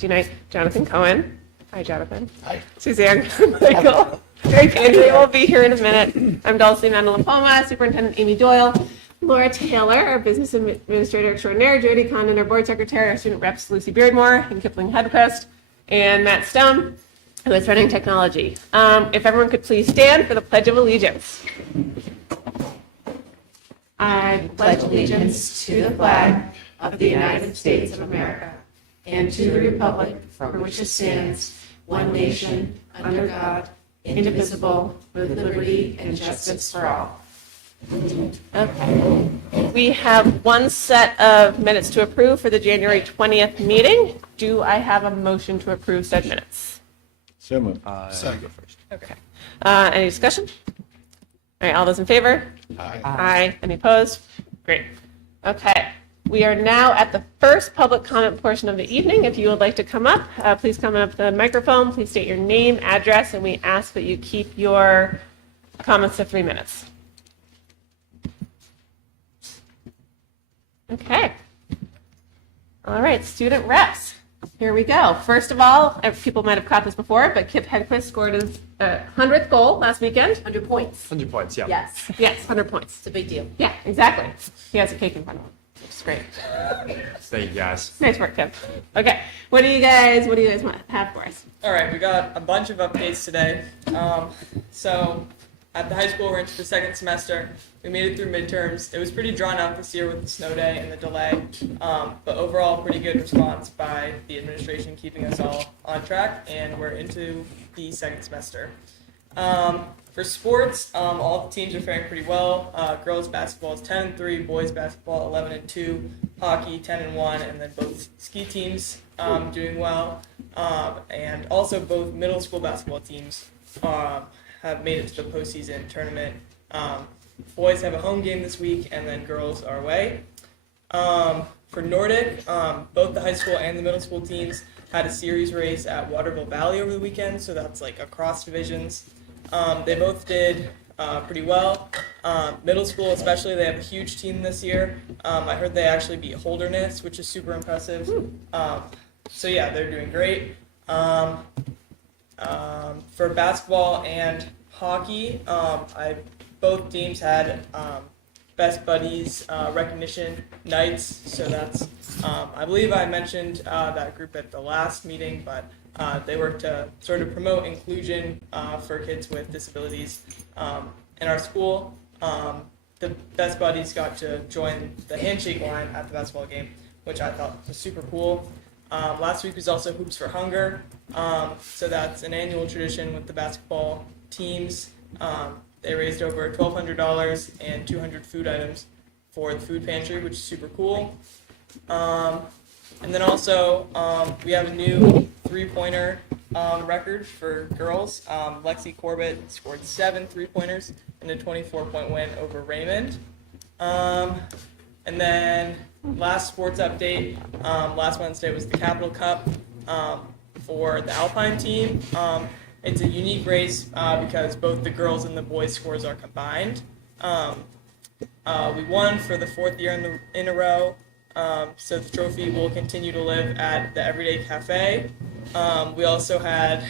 Tonight, Jonathan Cohen. Hi, Jonathan. Hi. Suzanne Michael. Greg Andrew will be here in a minute. I'm Dulcie Mandalapoma, Superintendent Amy Doyle, Laura Taylor, our Business Administrator Extraordinaire, Jody Condon, our Board Secretary, our Student Reps Lucy Beardmore and Kipling Hedquist, and Matt Stone, who is running technology. If everyone could please stand for the Pledge of Allegiance. I pledge allegiance to the flag of the United States of America and to the republic for which it stands, one nation, under God, indivisible, with liberty and justice for all. Okay. We have one set of minutes to approve for the January 20th meeting. Do I have a motion to approve said minutes? So moved. Second. Go first. Okay. Any discussion? All right, all those in favor? Aye. Aye. Any opposed? Great. Okay. We are now at the first public comment portion of the evening. If you would like to come up, please come up to the microphone. Please state your name, address, and we ask that you keep your comments to 3 minutes. Okay. All right, student reps. Here we go. First of all, people might have caught this before, but Kip Hedquist scored his 100th goal last weekend. 100 points. 100 points, yeah. Yes, Yes, 100 points. it's a big deal. Yeah, exactly. He has a cake in front of him, which is great. Thank you, guys. Nice work, Kip. Okay, what do you guys want to have for us? All right, we got a bunch of updates today. So at the high school, we're into the second semester. We made it through midterms. It was pretty drawn out this year with the snow day and the delay, but overall, pretty good response by the administration keeping us all on track, and we're into the second semester. For sports, all the teams are faring pretty well. Girls basketball is 10-3, boys basketball 11-2, hockey 10-1, and then both ski teams doing well, and also both middle school basketball teams have made it to the postseason tournament. Boys have a home game this week, and then girls are away. For Nordic, both the high school and the middle school teams had a series race at Waterville Valley over the weekend, so that's like across divisions. They both did pretty well. Middle school especially, they have a huge team this year. I heard they actually beat Holderness, which is super impressive. So yeah, they're doing great. For basketball and hockey, both teams had Best Buddies recognition nights, so that's, I believe I mentioned that group at the last meeting, but they work to sort of promote inclusion for kids with disabilities in our school. The Best Buddies got to join the handshake line at the basketball game, which I thought was super cool. Last week was also Hoops for Hunger, so that's an annual tradition with the basketball teams. They raised over $1,200 and 200 food items for the food pantry, which is super cool. And then also, we have a new three-pointer record for girls. Lexi Corbett scored 7 three-pointers in a 24-point win over Raymond. And then last sports update, last Wednesday was the Capital Cup for the Alpine team. It's a unique race because both the girls and the boys' scores are combined. We won for the 4th year in a row, so the trophy will continue to live at the Everyday Cafe. We also had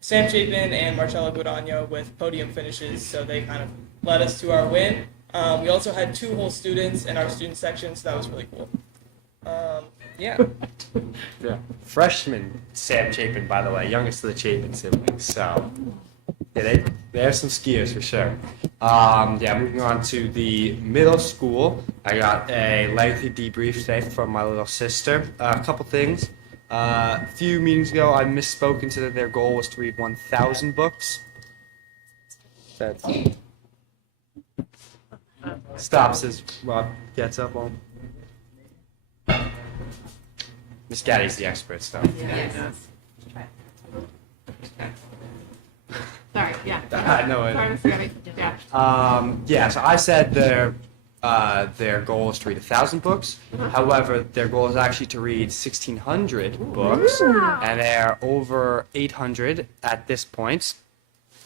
Sam Chapin and Marcella Guadagno with podium finishes, so they kind of led us to our win. We also had 2 whole students in our student section, so that was really cool. Yeah. Yeah. Freshman Sam Chapin, by the way, youngest of the Chapin siblings. So, yeah, they have some skiers for sure. Moving on to the middle school. I got a lengthy debrief today from my little sister. A couple things. A few meetings ago, I misspoke and said that their goal was to read 1,000 books. That's stops as Rob gets up on. Miss Gaddy's the expert, so. Sorry, yeah. I know it. Sorry, Miss Gabby. Yeah. So I said their goal is to read 1,000 books. However, their goal is actually to read 1,600 books, and they're over 800 at this point.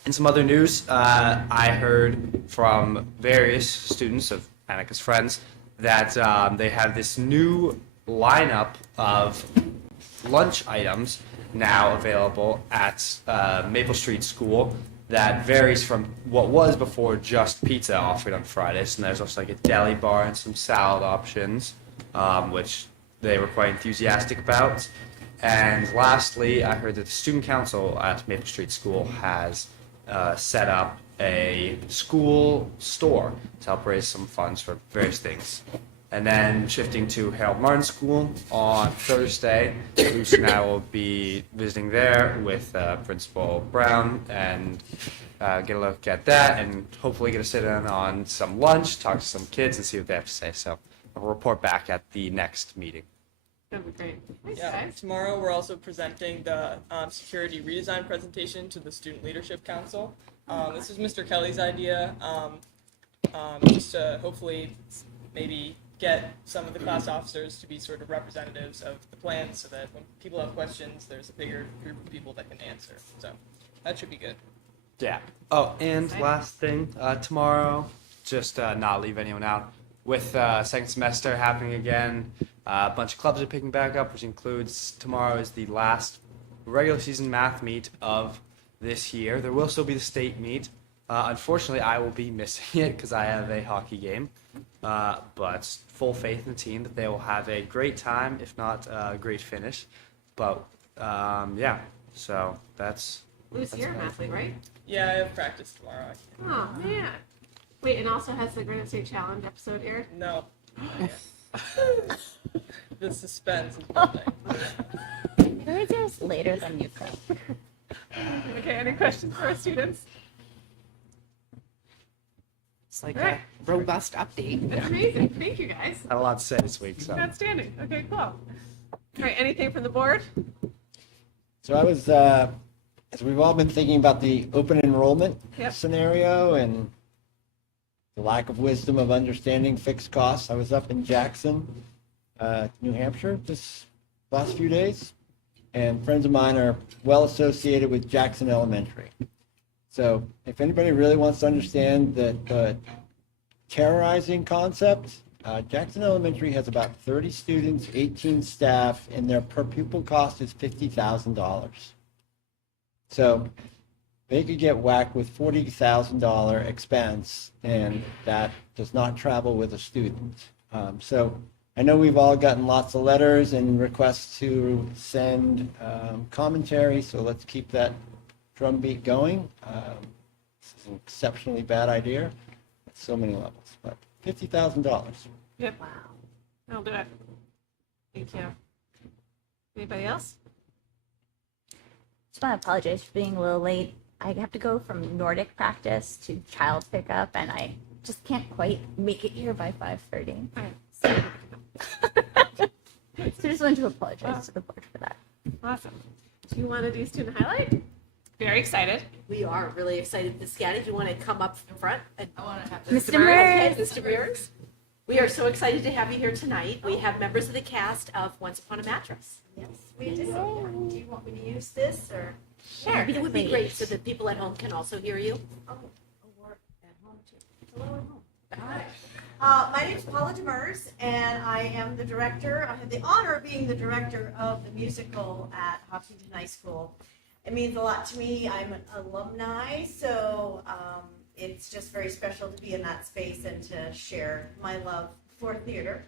And some other news, I heard from various students of Annika's friends that they have this new lineup of lunch items now available at Maple Street School that varies from what was before just pizza offered on Fridays. And there's also like a deli bar and some salad options, which they were quite enthusiastic about. And lastly, I heard that the student council at Maple Street School has set up a school store to help raise some funds for various things. And then shifting to Harold Martin School on Thursday, Luce and I will be visiting there with Principal Brown and get a look at that and hopefully get a sit in on some lunch, talk to some kids and see what they have to say. So I'll report back at the next meeting. That'd be great. Thanks, Yeah, guys. tomorrow we're also presenting the security redesign presentation to the Student Leadership Council. This is Mr. Kelly's idea, just to hopefully maybe get some of the class officers to be sort of representatives of the plan so that when people have questions, there's a bigger group of people that can answer. So that should be good. Yeah. Oh, and last thing, tomorrow, just not leave anyone out. With second semester happening again, a bunch of clubs are picking back up, which includes tomorrow is the last regular season math meet of this year. There will still be the state meet. Unfortunately, I will be missing it because I have a hockey game. But full faith in the team that they will have a great time, if not a great finish. But yeah, so that's. Lucy, you're an athlete, right? Yeah, I have practice tomorrow. Oh, man. Wait, and also has the Granite State Challenge episode aired? No. The suspense is building. Yours is later than you think. Okay, any questions for our students? It's like Right. a robust update. That's amazing. Thank you, guys. Had a lot to say this week, so. Outstanding. Okay, cool. All right, anything from the board? So I was, as we've all been thinking about the open enrollment Yep. scenario and the lack of wisdom of understanding fixed costs, I was up in Jackson, New Hampshire this last few days, and friends of mine are well associated with Jackson Elementary. So if anybody really wants to understand the terrorizing concept, Jackson Elementary has about 30 students, 18 staff, and their per pupil cost is $50,000. So they could get whacked with $40,000 expense, and that does not travel with a student. So I know we've all gotten lots of letters and requests to send commentary, so let's keep that drumbeat going. This is an exceptionally bad idea at so many levels, but $50,000. Yep. Wow. I'll do it. Thank you. Anybody else? Just want to apologize for being a little late. I have to go from Nordic practice to child pickup, and I just can't quite make it here by 5:30. All right. So just wanted to apologize to the board for that. Awesome. Do you want to do student highlight? Very excited. We are really excited. Ms. Gaddy, do you want to come up in front? I want to have Mr. Okay, Mears. Mr. Mears. We are so excited to have you here tonight. We have members of the cast of Once Upon a Mattress. Yes, we do. Do you want me to use this or? Sure. It would be great so that people at home can also hear you. Oh, or at home too. Hello at home. All right. My name is Paula Demers, and I am the director. I have the honor of being the director of the musical at Hopkinton High School. It means a lot to me. I'm an alumni, so it's just very special to be in that space and to share my love for theater.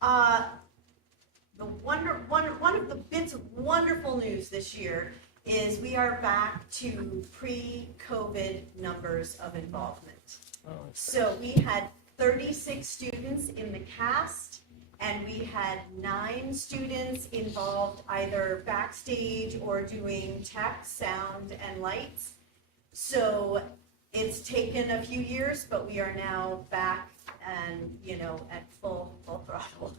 One of the bits of wonderful news this year is we are back to pre-COVID numbers of involvement. So we had 36 students in the cast, and we had 9 students involved either backstage or doing tech, sound, and lights. So it's taken a few years, but we are now back and, at full throttle.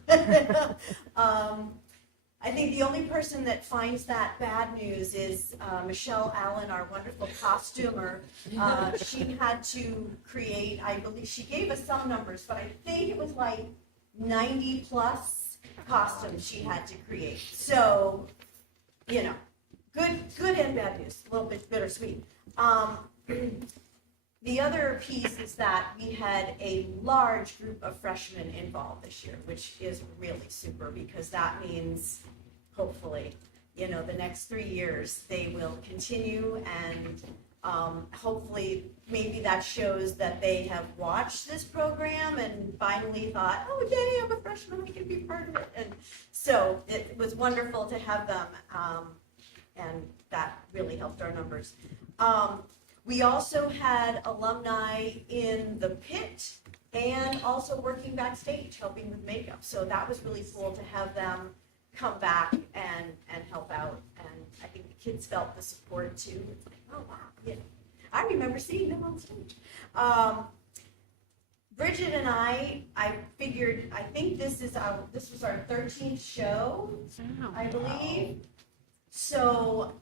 I think the only person that finds that bad news is Michelle Allen, our wonderful costumer. She had to create, I believe, she gave us some numbers, but I think it was like 90 plus costumes she had to create. So, good and bad news, a little bit bittersweet. the other piece is that we had a large group of freshmen involved this year, which is really super because that means hopefully, the next 3 years they will continue and hopefully maybe that shows that they have watched this program and finally thought, oh, yay, I'm a freshman, I can be part of it. And so it was wonderful to have them, and that really helped our numbers. We also had alumni in the pit and also working backstage, helping with makeup. So that was really cool to have them come back and help out. And I think the kids felt the support too. It's like, oh wow, yeah. I remember seeing them on stage. Bridget and I figured, I think this was our 13th show, I believe. So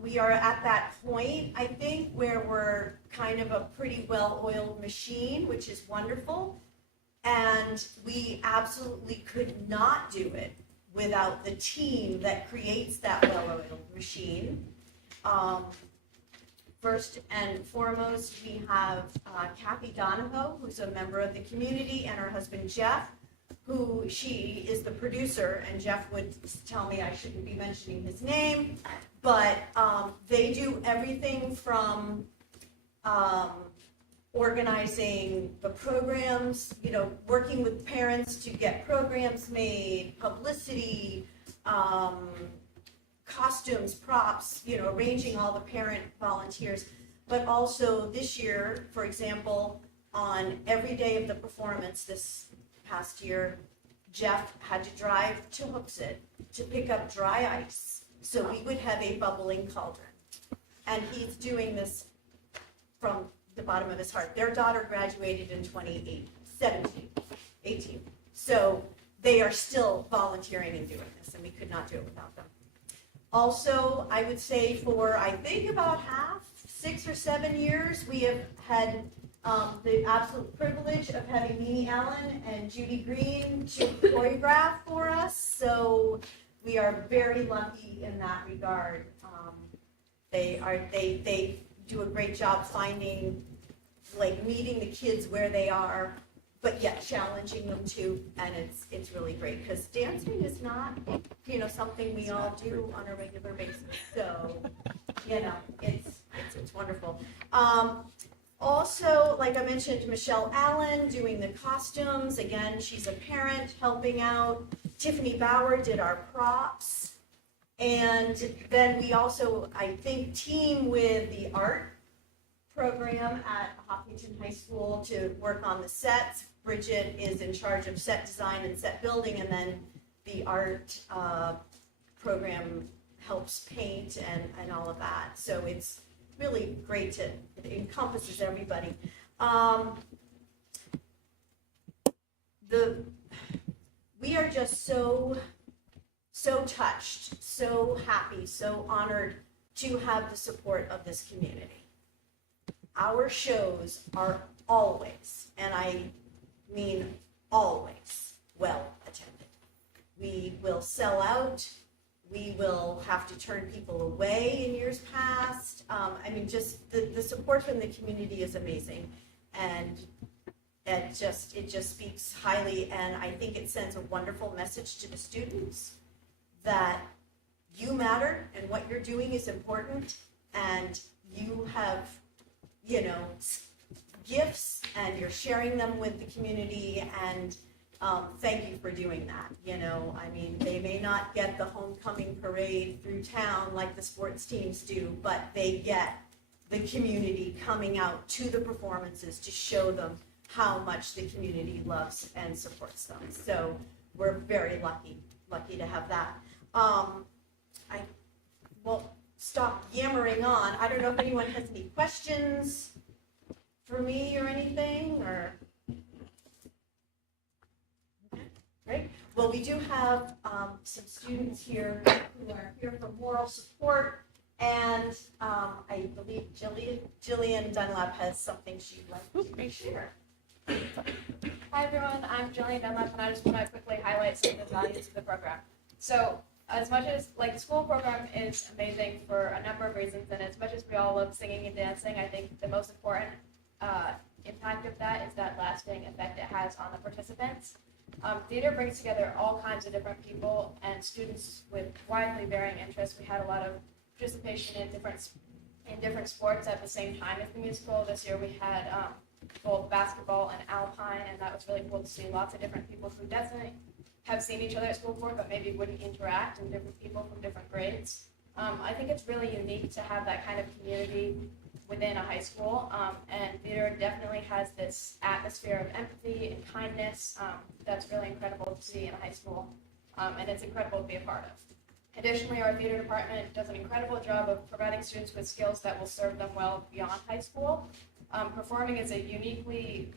we are at that point, I think, where we're kind of a pretty well-oiled machine, which is wonderful. And we absolutely could not do it without the team that creates that well-oiled machine. First and foremost, we have Kathy Donahoe, who's a member of the community, and her husband Jeff, who she is the producer, and Jeff would tell me I shouldn't be mentioning his name, but they do everything from organizing the programs, working with parents to get programs made, publicity, costumes, props, arranging all the parent volunteers. But also this year, for example, on every day of the performance this past year, Jeff had to drive to Hooksett to pick up dry ice so we would have a bubbling cauldron. And he's doing this from the bottom of his heart. Their daughter graduated in 18. So they are still volunteering and doing this, and we could not do it without them. Also, I would say for, I think about 6 or 7 years, we have had the absolute privilege of having Mimi Allen and Judy Green to choreograph for us. So we are very lucky in that regard. They do a great job finding, meeting the kids where they are, but yet challenging them too, and it's really great because dancing is not, something we all do on a regular basis. So, it's wonderful. Also, like I mentioned, Michelle Allen doing the costumes. Again, she's a parent helping out. Tiffany Bauer did our props. And then we also, I think, team with the art program at Hopkinton High School to work on the sets. Bridget is in charge of set design and set building, and then the art program helps paint and all of that. So it's really great it encompasses everybody. We are just so touched, so happy, so honored to have the support of this community. Our shows are always, and I mean always, well attended. We will sell out. We will have to turn people away in years past. Just the support from the community is amazing, and it just speaks highly. And I think it sends a wonderful message to the students that you matter and what you're doing is important, and you have, gifts, and you're sharing them with the community, and thank you for doing that. They may not get the homecoming parade through town like the sports teams do, but they get the community coming out to the performances to show them how much the community loves and supports them. So we're very lucky to have that. I will stop yammering on. I don't know if anyone has any questions for me or anything, or... Right. Well, we do have some students here who are here for moral support, and I believe Jillian Dunlap has something she'd like to share. Hi everyone, I'm Jillian Dunlap, and I just want to quickly highlight some of the values of the program. So, as much as the school program is amazing for a number of reasons, and as much as we all love singing and dancing, I think the most important impact of that is that lasting effect it has on the participants. Theater brings together all kinds of different people and students with widely varying interests. We had a lot of participation in different sports at the same time as the musical. This year we had both basketball and alpine, and that was really cool to see lots of different people who definitely have seen each other at school before, but maybe wouldn't interact, and different people from different grades. I think it's really unique to have that kind of community within a high school, and theater definitely has this atmosphere of empathy and kindness that's really incredible to see in a high school, and it's incredible to be a part of. Additionally, our theater department does an incredible job of providing students with skills that will serve them well beyond high school. Performing is a uniquely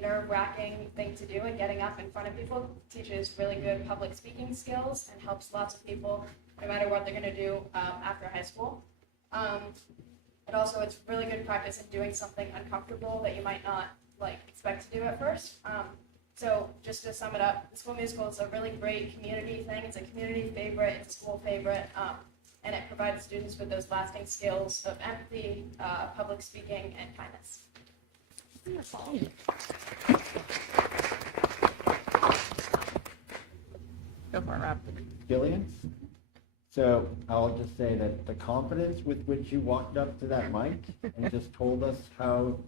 nerve-wracking thing to do, and getting up in front of people teaches really good public speaking skills and helps lots of people no matter what they're going to do after high school. And also it's really good practice in doing something uncomfortable that you might not expect to do at first. So just to sum it up, the school musical is a really great community thing. It's a community favorite, it's a school favorite, and it provides students with those lasting skills of empathy, public speaking, and kindness. Go for it, Rob. Gillian? So I'll just say that the confidence with which you walked up to that mic and just told us how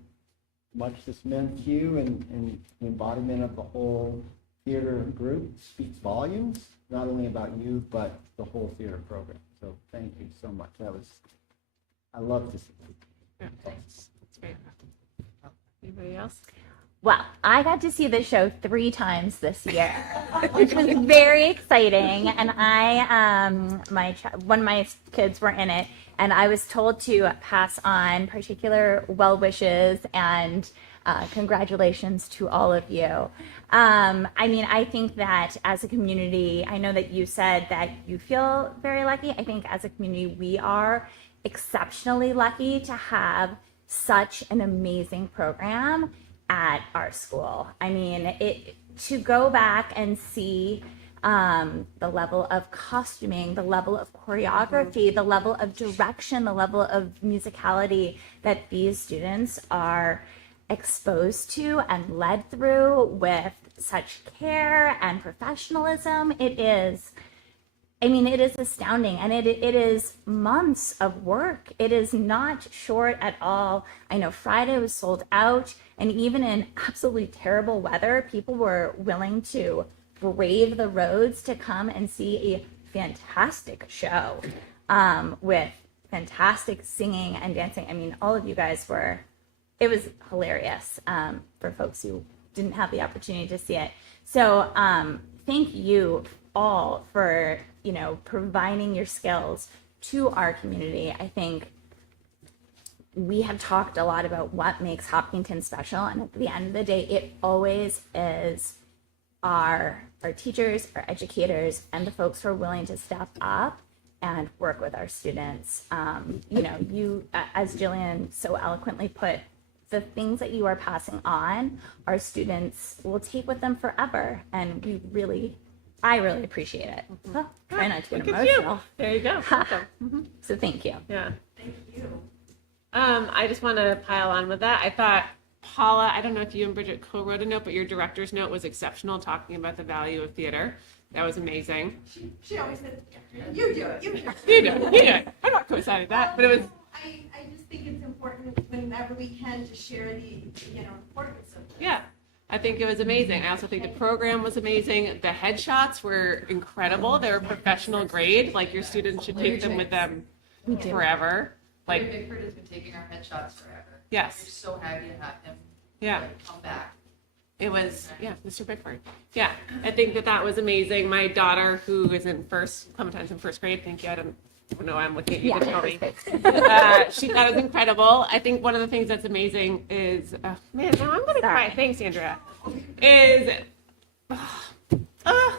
much this meant to you and the embodiment of the whole theater group speaks volumes, not only about you, but the whole theater program. So thank you so much. I love to see it. Yeah, thanks. That's great. Anybody else? Well, I got to see the show 3 times this year, which was very exciting. And one of my kids were in it, and I was told to pass on particular well wishes and congratulations to all of you. I think that as a community, I know that you said that you feel very lucky. I think as a community, we are exceptionally lucky to have such an amazing program at our school. To go back and see the level of costuming, the level of choreography, the level of direction, the level of musicality that these students are exposed to and led through with such care and professionalism, it is astounding, and it is months of work. It is not short at all. I know Friday was sold out, and even in absolutely terrible weather, people were willing to brave the roads to come and see a fantastic show with fantastic singing and dancing. All of you guys it was hilarious for folks who didn't have the opportunity to see it. So thank you all for providing your skills to our community. I think we have talked a lot about what makes Hopkinton special, and at the end of the day, it always is our teachers, our educators, and the folks who are willing to step up and work with our students. You, as Jillian so eloquently put, the things that you are passing on, our students will take with them forever, and I really appreciate it. Well, try not to get emotional. There you go. Welcome. So thank you. Yeah. Thank you. I just want to pile on with that. I thought, Paula, I don't know if you and Bridget co-wrote a note, but your director's note was exceptional, talking about the value of theater. That was amazing. She always said, you do it. You do it. I'm not co-signing that, but it was. I just think it's important whenever we can to share the importance of this. Yeah. I think it was amazing. I also think the program was amazing. The headshots were incredible. They were professional grade. Your students should take them with them forever. Larry Bickford has been taking our headshots forever. Yes. We're so happy to have him. Yeah. Come back. It was, Mr. Bickford. Yeah, I think that was amazing. My daughter, who is in Clementine's in first grade, thank you. I don't know, I'm looking at you to tell me. She thought it was incredible. I think one of the things that's amazing is, now I'm going to cry. Thanks, Andrea.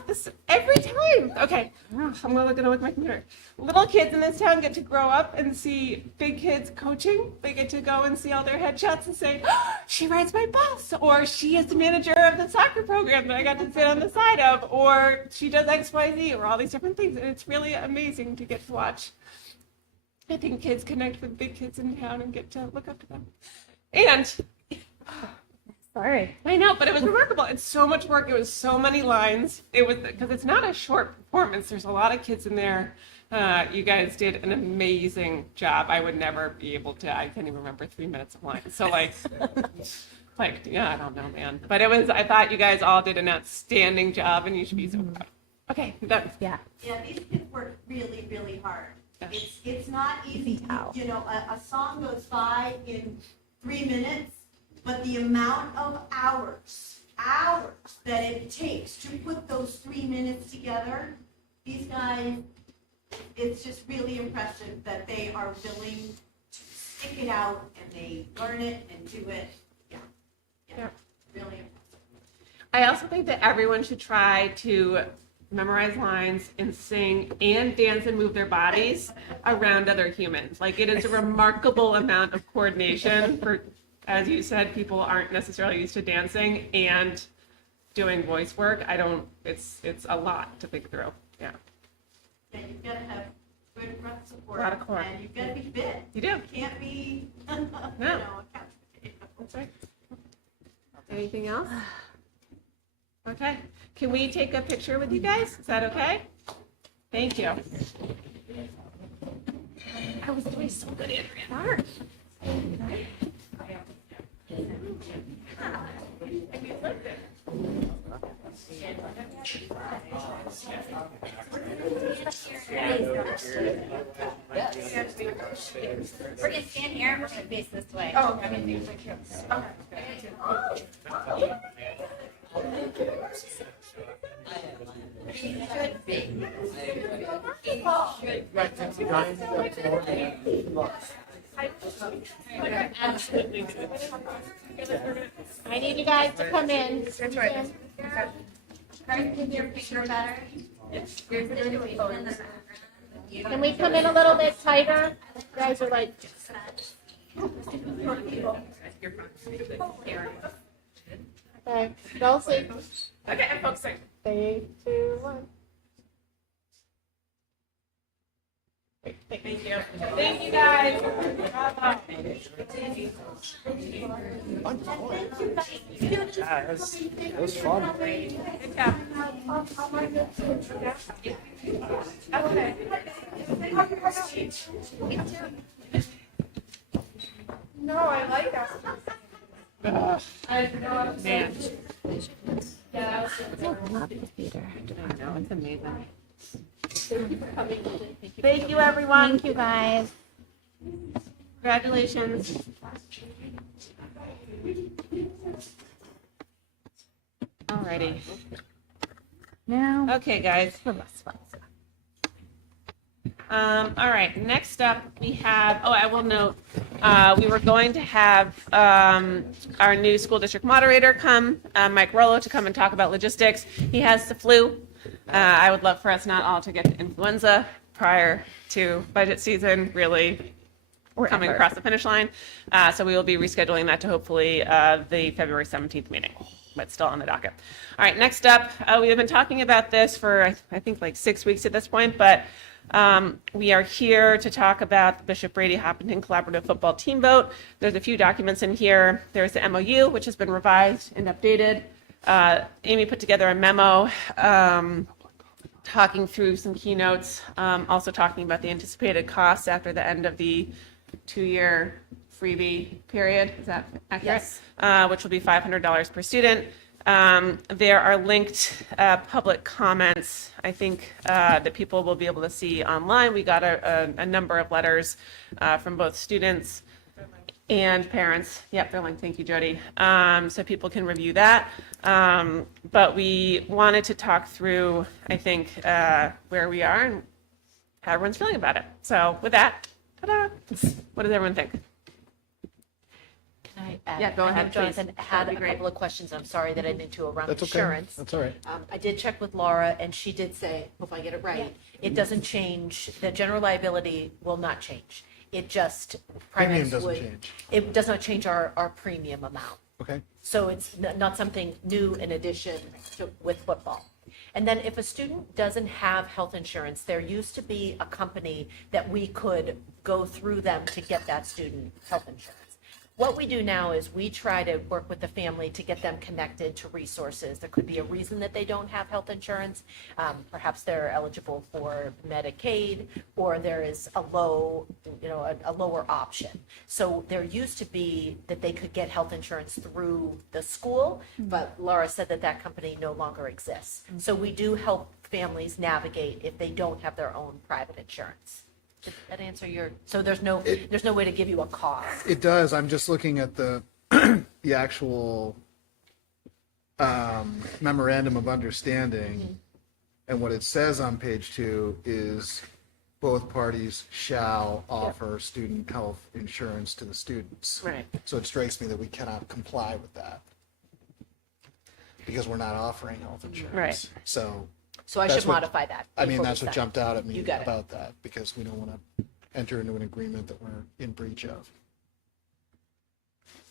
This every time. Okay, I'm going to look at my computer. Little kids in this town get to grow up and see big kids coaching. They get to go and see all their headshots and say, she rides my bus, or she is the manager of the soccer program that I got to sit on the side of, or she does X, Y, Z, or all these different things. And it's really amazing to get to watch. I think kids connect with big kids in town and get to look up to them. And Sorry. I know, but it was remarkable. It's so much work. It was so many lines. It was because it's not a short performance. There's a lot of kids in there. You guys did an amazing job. I would never be able to. I can't even remember 3 minutes of lines. So yeah, I don't know, man. But it was. I thought you guys all did an outstanding job, and you should be so proud. Okay, done. Yeah. Yeah, these kids work really, really hard. Yeah. It's not easy. You know, a song goes by in 3 minutes, but the amount of hours that it takes to put those 3 minutes together, these guys, it's just really impressive that they are willing to stick it out and they learn it and do it. Yeah. Really impressive. I also think that everyone should try to memorize lines and sing and dance and move their bodies around other humans. Like, it is a remarkable amount of coordination for, as you said, people aren't necessarily used to dancing and doing voice work. It's a lot to think through. Yeah. Yeah, you've got to have good breath support. A lot of core. And you've got to be fit. You do. You can't be, you know, a couch potato. That's right. Anything else? Okay. Can we take a picture with you guys? Is that okay? Thank you. I was doing so good, Andrea. We're gonna stand here and we're gonna face this way. Oh, Should be. I need you guys to come in. Can your picture better? Can we come in a little bit tighter? You guys are like. Okay, Dulcie. okay, I'm focusing. 3, 2, 1. Thank you. Thank you, guys. Bravo. Yeah, it was fun. Good job. Okay. No, I like that. Man. I love the theater. I know, it's amazing. Thank you, everyone. Thank you, guys. Congratulations. Alrighty. Now, Okay, guys. the last one. All right, next up we have, I will note, we were going to have our new school district moderator come, Mike Rollo, to come and talk about logistics. He has the flu. I would love for us not all to get the influenza prior to budget season, really coming across the finish line. So we will be rescheduling that to hopefully the February 17th meeting, but still on the docket. All right, next up, we have been talking about this for, I think, like 6 weeks at this point, but we are here to talk about the Bishop Brady Hopkinton Collaborative Football Team Vote. There's a few documents in here. There's the MOU, which has been revised and updated. Amy put together a memo talking through some keynotes, also talking about the anticipated costs after the end of the 2-year freebie period. Is that accurate? Yes. Which will be $500 per student. There are linked public comments, I think, that people will be able to see online. We got a number of letters from both students and parents. Yep, they're linked. Thank you, Jody. So people can review that. But we wanted to talk through, I think, where we are and how everyone's feeling about it. So with that, ta-da! What does everyone think? Can I add? Yeah, go I know ahead, Jonathan please. had That'd a be great. couple of questions. I'm sorry that I didn't do around That's okay. insurance. That's all right. I did check with Laura, and she did say, hope I get it right, it doesn't change, the general liability will not change. It just. Premium primaries doesn't would- change. It does not change our premium amount. Okay. So it's not something new in addition to with football. And then if a student doesn't have health insurance, there used to be a company that we could go through them to get that student health insurance. What we do now is we try to work with the family to get them connected to resources. There could be a reason that they don't have health insurance. Perhaps they're eligible for Medicaid, or there is a low, a lower option. So there used to be that they could get health insurance through the school, but Laura said that that company no longer exists. So we do help families navigate if they don't have their own private insurance. Did that answer your, so there's no way to give you a cost? It does. I'm just looking at the the actual memorandum of understanding, and what it says on page 2 is both parties shall offer student health insurance to the students. Right. So it strikes me that we cannot comply with that because we're not offering health insurance. Right. So I That's should what- modify that. I mean, before we that's what sign. jumped out at me You got it. about that, because we don't want to enter into an agreement that we're in breach of.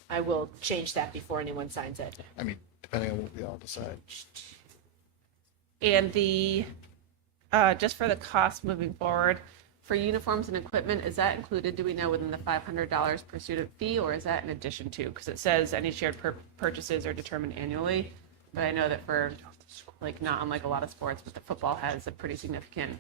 I will change that before anyone signs it. I mean, depending on what we all decide. And the, just for the cost moving forward, for uniforms and equipment, is that included, do we know, within the $500 per student fee, or is that in addition to? Because it says any shared purchases are determined annually, but I know that for, like, not unlike a lot of sports, but the football has a pretty significant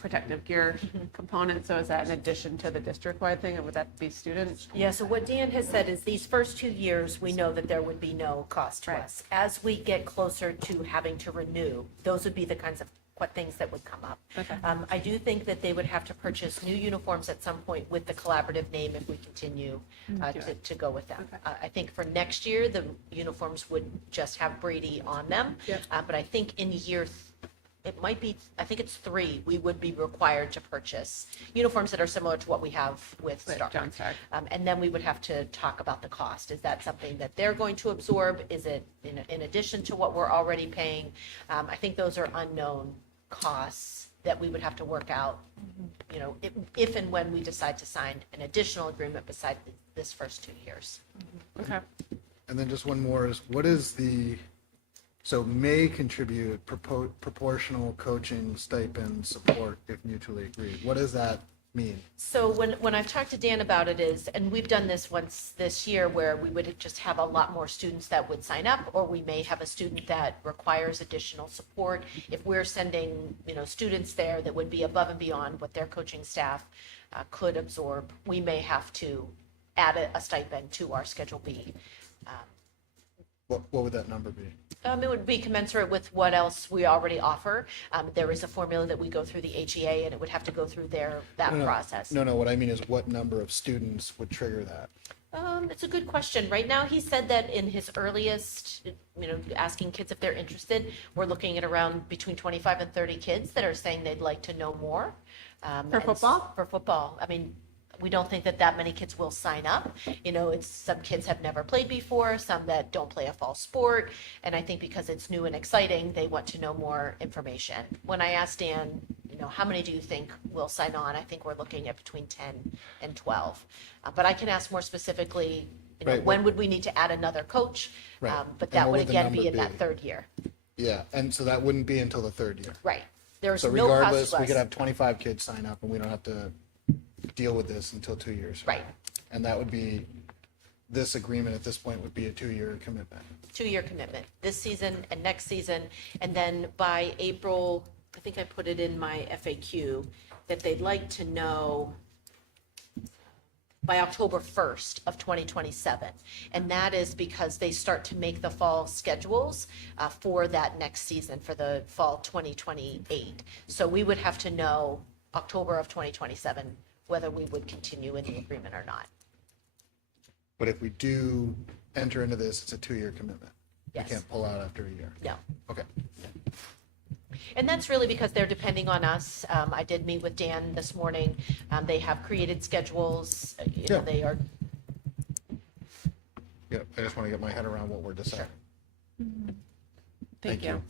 protective gear component, so is that in addition to the district-wide thing, or would that be students? Yeah, so what Dan has said is these first 2 years, we know that there would be no cost to Right. us. As we get closer to having to renew, those would be the kinds of what things that would come up. Okay. I do think that they would have to purchase new uniforms at some point with the collaborative name if we continue to go with them. I think for next year, the uniforms would just have Brady on them. But I think in it might be, I think it's 3, we would be required to purchase uniforms that are similar to what we have with With Star. John Stark. And then we would have to talk about the cost. Is that something that they're going to absorb? Is it in addition to what we're already paying? I think those are unknown costs that we would have to work out, if and when we decide to sign an additional agreement beside this first 2 years. Okay. And then just one more is, what is so may contribute proportional coaching stipend support if mutually agreed. What does that mean? So when I've talked to Dan about it is, and we've done this once this year where we would just have a lot more students that would sign up, or we may have a student that requires additional support. If we're sending, students there that would be above and beyond what their coaching staff could absorb, we may have to add a stipend to our Schedule B. What would that number be? It would be commensurate with what else we already offer. There is a formula that we go through the HEA, and it would have to go through that process. No, what I mean is what number of students would trigger that? It's a good question. Right now, he said that in his earliest, asking kids if they're interested, we're looking at around between 25 and 30 kids that are saying they'd like to know more. For football? For football. I mean, we don't think that many kids will sign up. Some kids have never played before, some that don't play a fall sport. And I think because it's new and exciting, they want to know more information. When I asked Dan, how many do you think will sign on? I think we're looking at between 10 and 12. But I can ask more specifically, Right. when would we need to add another coach? Right. But And that what would would the again be number in that be? 3rd year. Yeah, and so that wouldn't be until the 3rd year. Right. There's So no cost regardless, to us. we could have 25 kids sign up and we don't have to deal with this until 2 years. from Right. now. And that would be, this agreement at this point would be a 2-year commitment. 2-year commitment, this season and next season. And then by April, I think I put it in my FAQ, that they'd like to know by October 1st of 2027. And that is because they start to make the fall schedules for that next season, for the fall 2028. So we would have to know October of 2027 whether we would continue in the agreement or not. But if we do enter into this, it's a 2-year commitment. Yes. We can't pull out after a year. No. Okay. And that's really because they're depending on us. I did meet with Dan this morning. They have created schedules. Yeah. They are, Yeah, I just want to get my head around what we're deciding. Thank you.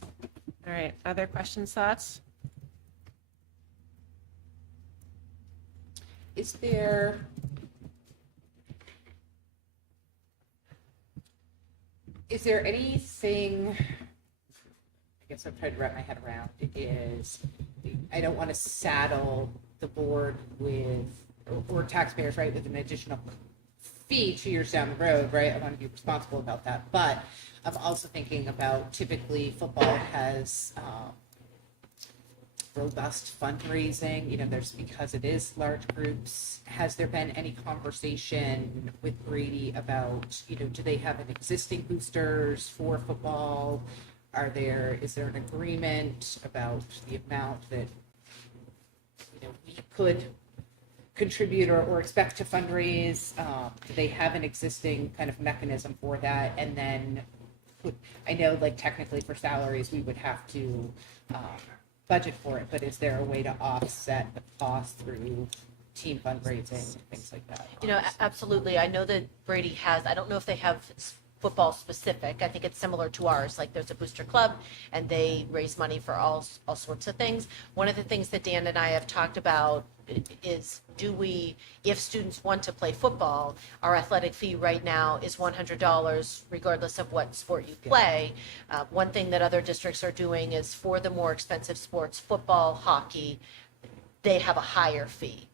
All right, other questions, thoughts? Is there, anything, I guess I'm trying to wrap my head around, is, I don't want to saddle the board with, or taxpayers, right, with an additional fee 2 years down the road, right? I want to be responsible about that. But I'm also thinking about typically football has robust fundraising. There's because it is large groups. Has there been any conversation with Brady about, do they have an existing boosters for football? Is there an agreement about the amount that we could contribute or expect to fundraise? Do they have an existing kind of mechanism for that? And then I know like technically for salaries, we would have to budget for it, but is there a way to offset the cost through team fundraising, things like that? Absolutely. I know that Brady has, I don't know if they have football specific. I think it's similar to ours. Like there's a booster club and they raise money for all sorts of things. One of the things that Dan and I have talked about is if students want to play football, our athletic fee right now is $100 regardless of what sport you play. One thing that other districts are doing is for the more expensive sports, football, hockey, they have a higher fee.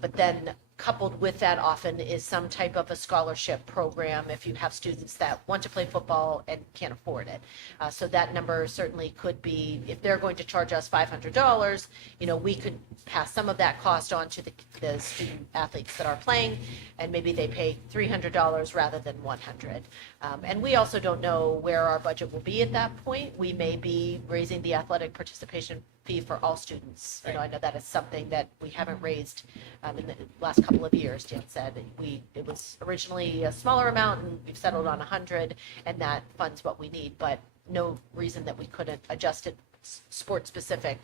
But then coupled with that often is some type of a scholarship program if you have students that want to play football and can't afford it. So that number certainly could be, if they're going to charge us $500, we could pass some of that cost on to the student athletes that are playing, and maybe they pay $300 rather than $100. And we also don't know where our budget will be at that point. We may be raising the athletic participation fee for all students. I know that is something that we haven't raised in the last couple of years. Dan said it was originally a smaller amount, and we've settled on 100, and that funds what we need. But no reason that we couldn't adjust it sport specific.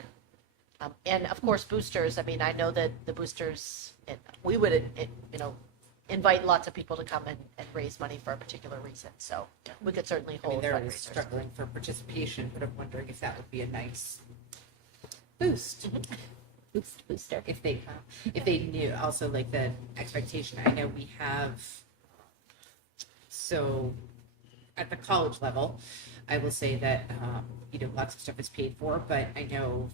And of course, boosters. I mean, I know that the boosters, we would invite lots of people to come and raise money for a particular reason. So we could certainly hold they're fundraisers. struggling for participation, but I'm wondering if that would be a nice boost. Booster. If they knew also like the expectation. I know we have, so at the college level, I will say that, lots of stuff is paid for, but I know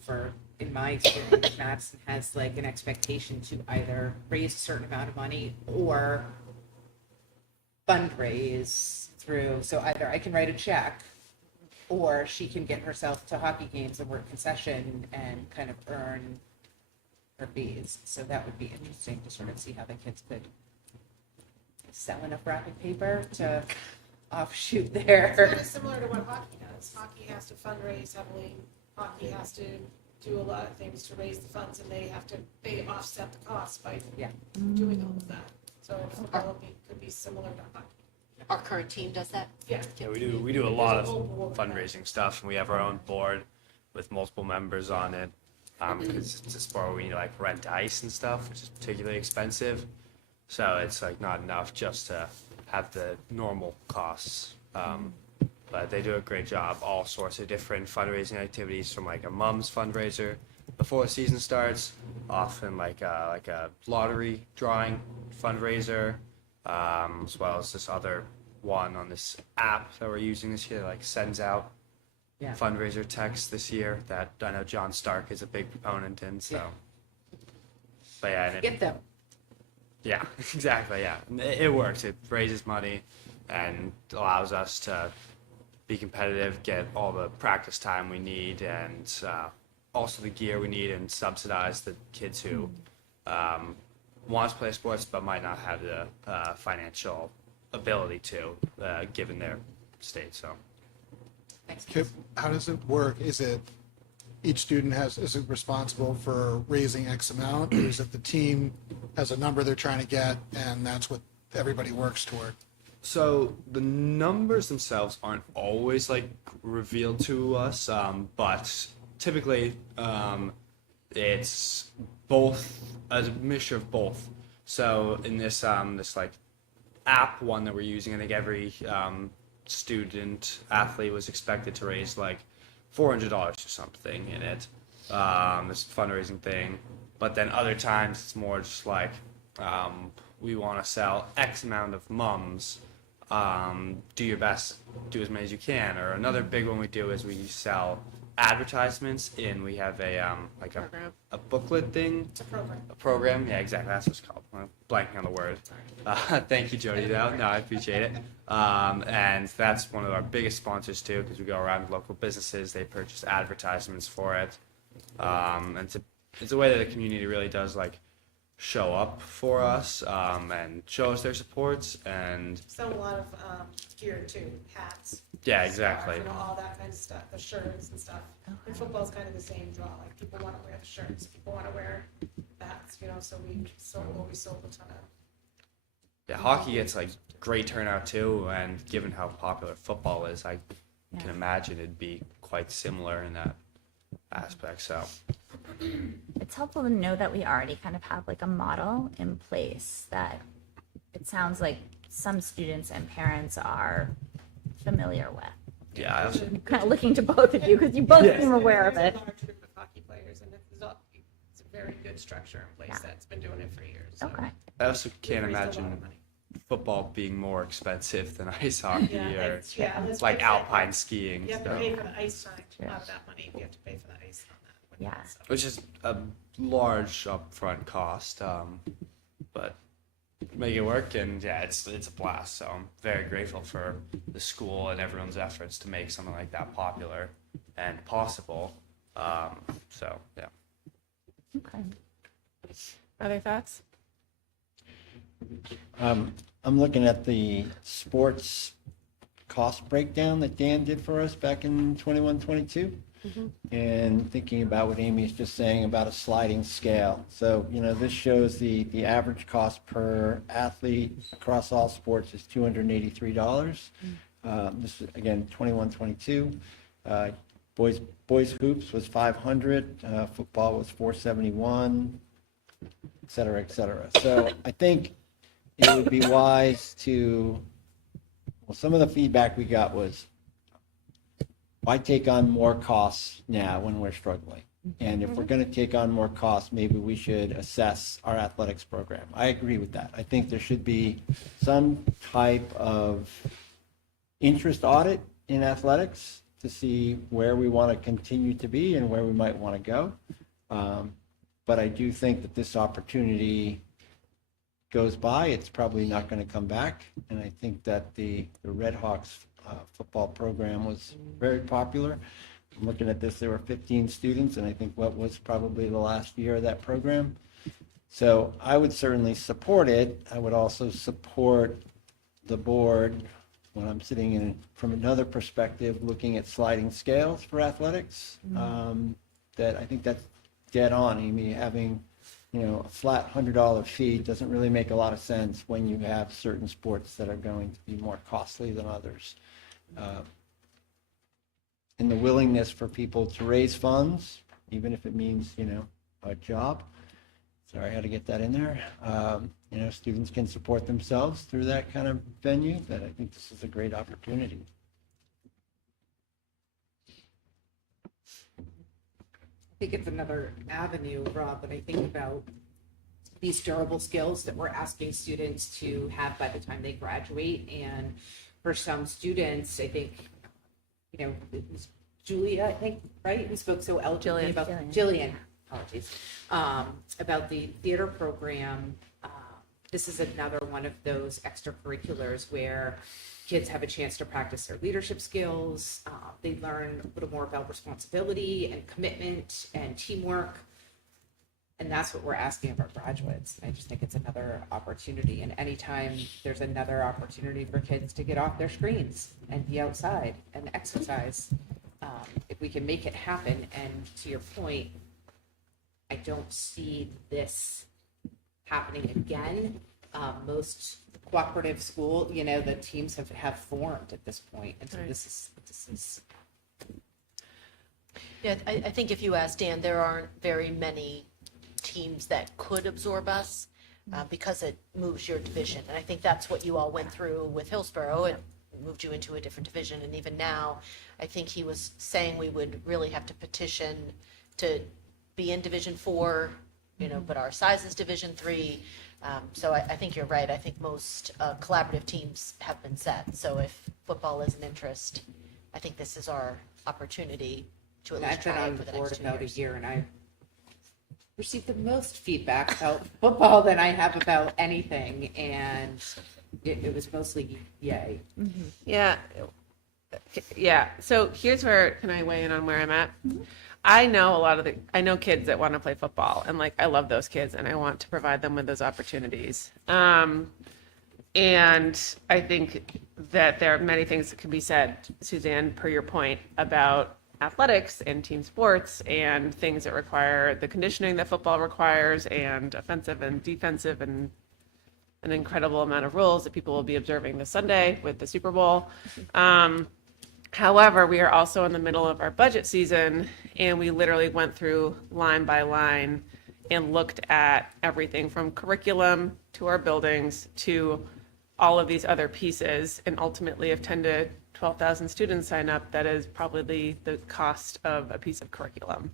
in my experience, Madison has like an expectation to either raise a certain amount of money or fundraise through, so either I can write a check or she can get herself to hockey games and work concession and kind of earn her fees. So that would be interesting to sort of see how the kids could sell enough wrapping paper to offshoot It's their. kind of similar to what hockey does. Hockey has to fundraise heavily. Hockey has to do a lot of things to raise the funds, and they offset the costs by doing all of that. So football could be similar to hockey. Our current team does that. Yeah. Yeah, we do a lot of fundraising stuff, and we have our own board with multiple members on it. Because it's a sport where we need to like rent ice and stuff, which is particularly expensive. So it's like not enough just to have the normal costs. But they do a great job. All sorts of different fundraising activities, from like a mom's fundraiser before the season starts, often like a lottery drawing fundraiser, as well as this other one on this app that we're using this year, like sends out fundraiser text this year that I know John Stark is a big proponent in. So, but yeah, and Get them. yeah, exactly. Yeah, and it works. It raises money and allows us to be competitive, get all the practice time we need, and also the gear we need, and subsidize the kids who want to play sports but might not have the financial ability to, given their state. So. Kip, how does it work? Is it each student is it responsible for raising X amount, or is it the team has a number they're trying to get and that's what everybody works toward? So the numbers themselves aren't always like revealed to us, but typically it's both, a mixture of both. So in this like app one that we're using, I think every student athlete was expected to raise like $400 or something in it, this fundraising thing. But then other times it's more just like we want to sell X amount of mums, do your best, do as many as you can. Or another big one we do is we sell advertisements in. We have a like Program. a booklet thing. It's a program. A program, yeah, exactly. That's what it's called. I'm blanking on the word. Thank you, Jody. Though, no, I appreciate it. And that's one of our biggest sponsors too, because we go around to local businesses. They purchase advertisements for it, and it's a way that the community really does like show up for us and show us their supports. And Sell a lot of gear too, hats. yeah, exactly. Scarves, all that kind of stuff, the shirts and stuff. And football's kind of the same draw. Like people want to wear the shirts, people want to wear the hats. So we sold a ton of. Yeah, hockey gets like great turnout too, and given how popular football is, I can imagine it'd be quite similar in that aspect. So It's helpful to know that we already kind of have like a model in place that it sounds like some students and parents are familiar with. yeah, I also, Kind of looking to both of you because you both seem aware of There's it. a large group of hockey players, and it's a very good structure in place that's been doing it for years. So Okay. I also can't we've raised a lot imagine of money. football being more expensive than ice hockey Yeah, or let's like face it. alpine skiing. You have to So, pay for the ice time out of that money. You have to pay for the ice on that. Yeah. So. which is a large upfront cost, but make it work, and yeah, it's a blast. So I'm very grateful for the school and everyone's efforts to make something like that popular and possible. So yeah. Okay. Other thoughts? I'm looking at the sports cost breakdown that Dan did for us back in 21, 22. And thinking about what Amy is just saying about a sliding scale. So, this shows the average cost per athlete across all sports is $283. This is, again, 21, 22. Boys hoops was 500. Football was 471, et cetera, et cetera. So I think it would be wise to, well, some of the feedback we got was, why take on more costs now when we're struggling? And if we're going to take on more costs, maybe we should assess our athletics program. I agree with that. I think there should be some type of interest audit in athletics to see where we want to continue to be and where we might want to go. But I do think that this opportunity goes by. It's probably not going to come back. And I think that the Red Hawks football program was very popular. I'm looking at this, there were 15 students, and I think what was probably the last year of that program. So I would certainly support it. I would also support the board when I'm sitting in from another perspective, looking at sliding scales for athletics. That I think that's dead on, Amy. Having a flat $100 fee doesn't really make a lot of sense when you have certain sports that are going to be more costly than others. And the willingness for people to raise funds, even if it means, a job. Sorry, I had to get that in there. Students can support themselves through that kind of venue, that I think this is a great opportunity. I think it's another avenue, Rob, when I think about these durable skills that we're asking students to have by the time they graduate. And for some students, I think, it was Julia, I think, right? Who spoke so eloquently about Jillian, apologies, about the theater program. This is another one of those extracurriculars where kids have a chance to practice their leadership skills. They learn a little more about responsibility and commitment and teamwork. And that's what we're asking of our graduates. I just think it's another opportunity. And anytime there's another opportunity for kids to get off their screens and be outside and exercise, if we can make it happen, and to your point, I don't see this happening again. Most cooperative school, the teams have formed at this point. And so this is. Yeah, I think if you ask Dan, there aren't very many teams that could absorb us because it moves your division. And I think that's what you all went through with Hillsborough. It moved you into a different division. And even now, I think he was saying we would really have to petition to be in Division 4, but our size is Division 3. So I think you're right. I think most collaborative teams have been set. So if football is an interest, I think this is our opportunity to at And least I've been try it on for the the board next 2 about a years. year, and I received the most feedback about football than I have about anything, and it was mostly yay. Yeah. Yeah. So here's where, can I weigh in on where I'm at? I know I know kids that want to play football, and like, I love those kids, and I want to provide them with those opportunities. And I think that there are many things that can be said, Suzanne, per your point about athletics and team sports and things that require the conditioning that football requires, and offensive and defensive, and an incredible amount of rules that people will be observing this Sunday with the Super Bowl. However, we are also in the middle of our budget season, and we literally went through line by line and looked at everything from curriculum to our buildings to all of these other pieces. And ultimately, if 10 to 12,000 students sign up, that is probably the cost of a piece of curriculum.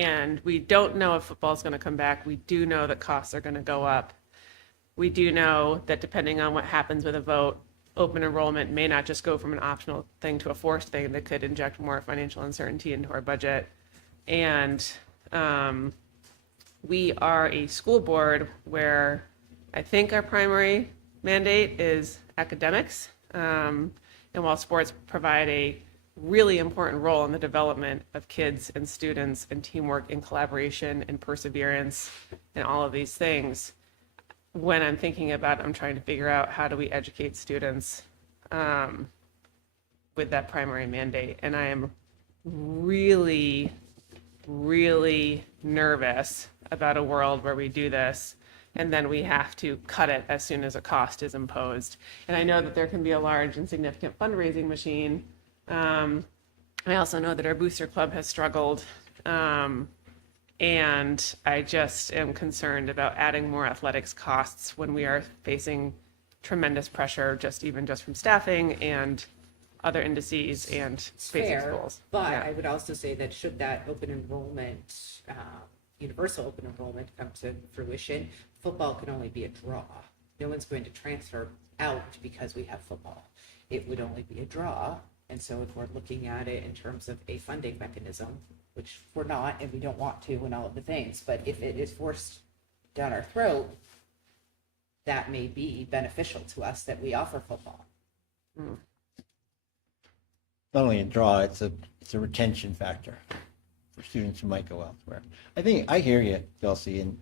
And we don't know if football is going to come back. We do know that costs are going to go up. We do know that depending on what happens with a vote, open enrollment may not just go from an optional thing to a forced thing that could inject more financial uncertainty into our budget. And we are a school board where I think our primary mandate is academics. And while sports provide a really important role in the development of kids and students and teamwork and collaboration and perseverance and all of these things, when I'm thinking about it, I'm trying to figure out how do we educate students with that primary mandate. And I am really, really nervous about a world where we do this and then we have to cut it as soon as a cost is imposed. And I know that there can be a large and significant fundraising machine. I also know that our booster club has struggled. And I just am concerned about adding more athletics costs when we are facing tremendous pressure, even just from staffing and other indices and facing Fair, schools. but Yeah. I would also say that should that open enrollment, universal open enrollment come to fruition, football can only be a draw. No one's going to transfer out because we have football. It would only be a draw. And so if we're looking at it in terms of a funding mechanism, which we're not, and we don't want to, and all of the things, but if it is forced down our throat, that may be beneficial to us that we offer football. Not only a draw, it's a retention factor for students who might go elsewhere. I think I hear you, Kelsey, and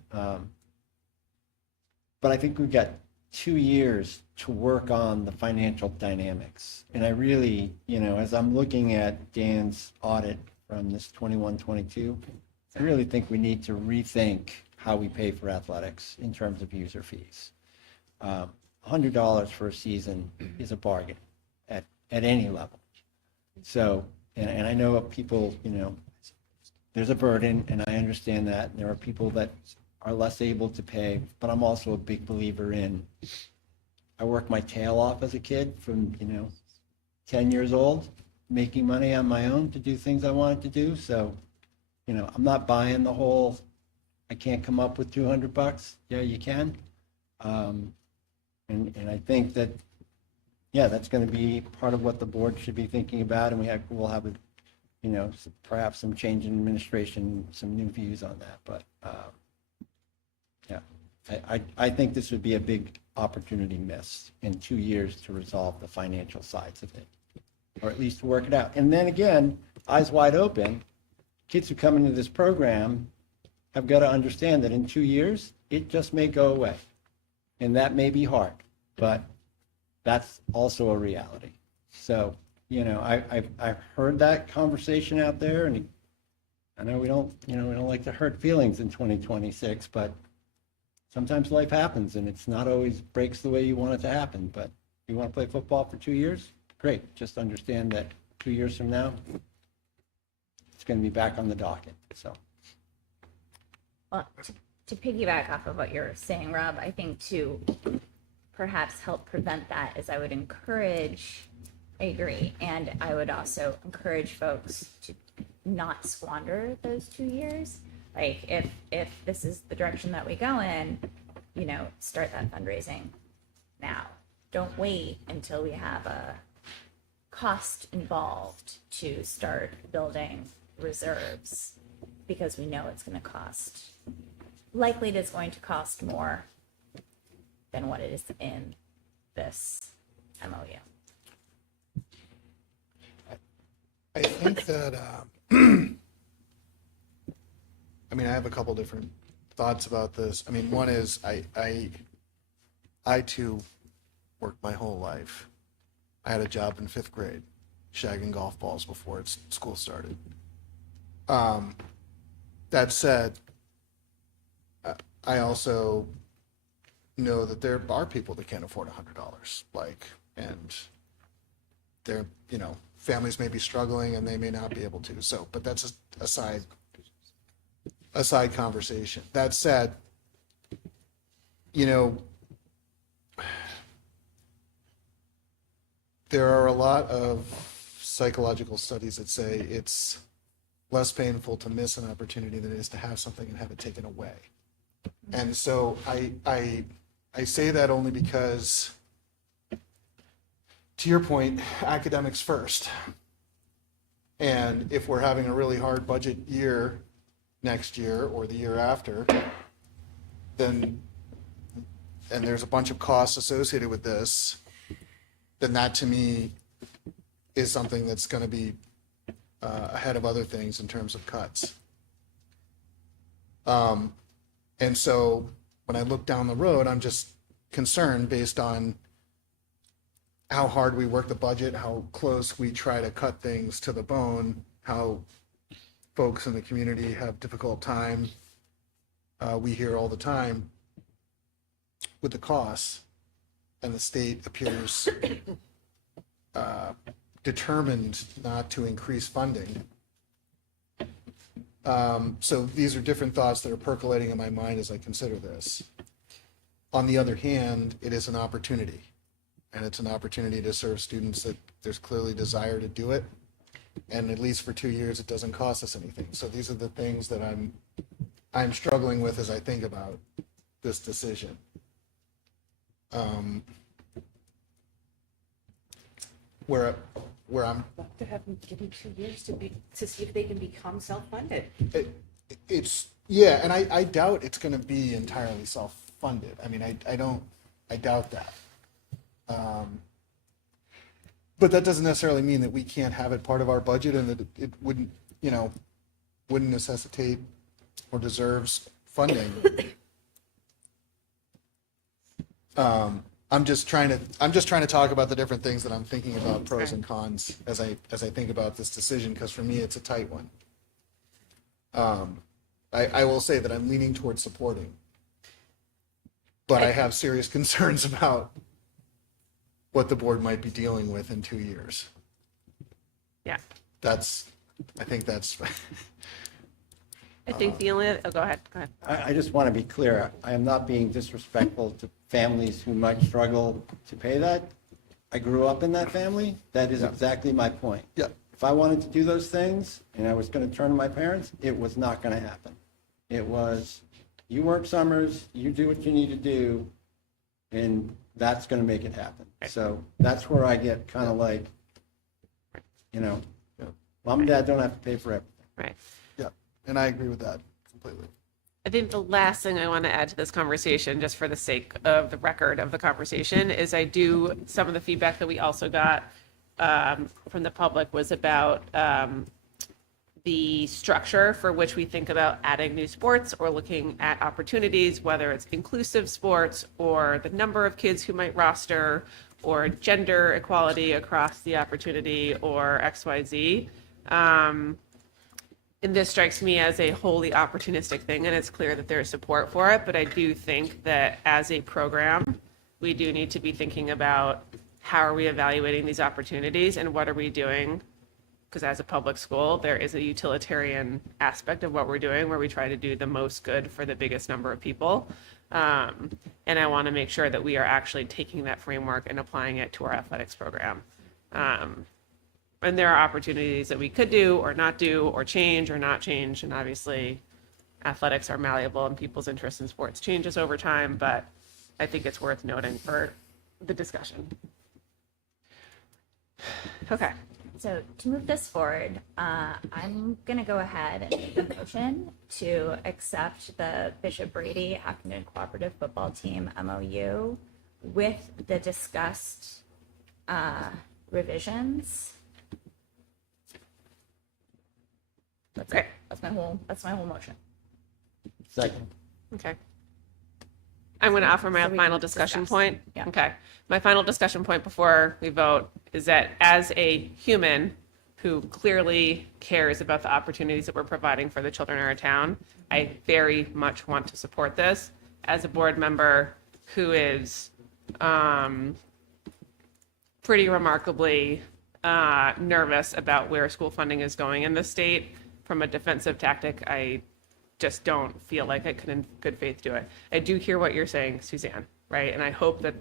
but I think we've got 2 years to work on the financial dynamics. And I really, as I'm looking at Dan's audit from this 21-22, I really think we need to rethink how we pay for athletics in terms of user fees. $100 for a season is a bargain at any level. So, and I know people, there's a burden, and I understand that. And there are people that are less able to pay, but I'm also a big believer in, I worked my tail off as a kid from, 10 years old, making money on my own to do things I wanted to do. So, I'm not buying the whole, I can't come up with $200. Yeah, you can. And I think that, that's going to be part of what the board should be thinking about. And we'll have perhaps some change in administration, some new views on that. But I think this would be a big opportunity missed in 2 years to resolve the financial sides of it, or at least to work it out. And then again, eyes wide open, kids who come into this program have got to understand that in 2 years, it just may go away. And that may be hard, but that's also a reality. So, I've heard that conversation out there, and I know we don't like to hurt feelings in 2026, but sometimes life happens, and it's not always breaks the way you want it to happen. But if you want to play football for 2 years, great. Just understand that 2 years from now, it's going to be back on the docket. So, Well, to piggyback off of what you're saying, Rob, I think to perhaps help prevent that is I would encourage, I agree, and I would also encourage folks to not squander those 2 years. Like if this is the direction that we go in, start that fundraising now. Don't wait until we have a cost involved to start building reserves because we know it's going to cost, likely it is going to cost more than what it is in this MOU. I think that, I mean, I have a couple different thoughts about this. I mean, one is I too worked my whole life. I had a job in 5th grade, shagging golf balls before school started. That said, I also know that there are people that can't afford $100, and they're, families may be struggling and they may not be able to. So, but that's a side conversation. That said, there are a lot of psychological studies that say it's less painful to miss an opportunity than it is to have something and have it taken away. And so I say that only because, to your point, academics first. And if we're having a really hard budget year next year or the year after, then, and there's a bunch of costs associated with this, then that to me is something that's going to be ahead of other things in terms of cuts. And so when I look down the road, I'm just concerned based on how hard we work the budget, how close we try to cut things to the bone, how folks in the community have difficult time. We hear all the time with the costs, and the state appears determined not to increase funding. So these are different thoughts that are percolating in my mind as I consider this. On the other hand, it is an opportunity, and it's an opportunity to serve students that there's clearly desire to do it. And at least for 2 years, it doesn't cost us anything. So these are the things that I'm struggling with as I think about this decision. Where I'm, To have them give them 2 years to see if they can become self-funded. it's, yeah, and I doubt it's going to be entirely self-funded. I mean, I doubt that. But that doesn't necessarily mean that we can't have it part of our budget and that it wouldn't, wouldn't necessitate or deserves funding. I'm just trying to talk about the different things that I'm thinking about, pros and cons, as I think about this decision, because for me it's a tight one. I will say that I'm leaning towards supporting, but I have serious concerns about what the board might be dealing with in 2 years. Yeah. I think that's. I think the only, go ahead. I just want to be clear. I am not being disrespectful to families who might struggle to pay that. I grew up in that family. That is exactly my point. Yeah. If I wanted to do those things and I was going to turn to my parents, it was not going to happen. It was, you work summers, you do what you need to do, and that's going to make it happen. So that's where I get kind of like, mom and dad don't have to pay for everything. Right. Yeah, and I agree with that completely. I think the last thing I want to add to this conversation, just for the sake of the record of the conversation, is some of the feedback that we also got from the public was about the structure for which we think about adding new sports or looking at opportunities, whether it's inclusive sports or the number of kids who might roster or gender equality across the opportunity or XYZ. And this strikes me as a wholly opportunistic thing, and it's clear that there's support for it, but I do think that as a program, we do need to be thinking about how are we evaluating these opportunities and what are we doing? Because as a public school, there is a utilitarian aspect of what we're doing where we try to do the most good for the biggest number of people. And I want to make sure that we are actually taking that framework and applying it to our athletics program. And there are opportunities that we could do or not do or change or not change. And obviously, athletics are malleable and people's interest in sports changes over time, but I think it's worth noting for the discussion. Okay, So to move this forward, I'm going to go ahead and make a motion to accept the Bishop Brady Hopkinton Cooperative Football Team MOU with the discussed revisions. That's Great. it. That's my whole motion. Second. Okay. I'm going to offer my So we final can discussion discuss. point. Yeah. Okay. My final discussion point before we vote is that as a human who clearly cares about the opportunities that we're providing for the children in our town, I very much want to support this. As a board member who is pretty remarkably nervous about where school funding is going in the state, from a defensive tactic, I just don't feel like I could in good faith do it. I do hear what you're saying, Suzanne, right? And I hope that,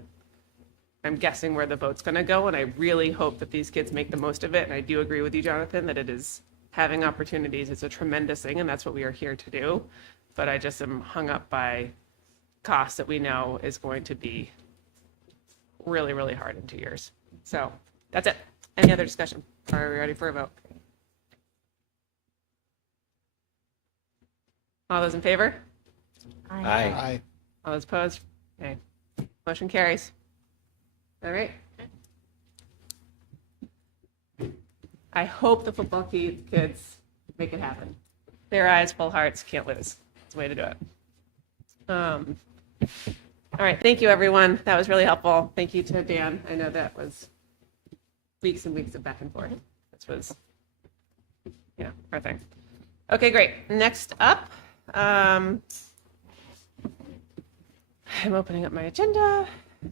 I'm guessing where the vote's going to go, and I really hope that these kids make the most of it. And I do agree with you, Jonathan, that it is having opportunities is a tremendous thing, and that's what we are here to do. But I just am hung up by costs that we know is going to be really, really hard in 2 years. So that's it. Any other discussion? Are we ready for a vote? All those in favor? Aye. All those opposed? Okay. Motion carries. All right. I hope the football kids make it happen. Their eyes, full hearts, can't lose. It's the way to do it. All right. Thank you, everyone. That was really helpful. Thank you to Dan. I know that was weeks and weeks of back and forth. This was, our thing. Okay, great. Next up, I'm opening up my agenda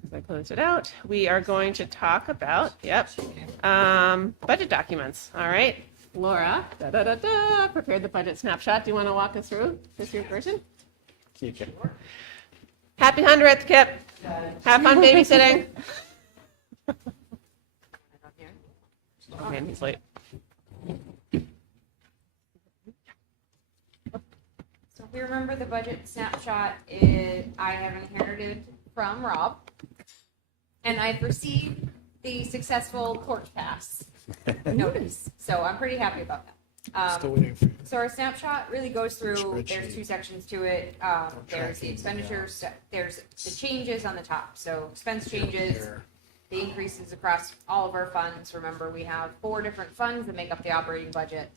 as I close it out. We are going to talk about, budget documents. All right. Laura, prepared the budget snapshot. Do you want to walk us through this your version? Keep it. Happy 100th, Kip. Have fun babysitting. Oh, man, he's late. So if you remember, the budget snapshot I have inherited from Rob, and I've received the successful porch pass notice. So I'm pretty happy about that. Still waiting for you. So our snapshot really goes through, Spreadsheet. there's two sections to it. There's the expenditures, there's the changes on the top. So expense changes, the increases across all of our funds. Remember, we have 4 different funds that make up the operating budget.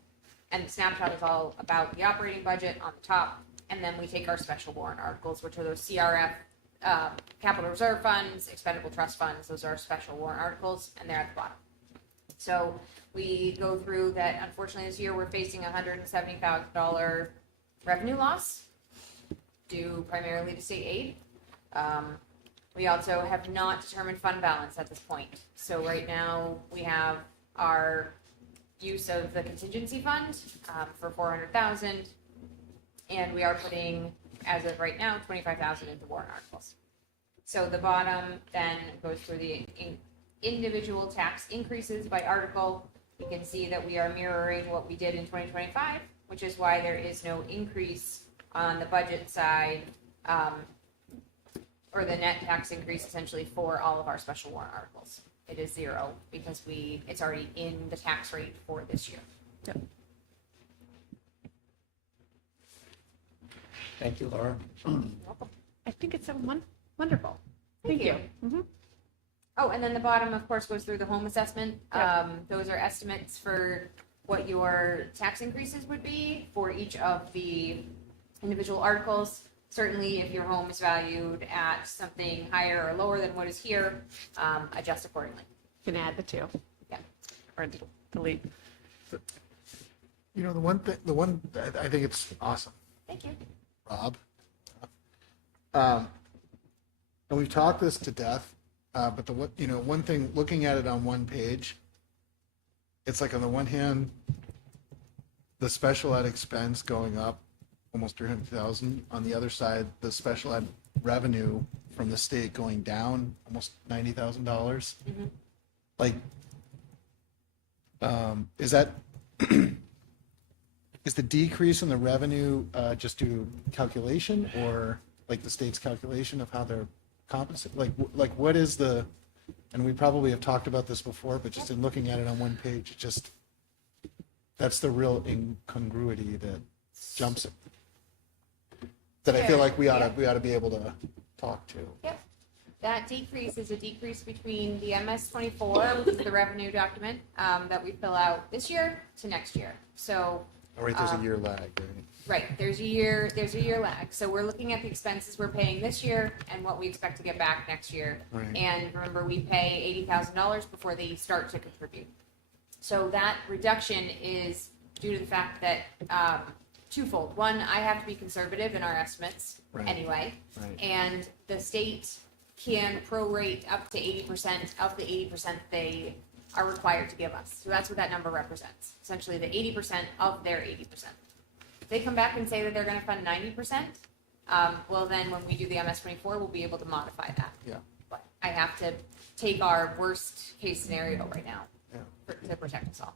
And the snapshot is all about the operating budget on the top. And then we take our special warrant articles, which are those CRF, capital reserve funds, expendable trust funds. Those are our special warrant articles, and they're at the bottom. So we go through that. Unfortunately, this year we're facing a $170,000 revenue loss due primarily to state aid. We also have not determined fund balance at this point. So right now we have our use of the contingency fund for $400,000, and we are putting, as of right now, $25,000 into warrant articles. So the bottom then goes through the individual tax increases by article. You can see that we are mirroring what we did in 2025, which is why there is no increase on the budget side, or the net tax increase essentially for all of our special warrant articles. It is 0 because it's already in the tax rate for this year. Yep. Thank you, Laura. I think it's wonderful. Thank you. Mm-hmm. Oh, and then the bottom, of course, goes through the home assessment. Yeah. Those are estimates for what your tax increases would be for each of the individual articles. Certainly, if your home is valued at something higher or lower than what is here, adjust accordingly. Can add the 2. Yeah. Or delete. You know, I think it's awesome, Thank you. Rob. And we've talked this to death, but one thing, looking at it on one page, it's like on the one hand, the special ed expense going up almost 300,000. On the other side, the special ed revenue from the state going down almost $90,000. Mm-hmm. Like, is that is the decrease in the revenue just due to calculation, or like the state's calculation of how they're compensated? Like what is the And we probably have talked about this before, but just in looking at it on one page, it just, that's the real incongruity that jumps it. That I feel like we ought to be able to talk to. Yep. That decrease is a decrease between the MS-24, which is the revenue document that we fill out this year, to next year. So. All right, there's a year lag, right? Right, there's a year lag. So we're looking at the expenses we're paying this year and what we expect to get back next year. Right. And remember, we pay $80,000 before they start to contribute. So that reduction is due to the fact that twofold. One, I have to be conservative in our estimates Right. anyway. Right. And the state can prorate up to 80% of the 80% they are required to give us. So that's what that number represents. Essentially the 80% of their 80%. If they come back and say that they're going to fund 90%, well then when we do the MS-24, we'll be able to modify that. Yeah. But I have to take our worst case scenario right now Yeah. to protect us all.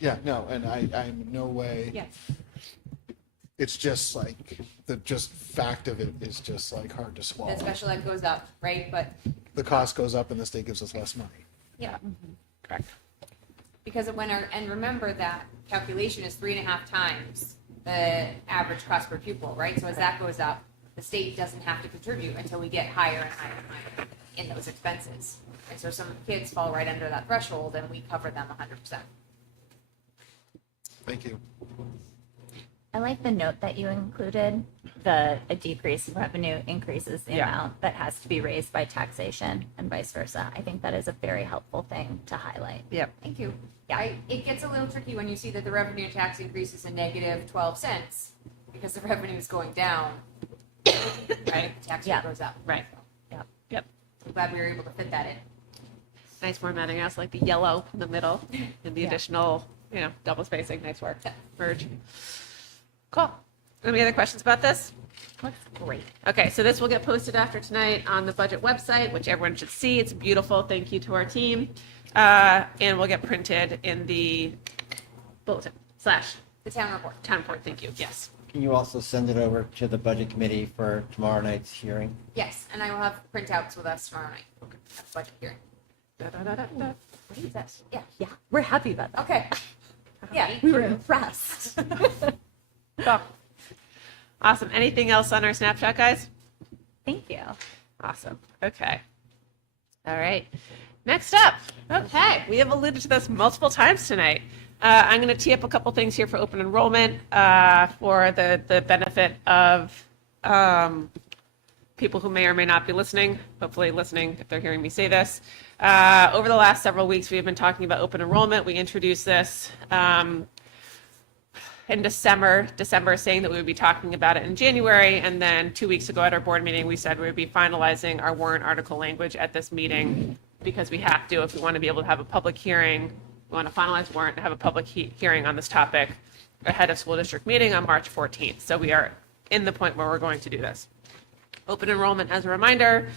Yeah, no, and I'm in no way. Yes. It's just like the just fact of it is just like hard to swallow. The special ed goes up, right? But The cost goes up and the state gives us less money. yeah, Correct. because and remember that calculation is 3.5 times the average cost per pupil, right? So as that goes up, the state doesn't have to contribute until we get higher and higher and higher in those expenses. And so some kids fall right under that threshold and we cover them 100%. Thank you. I like the note that you included, a decrease in revenue increases the Yeah. amount that has to be raised by taxation and vice versa. I think that is a very helpful thing to highlight. Yep. Thank you. Yeah. It gets a little tricky when you see that the revenue and tax increase is a negative 12 cents because the revenue is going down, right? The tax Yeah. rate goes up. Right. Yep. Yep. I'm glad we were able to fit that in. Nice formatting. I also like the yellow in the middle and the Yeah. additional, double spacing. Nice work. Merge. Cool. Any other questions about this? Looks great. Okay, so this will get posted after tonight on the budget website, which everyone should see. It's beautiful. Thank you to our team. And will get printed in the bulletin / The town report. town report. Thank you. Yes. Can you also send it over to the budget committee for tomorrow night's hearing? Yes, and I will have printouts with us tomorrow night. Okay. At the budget hearing. Da-da-da-da-da. What is that? Yeah. Yeah, we're happy about that. Okay. Yeah. We were impressed. Cool. Awesome. Anything else on our snapshot, guys? Thank you. Awesome. Okay. All right. Next up. Okay. We have alluded to this multiple times tonight. I'm going to tee up a couple things here for open enrollment for the benefit of people who may or may not be listening, hopefully listening if they're hearing me say this. Over the last several weeks, we have been talking about open enrollment. We introduced this in December saying that we would be talking about it in January. And then 2 weeks ago at our board meeting, we said we would be finalizing our warrant article language at this meeting because we have to, if we want to be able to have a public hearing, we want to finalize warrant and have a public hearing on this topic ahead of school district meeting on March 14th. So we are in the point where we're going to do this. Open enrollment, as a reminder,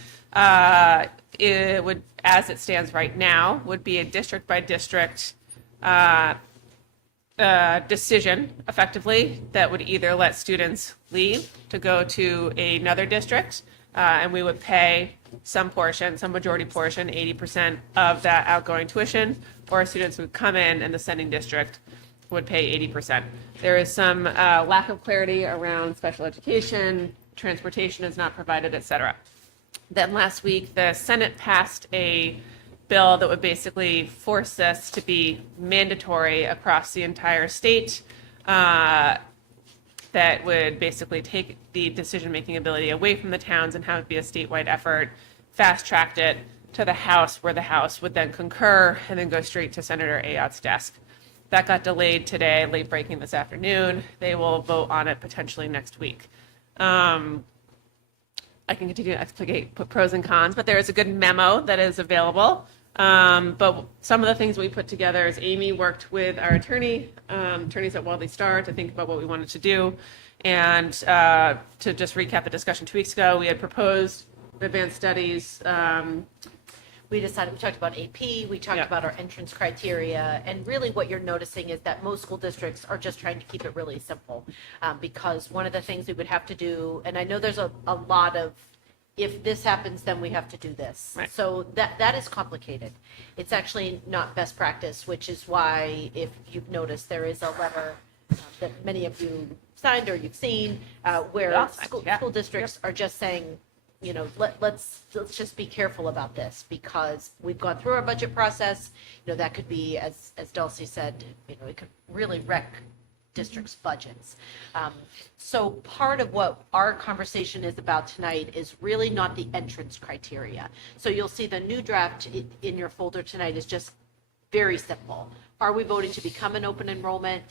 it would, as it stands right now, would be a district by district decision, effectively, that would either let students leave to go to another district, and we would pay some portion, some majority portion, 80% of that outgoing tuition, or students would come in and the sending district would pay 80%. There is some lack of clarity around special education, transportation is not provided, et cetera. Then last week, the Senate passed a bill that would basically force this to be mandatory across the entire state, that would basically take the decision-making ability away from the towns and have it be a statewide effort, fast-tracked it to the House, where the House would then concur and then go straight to Senator Ayotte's desk. That got delayed today, late breaking this afternoon. They will vote on it potentially next week. I can continue to explicate, put pros and cons, but there is a good memo that is available. But some of the things we put together is Amy worked with our attorneys at Waldley Star to think about what we wanted to do. And to just recap the discussion 2 weeks ago, we had proposed advanced studies. We talked about AP, we talked Yeah. about our entrance criteria, and really what you're noticing is that most school districts are just trying to keep it really simple. Because one of the things we would have to do, and I know there's a lot of if this happens, then we have to do this. Right. So that is complicated. It's actually not best practice, which is why, if you've noticed, there is a letter that many of you signed or you've seen, where We all signed, school, yeah. school districts are just saying, you know, let's just be careful about this, because we've gone through our budget process. You know, that could be, as Dulcie said, you know, it could really wreck districts' budgets. So part of what our conversation is about tonight is really not the entrance criteria. So you'll see the new draft in your folder tonight is just very simple. Are we voting to become an open enrollment?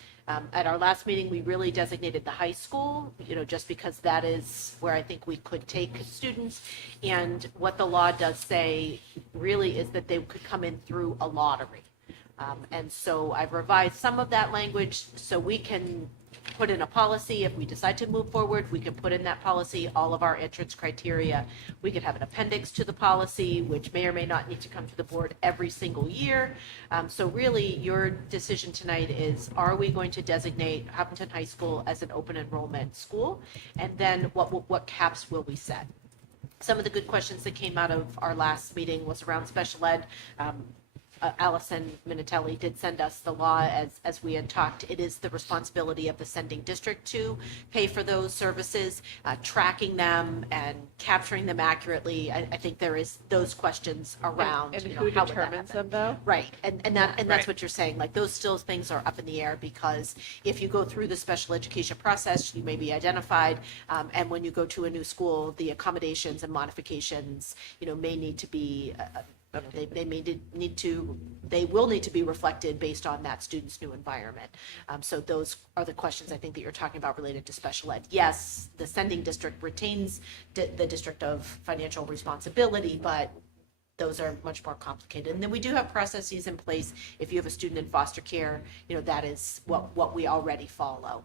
At our last meeting, we really designated the high school, you know, just because that is where I think we could take students. And what the law does say really is that they could come in through a lottery. And so I've revised some of that language so we can put in a policy. If we decide to move forward, we can put in that policy all of our entrance criteria. We could have an appendix to the policy, which may or may not need to come to the board every single year. So really, your decision tonight is, are we going to designate Hopkinton High School as an open enrollment school? And then what caps will we set? Some of the good questions that came out of our last meeting was around special ed. Allison Minatelli did send us the law as we had talked. It is the responsibility of the sending district to pay for those services, tracking them and capturing them accurately. I think there is those questions around. And you know, who how would that determines happen? them, though? Right, and that's Right. what you're saying, like, those still things are up in the air, because if you go through the special education process, you may be identified, and when you go to a new school, the accommodations and modifications, you know, may need to be, they will need to be reflected based on that student's new environment. So those are the questions I think that you're talking about related to special ed. Yes, the sending district retains the district of financial responsibility, but those are much more complicated. And then we do have processes in place. If you have a student in foster care, you know, that is what we already follow.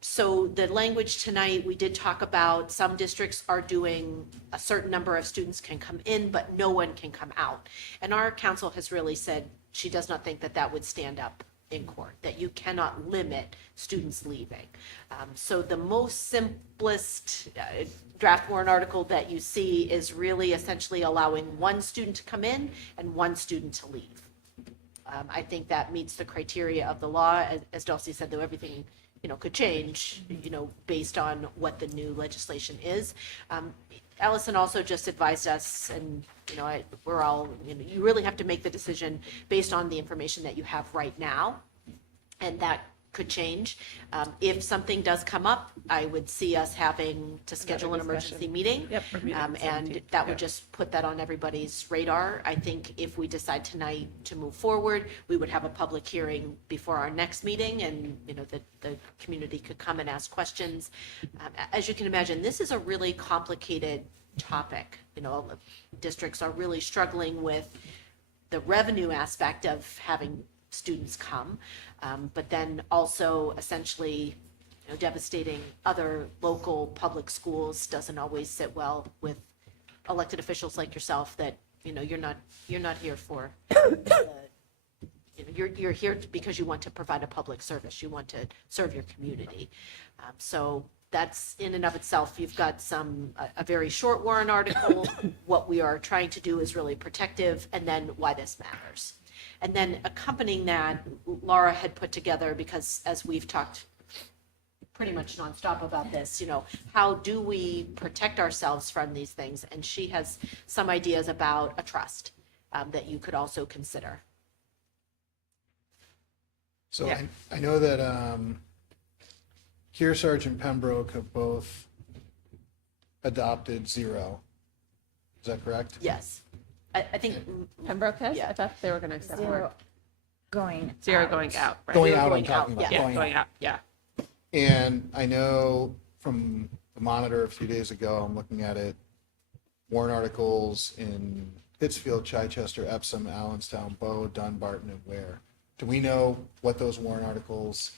So the language tonight, we did talk about some districts are doing a certain number of students can come in, but no one can come out. And our council has really said she does not think that that would stand up in court, that you cannot limit students leaving. So the most simplest draft warrant article that you see is really essentially allowing one student to come in and one student to leave. I think that meets the criteria of the law. As Dulcie said, though, everything, you know, could change, you know, based on what the new legislation is. Allison also just advised us, and, you know, we're all, you know, you really have to make the decision based on the information that you have right now, and that could change. If something does come up, I would see us having to schedule an emergency meeting. Yep, we're meeting on the And 17th, that yeah. would just put that on everybody's radar. I think if we decide tonight to move forward, we would have a public hearing before our next meeting, and, you know, the community could come and ask questions. As you can imagine, this is a really complicated topic. You know, districts are really struggling with the revenue aspect of having students come, but then also essentially, you know, devastating other local public schools doesn't always sit well with elected officials like yourself, that, you know, you're not here for you know, you're here because you want to provide a public service, you want to serve your community. So that's in and of itself, you've got a very short warrant article. What we are trying to do is really protective, and then why this matters. And then accompanying that, Laura had put together, because as we've talked pretty much nonstop about this, you know, how do we protect ourselves from these things? And she has some ideas about a trust that you could also consider. So Yeah. I know that Kearsarge and Pembroke have both adopted zero. Is that correct? Yes. I think Pembroke has? Yeah. I thought they were going to accept more. Zero going Zero out. going out, right? Going Zero out, I'm going talking out, about. Yeah, Going going out. out, yeah. And I know from the Monitor a few days ago, I'm looking at it, warrant articles in Pittsfield, Chichester, Epsom, Allenstown, Bow, Dunbarton, and Ware. Do we know what those warrant articles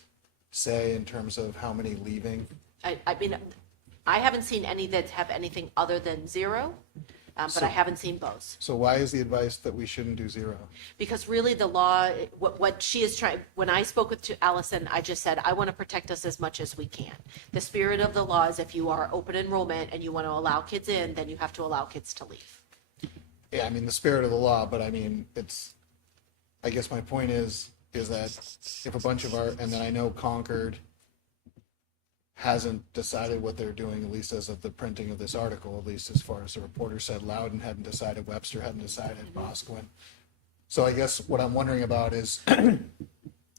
say in terms of how many leaving? I mean, I haven't seen any that have anything other than zero. But I haven't seen both. So why is the advice that we shouldn't do 0? Because really the law, what she is trying, when I spoke to Allison, I just said, I want to protect us as much as we can. The spirit of the law is if you are open enrollment and you want to allow kids in, then you have to allow kids to leave. Yeah, I mean, the spirit of the law, but I mean, I guess my point is that if a bunch of and then I know Concord hasn't decided what they're doing, at least as of the printing of this article, at least as far as the reporter said, Loudon hadn't decided, Webster hadn't decided, Boscawen. So I guess what I'm wondering about is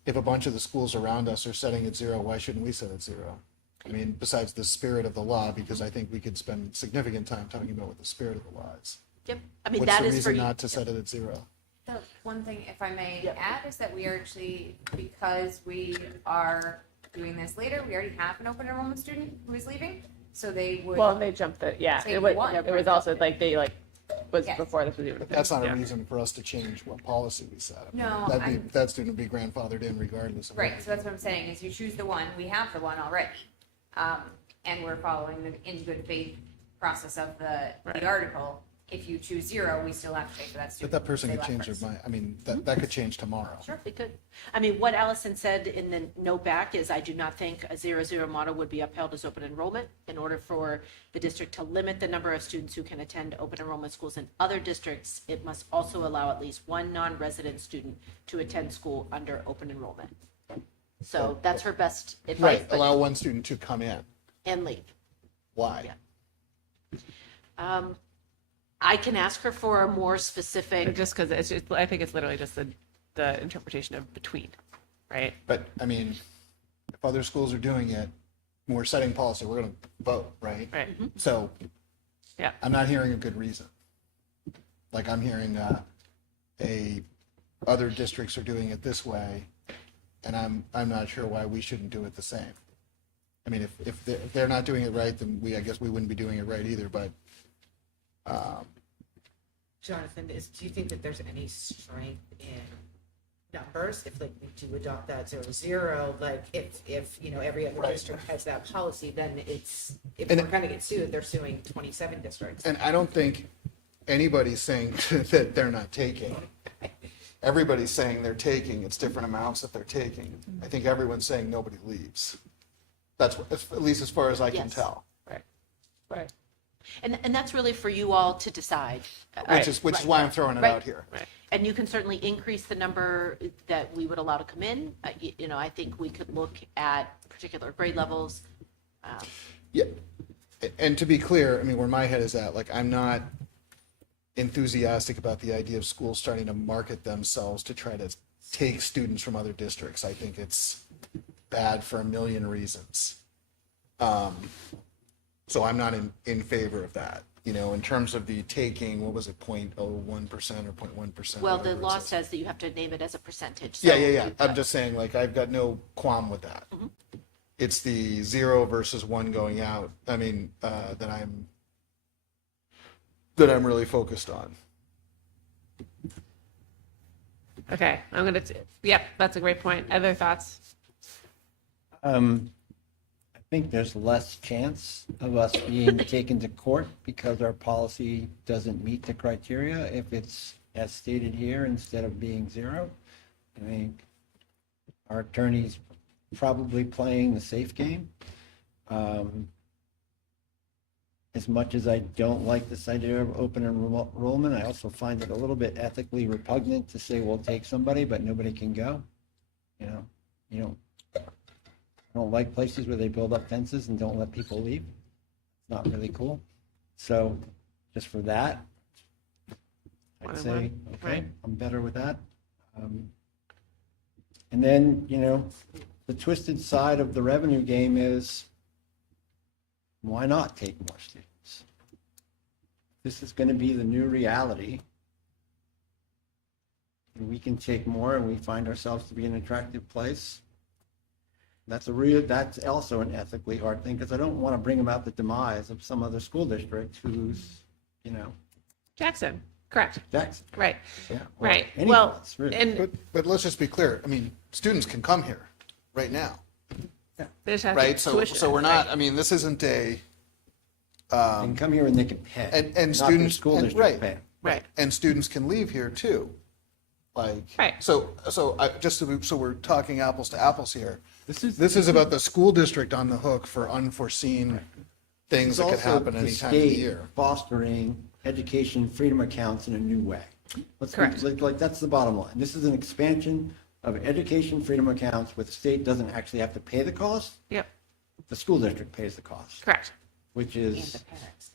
if a bunch of the schools around us are setting at 0, why shouldn't we set at 0? I mean, besides the spirit of the law, because I think we could spend significant time talking about what the spirit of the law is. Yep. I mean, What's that the is for reason you. not to set it at 0? The one thing, if I may add, is that we are actually, because we are doing this later, we already have an open enrollment student who is leaving, so they would. Well, they jumped it. Yeah, Take it was. one. It was also like they was Yes. before this was even a thing. That's not Yeah. a reason for us to change what policy we set. No, That student would be grandfathered in regardless of. Right, so that's what I'm saying, is you choose the one, we have the one already. And we're following the in good faith process of the article. If you choose 0, we still have to pay for that But student. that person They could left change first. their mind. I mean, that could change tomorrow. Sure, we could. I mean, what Allison said in the note back is I do not think a 0-0 model would be upheld as open enrollment. In order for the district to limit the number of students who can attend open enrollment schools in other districts, it must also allow at least one non-resident student to attend school under open enrollment. So that's her best advice. Right, but- allow one student to come in. And leave. Why? I can ask her for a more specific. Just because it's just, I think it's literally just the interpretation of between, right? But, I mean, if other schools are doing it, when we're setting policy, we're going to vote, right? Right. So Yeah. I'm not hearing a good reason. Like I'm hearing other districts are doing it this way, and I'm not sure why we shouldn't do it the same. I mean, if they're not doing it right, then I guess we wouldn't be doing it right either, but Jonathan, do you think that there's any strength in numbers if like we do adopt that 0-0, like if every other district has that policy, then if we're gonna get sued, they're suing 27 districts. And I don't think anybody's saying that they're not taking. Everybody's saying they're taking. It's different amounts that they're taking. I think everyone's saying nobody leaves. That's at least as far as I can Yes. tell. Right. And that's really for you all to decide. Which is why I'm throwing it Right. out here. And you can certainly increase the number that we would allow to come in. I think we could look at particular grade levels. Yeah. And to be clear, I mean, where my head is at, like, I'm not enthusiastic about the idea of schools starting to market themselves to try to take students from other districts. I think it's bad for a million reasons. So I'm not in favor of that. In terms of the taking, what was it, 0.01% or 0.1%? Well, the whatever it law says. says that you have to name it as a percentage. Yeah. I'm just saying, like, I've got no qualm with that. It's the 0 versus 1 going out. I mean, that I'm really focused on. Okay. Yep. That's a great point. Other thoughts? I think there's less chance of us being taken to court because our policy doesn't meet the criteria if it's as stated here instead of being 0. I think our attorney's probably playing the safe game. As much as I don't like this idea of open enrollment, I also find it a little bit ethically repugnant to say we'll take somebody, but nobody can go. I don't like places where they build up fences and don't let people leave. It's not really cool. So just for that, I'd say, okay, I'm better with that. And then, the twisted side of the revenue game is why not take more students? This is going to be the new reality. And we can take more and we find ourselves to be an attractive place. That's also an ethically hard thing because I don't want to bring about the demise of some other school district who's, Jackson. Correct. Jackson. Right. Yeah. Right. Any Well, place, really. and But let's just be clear. I mean, students can come here right now, they just have right? to So tuition, we're not, right? I mean, this isn't They can come here and they can pay. And not their students, school and- district right. pay. Right. And students can leave here too. Like, Right. so we're talking apples to apples here. This is This is about the school district on the hook for unforeseen things that could also happen the any time of the state year. fostering education freedom accounts in a new way. Correct. Like that's the bottom line. This is an expansion of education freedom accounts where the state doesn't actually have to pay the cost. Yep, The school district pays the cost, correct. which is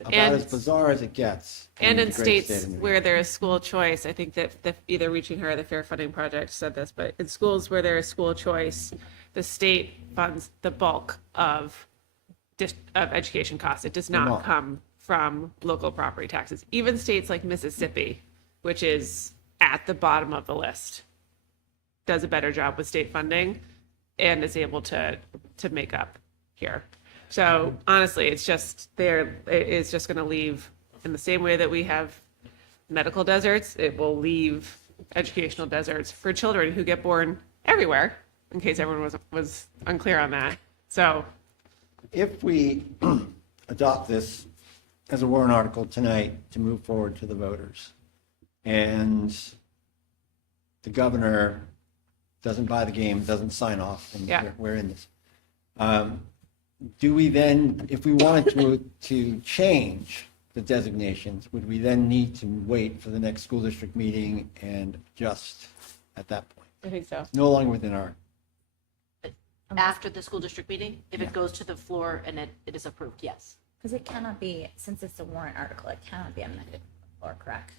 about And- as bizarre as it gets. And in the great states state of New where York. there is school choice, I think that either Reaching Her or the Fair Funding Project said this, but in schools where there is school choice, the state funds the bulk of education costs. It does not Vermont. come from local property taxes. Even states like Mississippi, which is at the bottom of the list, does a better job with state funding and is able to make up here. So honestly, it's just it's just going to leave in the same way that we have medical deserts. It will leave educational deserts for children who get born everywhere. In case everyone was unclear on that. So If we adopt this as a warrant article tonight to move forward to the voters, and the governor doesn't buy the game, doesn't sign off, and Yeah. we're in this. Do we then, if we wanted to change the designations, would we then need to wait for the next school district meeting and adjust at that point? I think so. No longer within our, After the school district meeting, if it goes to the floor and it is approved, yes. Because it cannot be, since it's a warrant article, it cannot be amended or correct.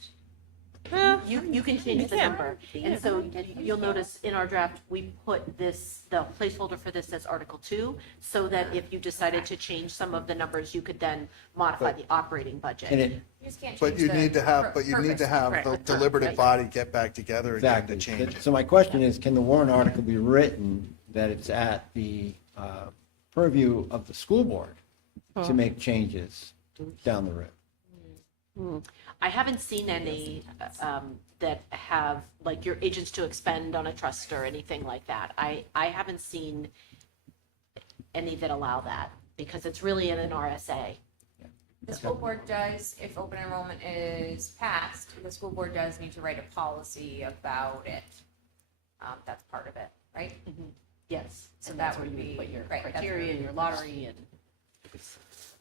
Well, You can change the can. number. And so you'll notice in our draft, we put this, the placeholder for this as Article 2, so that if you decided to change some of the numbers, you could then modify the operating and budget. it, You just can't But change you the need to have, pur- but you need to purpose. have Right. the deliberative body get back together again to exactly. change it. So my question is, can the warrant article be written that it's at the purview of the school board to make changes down the road? I haven't seen any that have, like, your agents to expend on a trust or anything like that. I haven't seen any that allow that, because it's really in an RSA. The school board does, if open enrollment is passed, the school board does need to write a policy about it. That's part of it, right? Yes, so And that's that where would you would put be- your right, that's criteria where and your lottery and.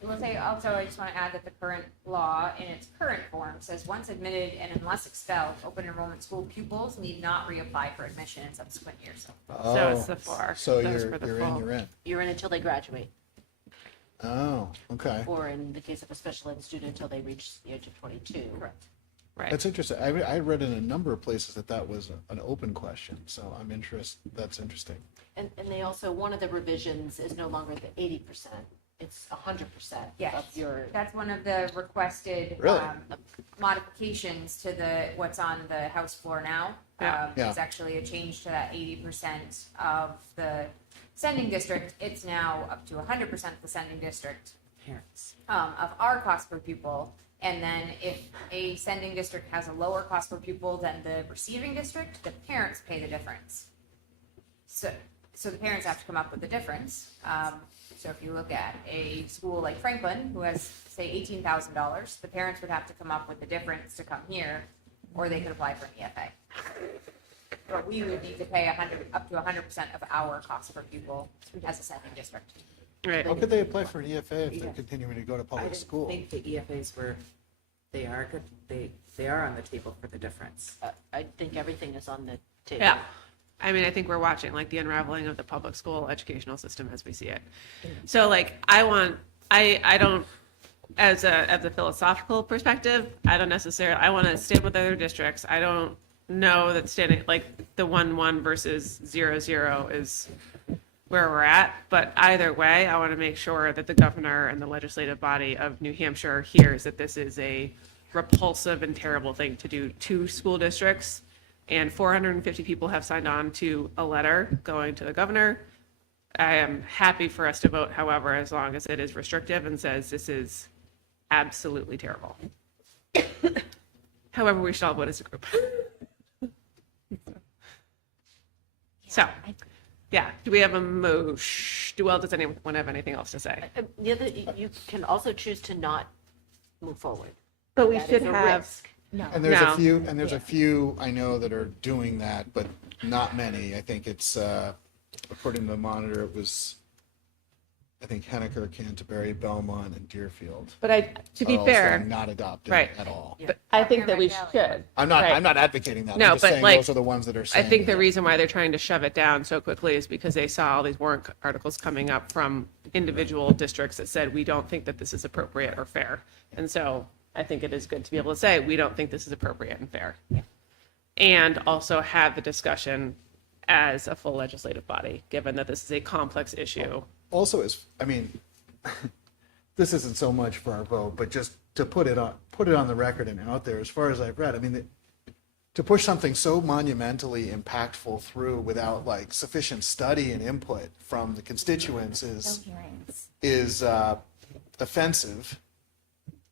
I will say also, I just want to add that the current law in its current form says once admitted and unless expelled, open enrollment school pupils need not reapply for admission in subsequent years. So it's the four. So Those you're for the in, fall. you're in. You're in until they graduate, Oh, okay. or in the case of a special ed student, until they reach the age of 22. Correct. Right. That's interesting. I read in a number of places that was an open question, so I'm interested, that's interesting. And they also, one of the revisions is no longer the 80%, it's 100% Yes. of your. That's one of the requested Really? modifications to what's on the House floor now. Yeah. Yeah. It's actually a change to that 80% of the sending district. It's now up to 100% of the sending district Parents. of our cost per pupil. And then if a sending district has a lower cost per pupil than the receiving district, the parents pay the difference. So the parents have to come up with the difference. So if you look at a school like Franklin, who has, say, $18,000, the parents would have to come up with the difference to come here, or they could apply for an EFA. Or we would need to pay up to 100% of our cost per pupil as a sending district. Right. How could they apply for an EFA if they're Yeah. continuing to go to I public didn't school? think the EFAs were, they are good, they are on the table for the difference. I think everything is on the table. Yeah. I mean, I think we're watching like the unraveling of the public school educational system as we see it. So like, I don't, as a philosophical perspective, I don't necessarily, I want to stand with other districts. I don't know that standing, like the 1-1 versus 0-0 is where we're at. But either way, I want to make sure that the governor and the legislative body of New Hampshire hears that this is a repulsive and terrible thing to do to school districts. And 450 people have signed on to a letter going to the governor. I am happy for us to vote, however, as long as it is restrictive and says this is absolutely terrible. However, we should all vote as a group. So, yeah, do we have a motion? does anyone have anything else to say? The other, you can also choose to not move forward. But we That should is a have, risk. No. And there's No. a few I know that are doing that, but not many. I think it's, according to the monitor, it was, I think Henniker, Canterbury, Belmont, and Deerfield. but to be are also fair, not adopted right. at all. but I think that we should. I'm not Right. I'm not advocating that. No, I'm just but, saying like, those are the ones that are I saying think the that. reason why they're trying to shove it down so quickly is because they saw all these warrant articles coming up from individual districts that said, we don't think that this is appropriate or fair. And so I think it is good to be able to say, we don't think this is appropriate and fair. And also have the discussion as a full legislative body, given that this is a complex issue. Also is, I mean, this isn't so much for our vote, but just to put it on the record and out there, as far as I've read, I mean, to push something so monumentally impactful through without like sufficient study and input from the constituents No is hearings. offensive.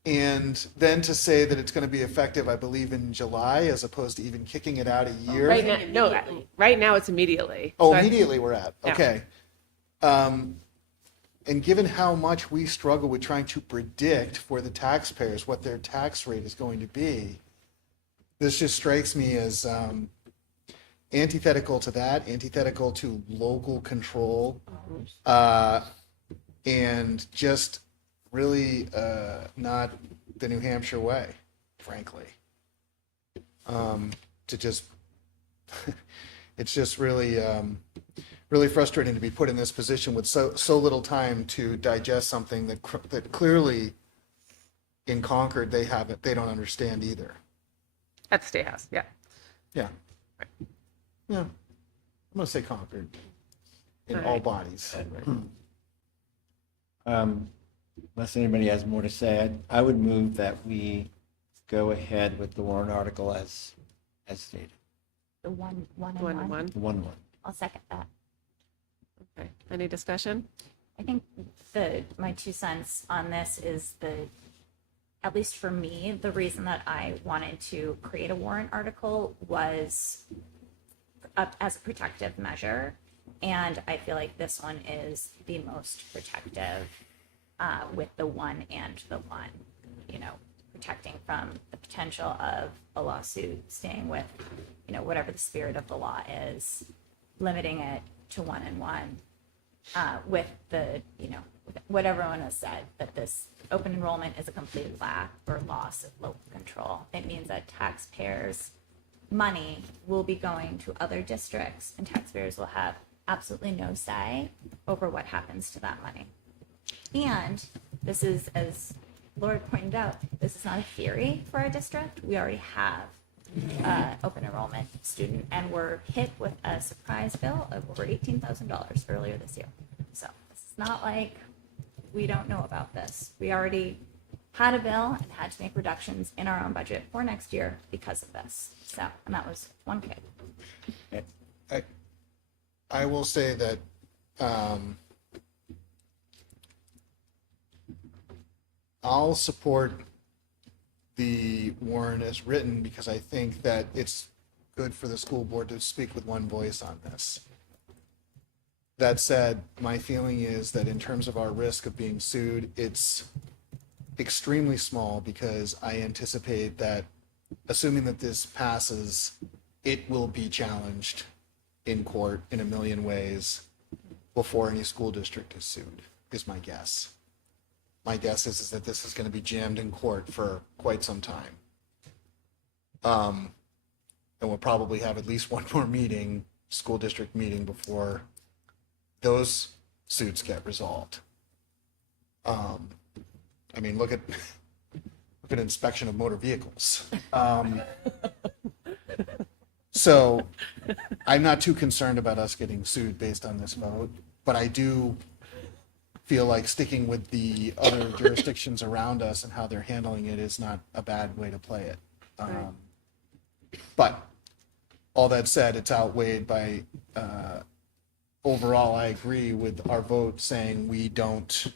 And then to say that it's going to be effective, I believe, in July, as opposed to even kicking it out a year. Right now, no, right now it's immediately. Oh, So I- immediately we're at, Yeah. okay. And given how much we struggle with trying to predict for the taxpayers what their tax rate is going to be, this just strikes me as antithetical to that, antithetical to local control, and just really not the New Hampshire way, frankly. To just, it's just really, really frustrating to be put in this position with so little time to digest something that clearly in Concord they don't understand either. At the State House, yeah. Yeah. Yeah. I'm gonna say Concord in All all right. bodies. Unless anybody has more to say, I would move that we go ahead with the warrant article as stated. The one and One and one. one. The one. I'll second that. Okay. Any discussion? I think my 2 cents on this is at least for me, the reason that I wanted to create a warrant article was as a protective measure. And I feel like this one is the most protective with the one and the one, protecting from the potential of a lawsuit, staying with, whatever the spirit of the law is, limiting it to one and one. With what everyone has said, that this open enrollment is a complete lack or loss of local control. It means that taxpayers' money will be going to other districts, and taxpayers will have absolutely no say over what happens to that money. And this is, as Lord pointed out, this is not a theory for our district. We already have open enrollment student, and we're hit with a surprise bill of over $18,000 earlier this year. So this is not like we don't know about this. We already had a bill and had to make reductions in our own budget for next year because of this. So, and that was one kid. I will say that I'll support the warrant as written because I think that it's good for the school board to speak with one voice on this. That said, my feeling is that in terms of our risk of being sued, it's extremely small because I anticipate that, assuming that this passes, it will be challenged in court in a million ways before any school district is sued, is my guess. My guess is that this is going to be jammed in court for quite some time. And we'll probably have at least one more meeting, school district meeting, before those suits get resolved. I mean, look at inspection of motor vehicles. So I'm not too concerned about us getting sued based on this vote, but I do feel like sticking with the other jurisdictions around us and how they're handling it is not a bad way to play it. But all that said, it's outweighed by, overall, I agree with our vote saying we don't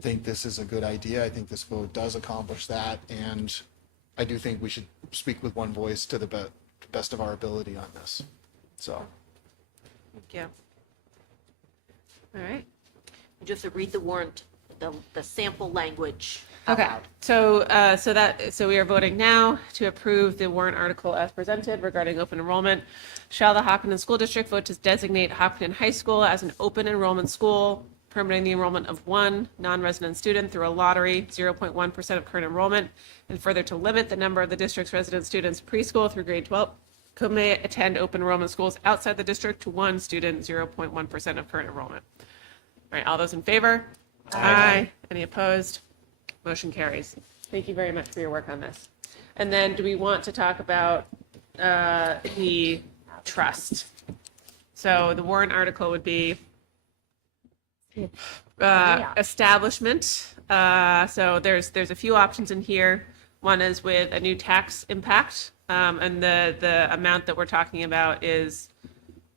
think this is a good idea. I think this vote does accomplish that, and I do think we should speak with one voice to the best of our ability on this. So, Thank you. All right. You just have to read the warrant, the sample language. Okay, aloud. so we are voting now to approve the warrant article as presented regarding open enrollment. Shall the Hopkinton School District vote to designate Hopkinton High School as an open enrollment school, permitting the enrollment of one non-resident student through a lottery, 0.1% of current enrollment, and further to limit the number of the district's resident students preschool through grade 12 who may attend open enrollment schools outside the district to one student, 0.1% of current enrollment. All right, all those in favor? Aye. Any opposed? Motion carries. Thank you very much for your work on this. And then do we want to talk about the trust? So the warrant article would be establishment. So there's a few options in here. One is with a new tax impact, and the amount that we're talking about is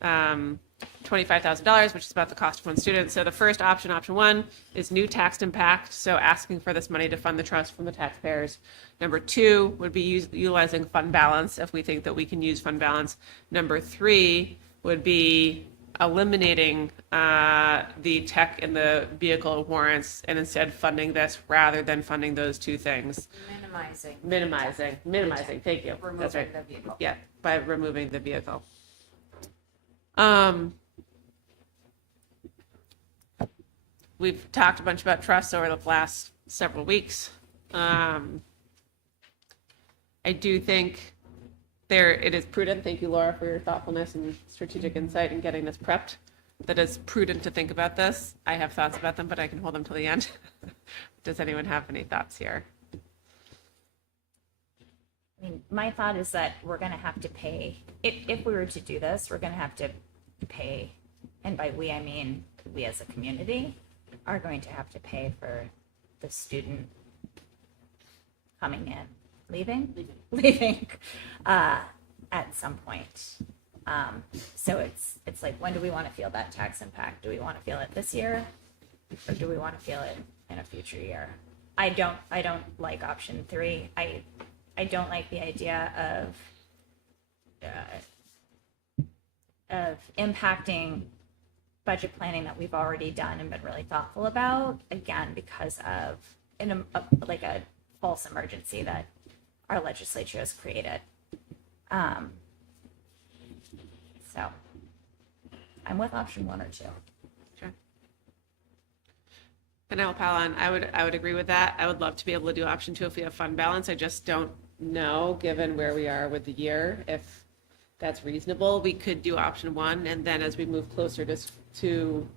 $25,000, which is about the cost of one student. So the first option, option one, is new tax impact. So asking for this money to fund the trust from the taxpayers. Number two would be utilizing fund balance if we think that we can use fund balance. Number three would be eliminating the tech and the vehicle warrants and instead funding this rather than funding those two things. Minimizing. Thank you. That's right. The vehicle. Yeah, by removing the vehicle. We've talked a bunch about trusts over the last several weeks. I do think it is prudent. Thank you, Laura, for your thoughtfulness and strategic insight in getting this prepped. That is prudent to think about this. I have thoughts about them, but I can hold them till the end. Does anyone have any thoughts here? I mean, my thought is that we're going to have to pay, if we were to do this, we're going to have to pay, and by we, I mean we as a community are going to have to pay for the student coming in, leaving at some point. So it's like, when do we want to feel that tax impact? Do we want to feel it this year, or do we want to feel it in a future year? I don't like option three. I don't like the idea of impacting budget planning that we've already done and been really thoughtful about, again, because of like a false emergency that our legislature has created. So I'm with option one or two. Sure. Penelope Palin, I would agree with that. I would love to be able to do option two if we have fund balance. I just don't know, given where we are with the year, if that's reasonable. We could do option one, and then as we move closer to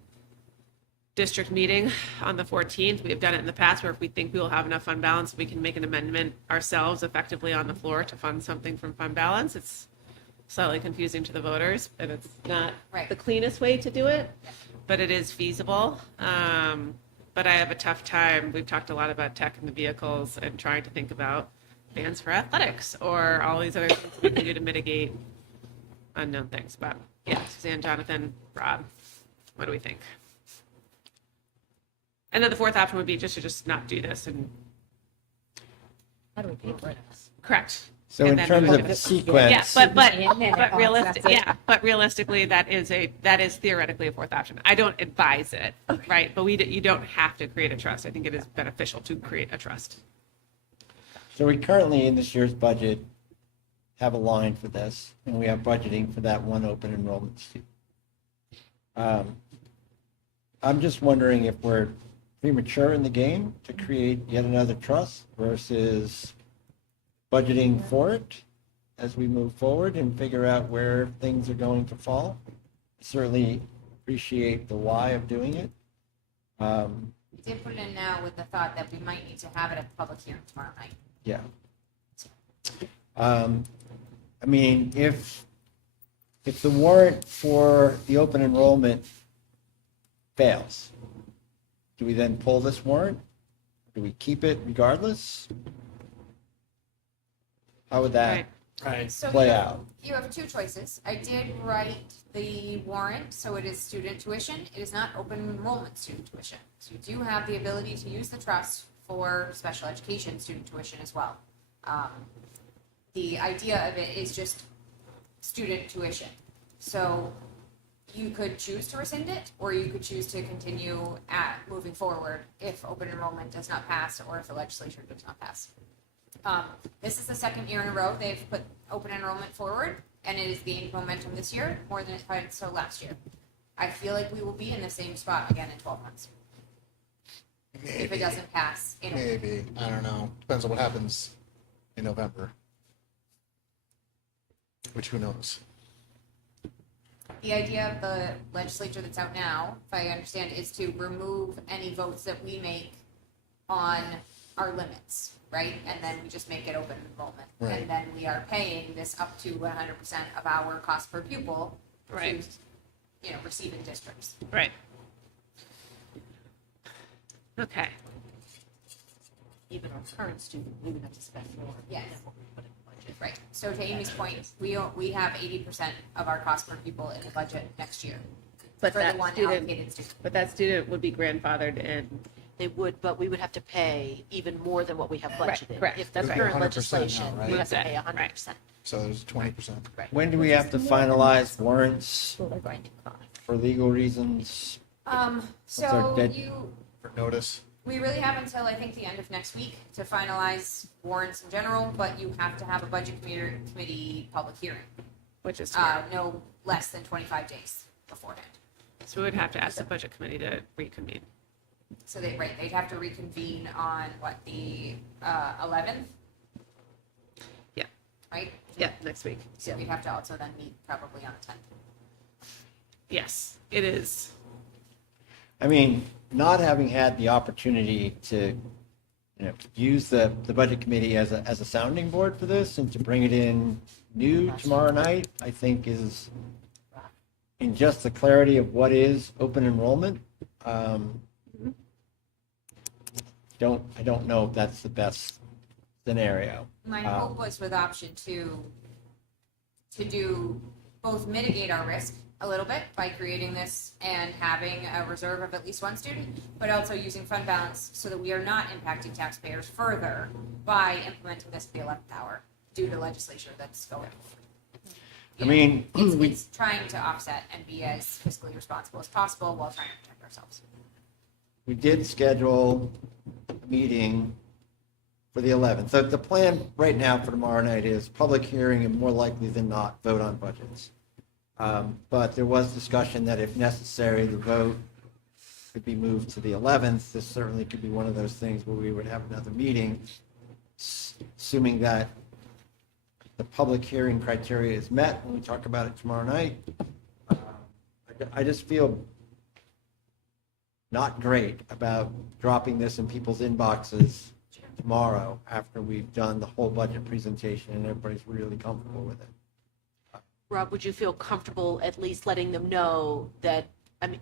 district meeting on the 14th, we have done it in the past where if we think we will have enough fund balance, we can make an amendment ourselves effectively on the floor to fund something from fund balance. It's slightly confusing to the voters, and it's not the cleanest way to do it, but it is feasible. But I have a tough time. We've talked a lot about tech in the vehicles and trying to think about bans for athletics or all these other things we can do to mitigate unknown things. But yeah, Suzanne, Jonathan, Rob, what do we think? And then the fourth option would be just to not do this. And How do we pay for it? correct. So And in then terms we're of gonna- the sequence. Yeah, but Yeah. realistically, that is theoretically a fourth option. I don't advise it, right? But you don't have to create a trust. I think it is beneficial to create a trust. So we currently, in this year's budget, have a line for this, and we have budgeting for that one open enrollment student. I'm just wondering if we're premature in the game to create yet another trust versus budgeting for it as we move forward and figure out where things are going to fall. Certainly appreciate the why of doing it. We did put it in now with the thought that we might need to have it at the public hearing tomorrow night. Yeah. I mean, if the warrant for the open enrollment fails, do we then pull this warrant? Do we keep it regardless? How would that So play out? You have two choices. I did write the warrant, so it is student tuition. It is not open enrollment student tuition. So you do have the ability to use the trust for special education student tuition as well. The idea of it is just student tuition. So you could choose to rescind it, or you could choose to continue at moving forward if open enrollment does not pass or if the legislature does not pass. This is the second year in a row they've put open enrollment forward, and it has gained momentum this year more than it had so last year. I feel like we will be in the same spot again in 12 months if it doesn't pass. Maybe, I don't know. Depends on what happens in November. Which who knows? The idea of the legislature that's out now, if I understand, is to remove any votes that we make on our limits, right? And then we just make it open enrollment. Right. And then we are paying this up to 100% of our cost per pupil Right. to, receiving districts. Right. Okay. Even our current student, we would have to spend more. Yes. than what we put in the budget. Right. So to Amy's point, we have 80% of our cost per pupil in the budget next year But for that the one student, allocated student. but that student would be grandfathered in. They would, but we would have to pay even more than what we have Right, budgeted. correct. If the That's current 100% now, legislation, right? we have to Right. pay 100%. So there's 20%. When do we have to finalize warrants People are going to cost. for legal reasons? So our dead- For notice. we really have until I think the end of next week to finalize warrants in general, but you have to have a budget committee public hearing, Which is tomorrow. no less than 25 days beforehand. So we would have to ask the budget committee to reconvene. So they'd have to reconvene on the 11th, Yeah. right? Yeah, next week. So we'd have to also then meet probably on the 10th. Yes, it is. I mean, not having had the opportunity to, use the budget committee as a sounding board for this and to bring it in new tomorrow night, I think is, in just the clarity of what is open enrollment, I don't know if that's the best scenario. My hope was with option 2 to do both mitigate our risk a little bit by creating this and having a reserve of at least one student, but also using fund balance so that we are not impacting taxpayers further by implementing this at the 11th hour due to legislature that's going. I mean, It's trying to offset and be as fiscally responsible as possible while trying to protect ourselves. we did schedule a meeting for the 11th. So the plan right now for tomorrow night is public hearing and more likely than not, vote on budgets. But there was discussion that if necessary, the vote could be moved to the 11th. This certainly could be one of those things where we would have another meeting, assuming that the public hearing criteria is met when we talk about it tomorrow night. I just feel not great about dropping this in people's inboxes tomorrow after we've done the whole budget presentation and everybody's really comfortable with it. Rob, would you feel comfortable at least letting them know that,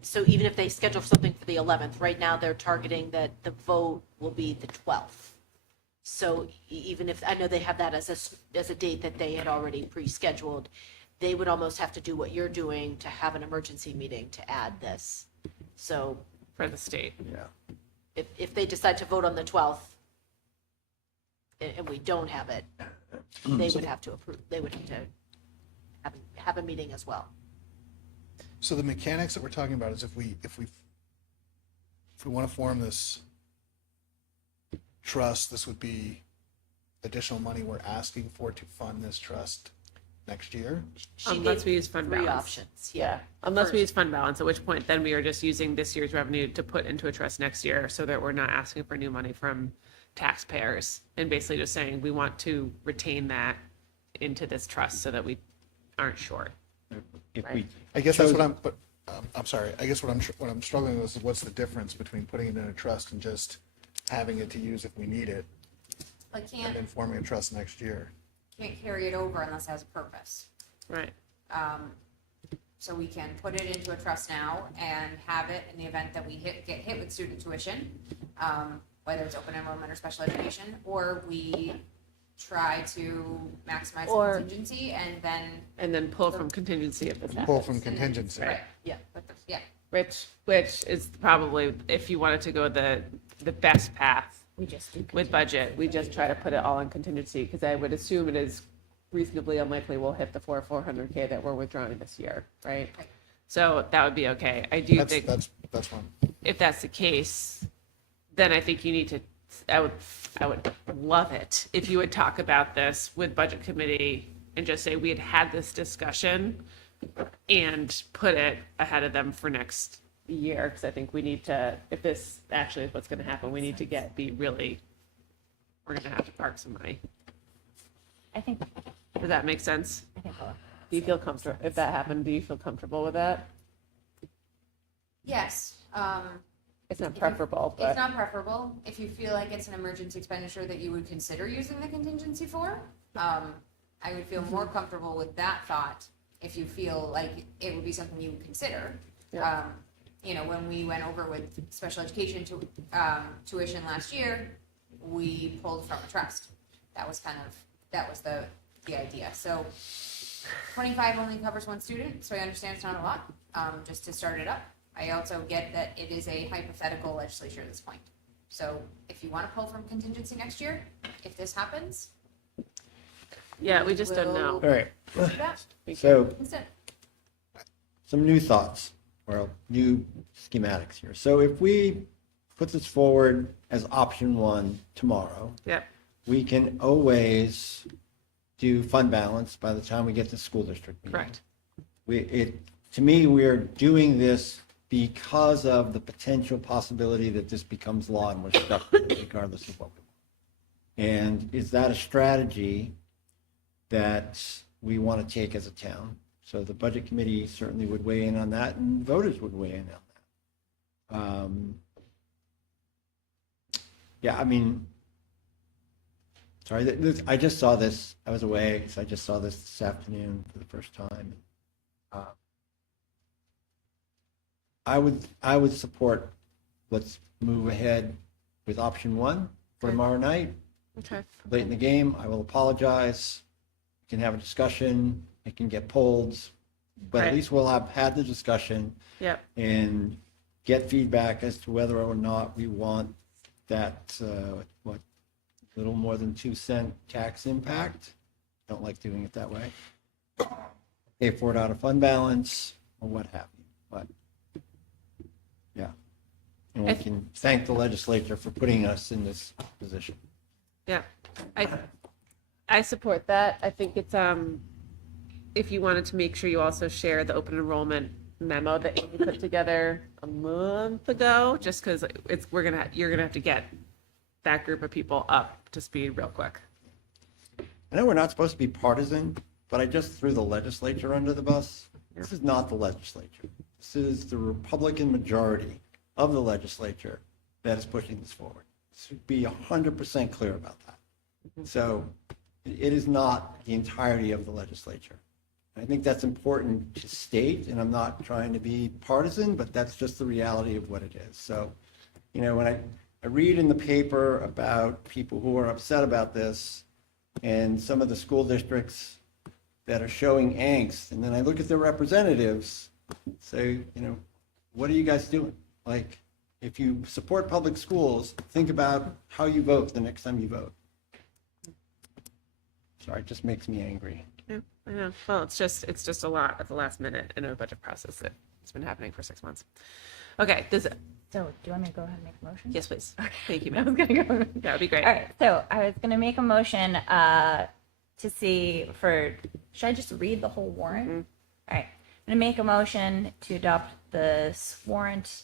so even if they schedule something for the 11th, right now they're targeting that the vote will be the 12th. So even if, I know they have that as a date that they had already pre-scheduled, they would almost have to do what you're doing to have an emergency meeting to add this. So For the state. Yeah. if they decide to vote on the 12th and we don't have it, they would have to approve, they would have to have a meeting as well. So the mechanics that we're talking about is if we want to form this trust, this would be additional money we're asking for to fund this trust next year. Unless we use fund Three balance. options, yeah. Unless we First. use fund balance, at which point then we are just using this year's revenue to put into a trust next year so that we're not asking for new money from taxpayers and basically just saying we want to retain that into this trust so that we aren't short. If we I guess that's chose- what I'm sorry. I guess what I'm struggling with is what's the difference between putting it in a trust and just having it to use if we need it Like and then forming a trust next year. can't carry it over unless it has a purpose. Right. So we can put it into a trust now and have it in the event that we get hit with student tuition, whether it's open enrollment or special education, or we try to maximize the Or- contingency and then. And then pull from contingency if this happens. Pull from contingency. Right, yeah, yeah. Which is probably, if you wanted to go the best path We just do. with budget, we just try to put it all in contingency, because I would assume it is reasonably unlikely we'll hit the 400K that we're withdrawing this year, right? Right. So that would be okay. I do think That's fine. if that's the case, then I think you need to, I would love it if you would talk about this with budget committee and just say we had this discussion and put it ahead of them for next year. Because I think we need to, if this actually is what's going to happen, we need to we're going to have to park some money. I think, Does that make sense? I think I'll- Do you feel comfortable, if that happened, do you feel comfortable with that? Yes, It's not If you- preferable, it's but, not preferable. If you feel like it's an emergency expenditure that you would consider using the contingency for, I would feel more comfortable with that thought if you feel like it would be something you would consider. Yeah. You know, when we went over with special education tuition last year, we pulled from a trust. That was the idea. So 25 only covers one student, so I understand it's not a lot, just to start it up. I also get that it is a hypothetical legislature at this point. So if you want to pull from contingency next year, if this happens, yeah, we just don't know. All right. do that So instead. some new thoughts or new schematics here. So if we put this forward as option one tomorrow, Yep, we can always do fund balance by the time we get to school district meeting. correct. To me, we're doing this because of the potential possibility that this becomes law and we're stuck with it regardless of what we want. And is that a strategy that we want to take as a town? So the budget committee certainly would weigh in on that, and voters would weigh in on that. Yeah, I mean, sorry, I just saw this. I was away, so I just saw this afternoon for the first time. I would support, let's move ahead with option one for tomorrow night. Okay. Late in the game, I will apologize. We can have a discussion. It can get pulled, but Right. at least we'll have had the discussion Yep, and get feedback as to whether or not we want that, little more than 2 cent tax impact. Don't like doing it that way. Pay for it out of fund balance or what have you, but yeah. And we can thank the legislature for putting us in this position. yeah. I support that. I think it's, if you wanted to make sure you also share the open enrollment memo that you put together a month ago, just because you're gonna have to get that group of people up to speed real quick. I know we're not supposed to be partisan, but I just threw the legislature under the bus. This is not the legislature. This is the Republican majority of the legislature that is pushing this forward. To be 100% clear about that. So it is not the entirety of the legislature. I think that's important to state, and I'm not trying to be partisan, but that's just the reality of what it is. So, when I read in the paper about people who are upset about this and some of the school districts that are showing angst, and then I look at their representatives, say, what are you guys doing? Like, if you support public schools, think about how you vote the next time you vote. Sorry, it just makes me angry. Yeah, I know. Well, it's just a lot at the last minute in a budget process that it's been happening for 6 months. Okay, So do you want me to go ahead and make a motion? yes, please. Thank you, I was ma'am. gonna go. That would be great. All right, so I was gonna make a motion to see for, should I just read the whole warrant? All right, I'm gonna make a motion to adopt this warrant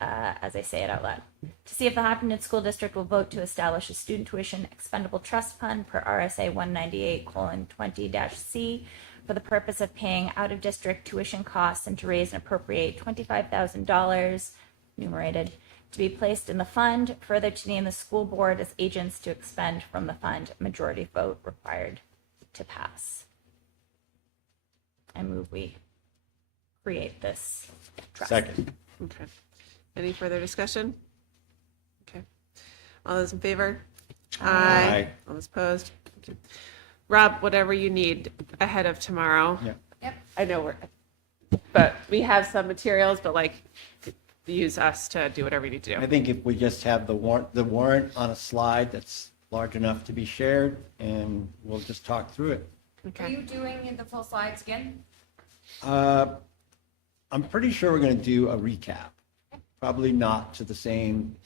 as I say it out loud. To see if the Hopkinton School District will vote to establish a student tuition expendable trust fund per RSA 198:20-C for the purpose of paying out-of-district tuition costs and to raise and appropriate $25,000 enumerated to be placed in the fund, further to name the school board as agents to expend from the fund, majority vote required to pass. I move we create this trust. Second. Okay. Any further discussion? Okay. All those in favor? Aye. All those opposed? Okay. Rob, whatever you need ahead of tomorrow. Yeah. Yep. I know but we have some materials, but use us to do whatever you need to I do. think if we just have the warrant on a slide that's large enough to be shared, and we'll just talk through it. Are Okay. you doing the full slides again? I'm pretty sure we're going to do a recap. Probably not to the same,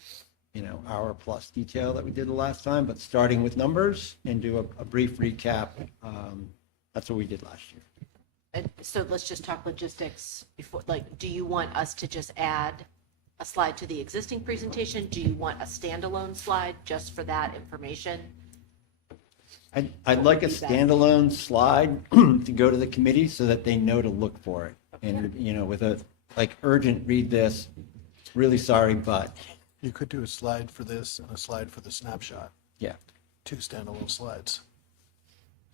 hour plus detail that we did the last time, but starting with numbers and do a brief recap. That's what we did last year. And so let's just talk logistics before, like, do you want us to just add a slide to the existing presentation? Do you want a standalone slide just for that information? I'd like a standalone slide to go to the committee so that they know to look for it. And, with a, urgent, read this, really sorry, but, You could do a slide for this and a slide for the snapshot, yeah. 2 standalone slides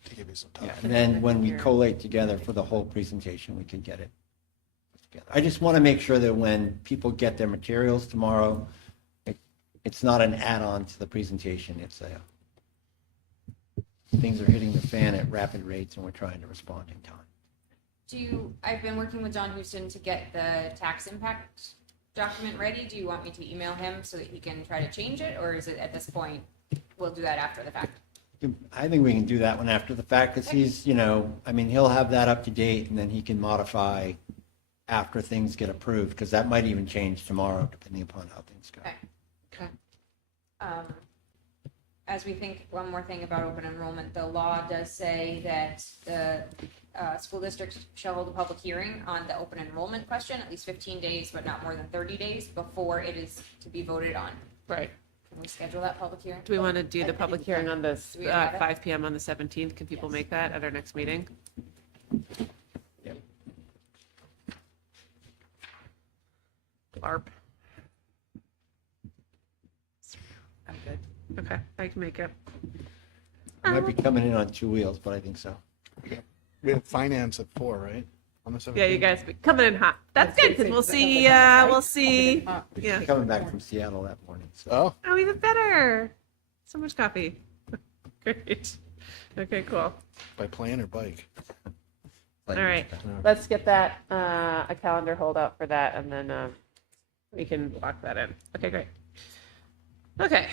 to give you some time. Yeah, and then when we collate together for the whole presentation, we can get it together. I just want to make sure that when people get their materials tomorrow, it's not an add-on to the presentation. It's things are hitting the fan at rapid rates, and we're trying to respond in time. I've been working with John Houston to get the tax impact document ready. Do you want me to email him so that he can try to change it, or is it at this point, we'll do that after the fact? I think we can do that one after the fact, because he's, he'll have that up to date, and then he can modify after things get approved, because that might even change tomorrow, depending upon how things go. Okay. As we think, one more thing about open enrollment, the law does say that the school districts shall hold a public hearing on the open enrollment question at least 15 days, but not more than 30 days before it is to be voted on. Right. Can we schedule that public hearing? Do we want to do the public hearing on this Do we have it? 5 p.m. on the 17th? Can people make that at our next meeting? Yep. LARP. I'm good. Okay, I can make it. I might be coming in on 2 wheels, but I think so. We have finance at 4, right? On the 17th? Yeah, you guys be coming in hot. That's good because we'll see. Yeah. Coming back from Seattle that morning, so. Oh, Oh, even better. So much coffee. Great. Okay, cool. by plane or bike? All right. Let's get that a calendar holdout for that, and then we can lock that in. Okay, great. Okay,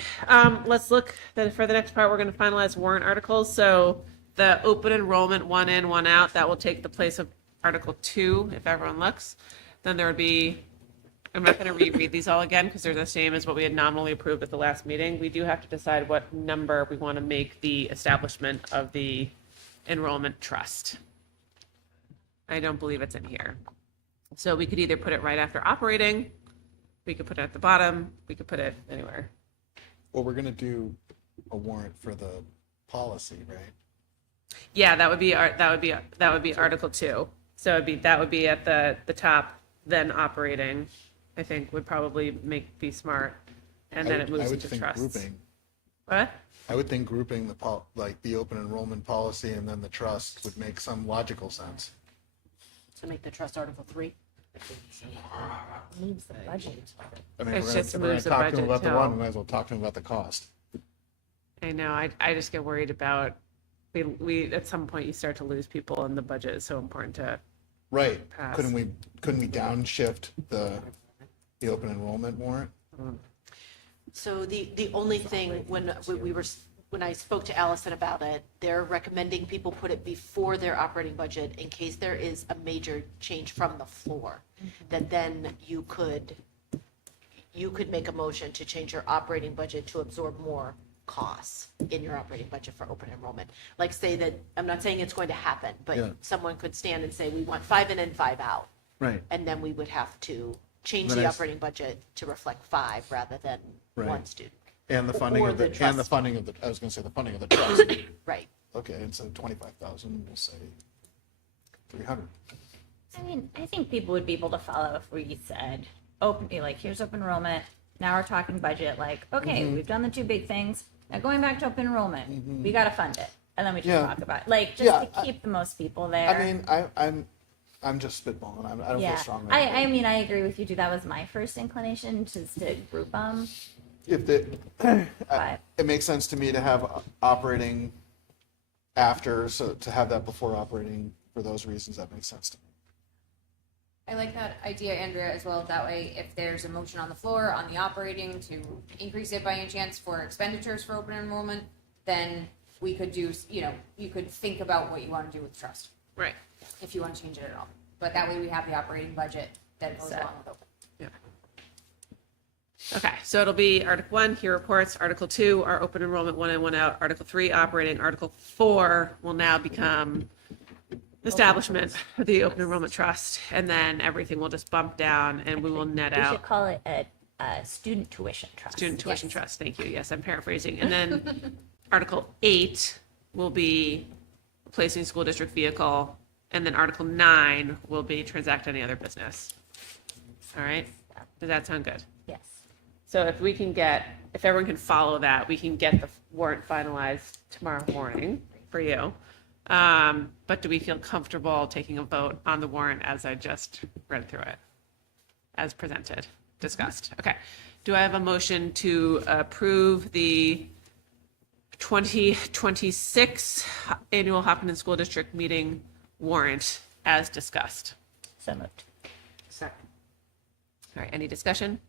let's look for the next part. We're going to finalize warrant articles. So the open enrollment 1 in, 1 out, that will take the place of Article 2 if everyone looks. Then there would be, I'm not going to reread these all again because they're the same as what we had nominally approved at the last meeting. We do have to decide what number we want to make the establishment of the enrollment trust. I don't believe it's in here. So we could either put it right after operating, we could put it at the bottom, we could put it anywhere. Well, we're going to do a warrant for the policy, right? Yeah, that would be Article 2. So that would be at the top, then operating, I think would probably be smart. And then it moves into trusts. Grouping. What? I would think grouping the open enrollment policy and then the trust would make some logical sense. So make the trust Article 3? Moves the budget. I mean, It's if just we're going moves to the talk to them budget about the till- one, we might as well talk to them about the cost. I know, I just get worried about, we at some point you start to lose people and the budget is so important to, Right. Pass. Couldn't we downshift the open enrollment warrant? So the only thing, when I spoke to Allison about it, they're recommending people put it before their operating budget in case there is a major change from the floor. That then you could make a motion to change your operating budget to absorb more costs in your operating budget for open enrollment. Like say that, I'm not saying it's going to happen, Yeah. but someone could stand and say, we want 5 in and 5 out. Right. And then we would have to change But the I- operating budget to reflect 5 rather than Right. 1 student. And the funding Or of the and the trust. funding of the, I was going to say the funding of the trust. Right. Okay, instead of 25,000, we'll say 300. I mean, I think people would be able to follow if we said, here's open enrollment. Now we're talking budget. Like, okay, we've done the 2 big things. Now going back to open enrollment, we got to fund it, and then we just Yeah. talk about it. Just Yeah, to keep the most people there. I mean, I'm just spitballing. I don't feel strongly. I mean, I agree with you too. That was my first inclination, just to group them. If it makes sense to me to have operating after, so to have that before operating for those reasons, that makes sense to me. I like that idea, Andrea, as well. That way, if there's a motion on the floor on the operating to increase it by any chance for expenditures for open enrollment, then we could do, you could think about what you want to do with trust, right. if you want to change it at all. But that way we have the operating budget that goes Set. along with open. Okay, so it'll be Article 1, here reports, Article 2, our open enrollment 1 in, 1 out, Article 3, operating, Article 4 will now become establishment of the open enrollment trust, and then everything will just bump down and we will net We out should call it a student tuition trust. student tuition trust. Thank you. Yes, I'm paraphrasing. And then Article 8 will be replacing school district vehicle, and then Article 9 will be transact any other business. All right? Does that sound good? Yes. So if everyone can follow that, we can get the warrant finalized tomorrow morning for you. But do we feel comfortable taking a vote on the warrant as I just read through it? As presented, discussed. Okay. Do I have a motion to approve the 2026 annual Hopkinton School District meeting warrant as discussed? So moved. Second. All right, any discussion?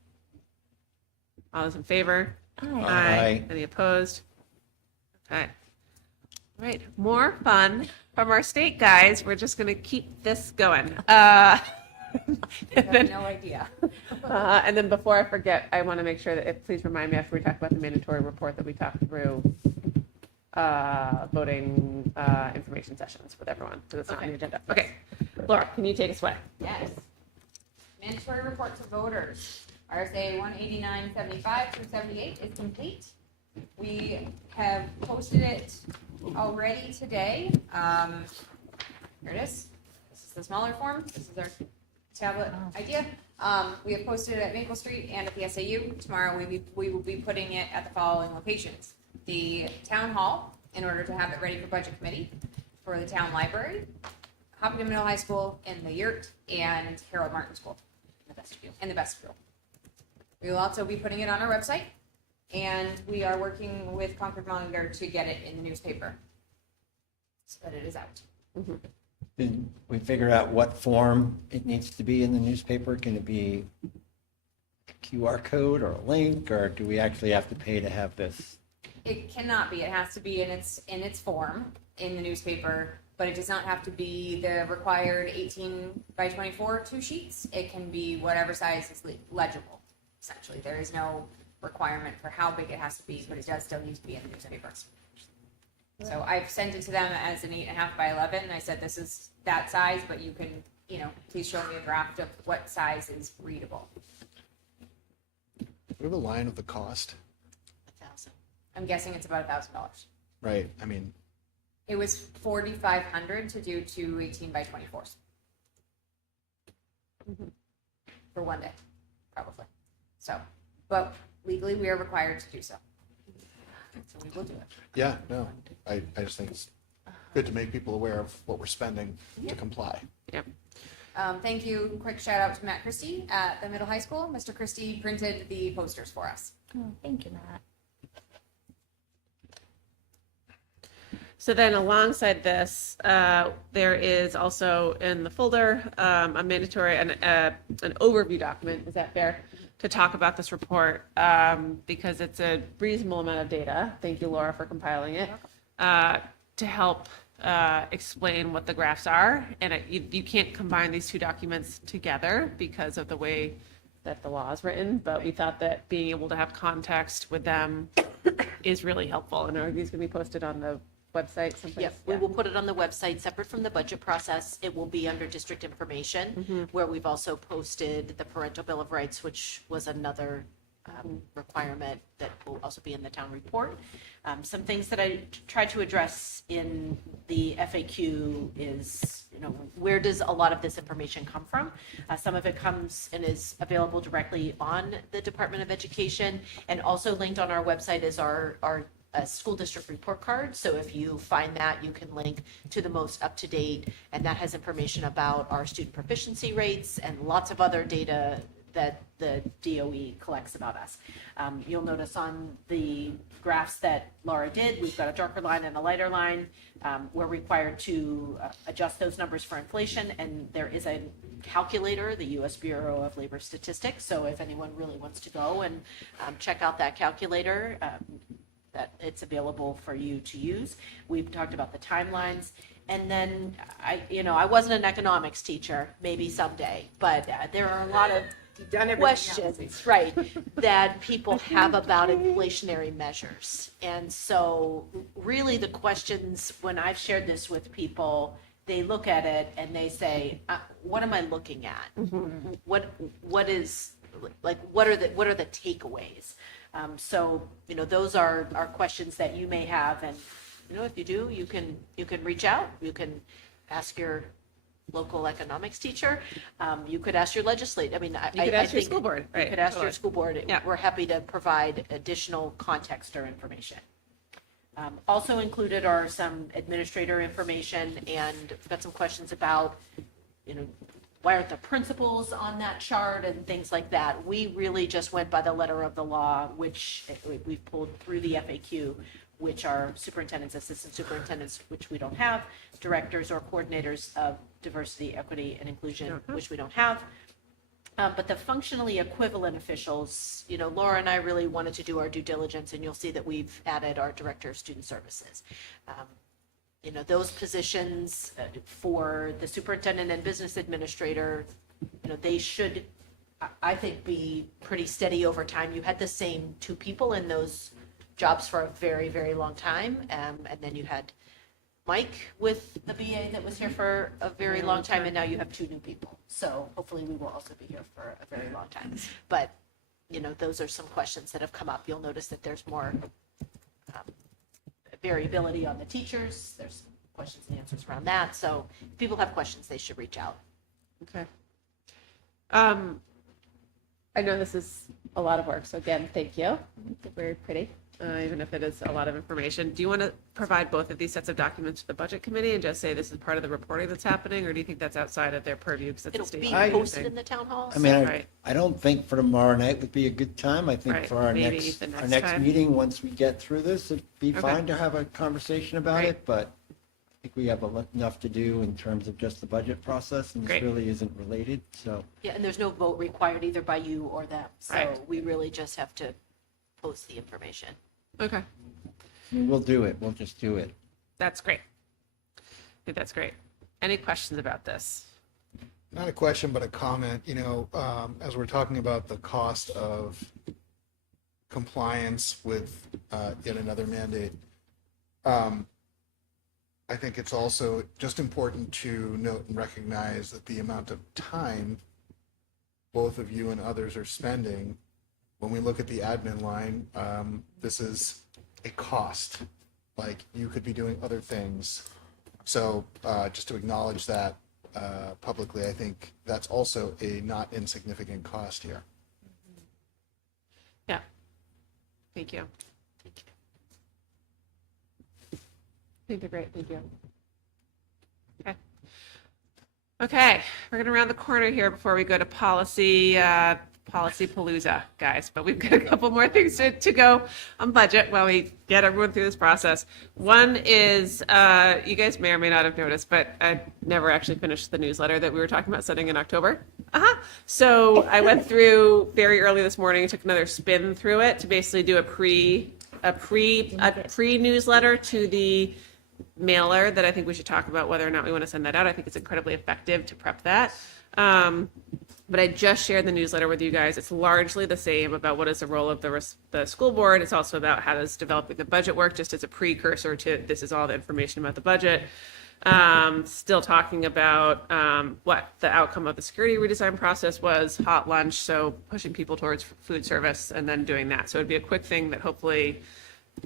All those in favor? Aye. Aye. Any opposed? Okay. All right, more fun from our state guys. We're just going to keep this going. I have no idea. And then before I forget, I want to make sure that please remind me after we talk about the mandatory report that we talked through voting information sessions with everyone, because it's not on the agenda. Okay, Laura, can you take us away? Yes. Mandatory report to voters. RSA 189.75 through 78 is complete. We have posted it already today. Here it is. This is the smaller form. This is our tablet idea. We have posted it at Maple Street and at the SAU. Tomorrow we will be putting it at the following locations. The town hall, in order to have it ready for budget committee, for the town library, Hopkinton Middle High School, in the yurt, and Harold Martin School. In the vestibule. We will also be putting it on our website, and we are working with Concord Monitor to get it in the newspaper so that it is out. Did we figure out what form it needs to be in the newspaper? Can it be a QR code or a link, or do we actually have to pay to have this? It cannot be. It has to be in its form in the newspaper, but it does not have to be the required 18 by 24 2 sheets. It can be whatever size is legible. Essentially, there is no requirement for how big it has to be, but it does still need to be in the newspaper. So I've sent it to them as an 8.5 by 11. And I said this is that size, but you can, please show me a draft of what size is readable. We have a line of the cost, 1,000. I'm guessing it's about $1,000. right? I mean, It was $4,500 to do 2 18 by 24s. For one day, probably. So, but legally we are required to do so. So we will do it. yeah, no, I just think it's good to make people aware of what we're spending to comply. Yep. Thank you. Quick shout out to Matt Christie at the middle high school. Mr. Christie printed the posters for us. Oh, thank you, Matt. So then alongside this, there is also in the folder a mandatory, an overview document, is that fair, to talk about this report because it's a reasonable amount of data. Thank you, Laura, for compiling it, to help explain what the graphs are. And you can't combine these two documents together because of the way that the law is written, but we thought that being able to have context with them is really helpful. And are these going to be posted on the website someplace? Yep, we will put it on the website, separate from the budget process. It will be under district information, where we've also posted the parental bill of rights, which was another requirement that will also be in the town report. Some things that I tried to address in the FAQ is, where does a lot of this information come from? Some of it comes and is available directly on the Department of Education, and also linked on our website is our school district report card. So if you find that, you can link to the most up-to-date, and that has information about our student proficiency rates and lots of other data that the DOE collects about us. You'll notice on the graphs that Laura did, we've got a darker line and a lighter line. We're required to adjust those numbers for inflation, and there is a calculator, the U.S. Bureau of Labor Statistics. So if anyone really wants to go and check out that calculator, that it's available for you to use. We've talked about the timelines, And then I wasn't an economics teacher, maybe someday, but there are a lot of questions, right, that people have about inflationary measures. And so really the questions, when I've shared this with people, they look at it and they say, what am I looking at? What is, like, what are the takeaways? So, those are questions that you may have, and, if you do, you can reach out, you can ask your local economics teacher, you could ask your legislator. I mean, You could ask your school board, right? You could ask totally. your school board. Yeah. We're happy to provide additional context or information. Also included are some administrator information, and we've got some questions about, why aren't the principals on that chart and things like that. We really just went by the letter of the law, which we pulled through the FAQ, which are superintendents, assistant superintendents, which we don't have, directors or coordinators of diversity, equity, and inclusion, which we don't have. But the functionally equivalent officials, Laura and I really wanted to do our due diligence, and you'll see that we've added our director of student services. Those positions for the superintendent and business administrator, they should, I think, be pretty steady over time. You had the same two people in those jobs for a very, very long time. And then you had Mike with the BA that was here for a very long time, and now you have two new people. So hopefully we will also be here for a very long time. But, those are some questions that have come up. You'll notice that there's more variability on the teachers. There's questions and answers around that. So if people have questions, they should reach out. Okay. I know this is a lot of work, so again, thank you. Very pretty, even if it is a lot of information. Do you want to provide both of these sets of documents to the budget committee and just say this is part of the reporting that's happening, or do you think that's outside of their purview because it's a It'll state be thing? posted in the town hall. I mean, Right. I don't think for tomorrow night would be a good time. I think Right, for our maybe next, the our next next time. meeting, once we get through this, it'd be Okay. fine to have a conversation about Great. it, but I think we have enough to do in terms of just the budget process, and this Great. really isn't related, so. Yeah, and there's no vote required either by you or them. So Right. we really just have to post the information. Okay, I mean, we'll do it. We'll just do it. that's great. I think that's great. Any questions about this? Not a question, but a comment. As we're talking about the cost of compliance with yet another mandate, I think it's also just important to note and recognize that the amount of time both of you and others are spending, when we look at the admin line, this is a cost. Like, you could be doing other things. So just to acknowledge that publicly, I think that's also a not insignificant cost here. Yeah. Thank you. I think they're great. Thank you. Okay. Okay, we're gonna round the corner here before we go to policy palooza, guys. But we've got a couple more things to go on budget while we get everyone through this process. One is you guys may or may not have noticed, but I never actually finished the newsletter that we were talking about sending in October. So I went through very early this morning, took another spin through it to basically do a pre newsletter to the mailer that I think we should talk about whether or not we want to send that out. I think it's incredibly effective to prep that. But I just shared the newsletter with you guys. It's largely the same about what is the role of the school board. It's also about how does developing the budget work, just as a precursor to this is all the information about the budget. Still talking about what the outcome of the security redesign process was, hot lunch, so pushing people towards food service and then doing that. So it'd be a quick thing that hopefully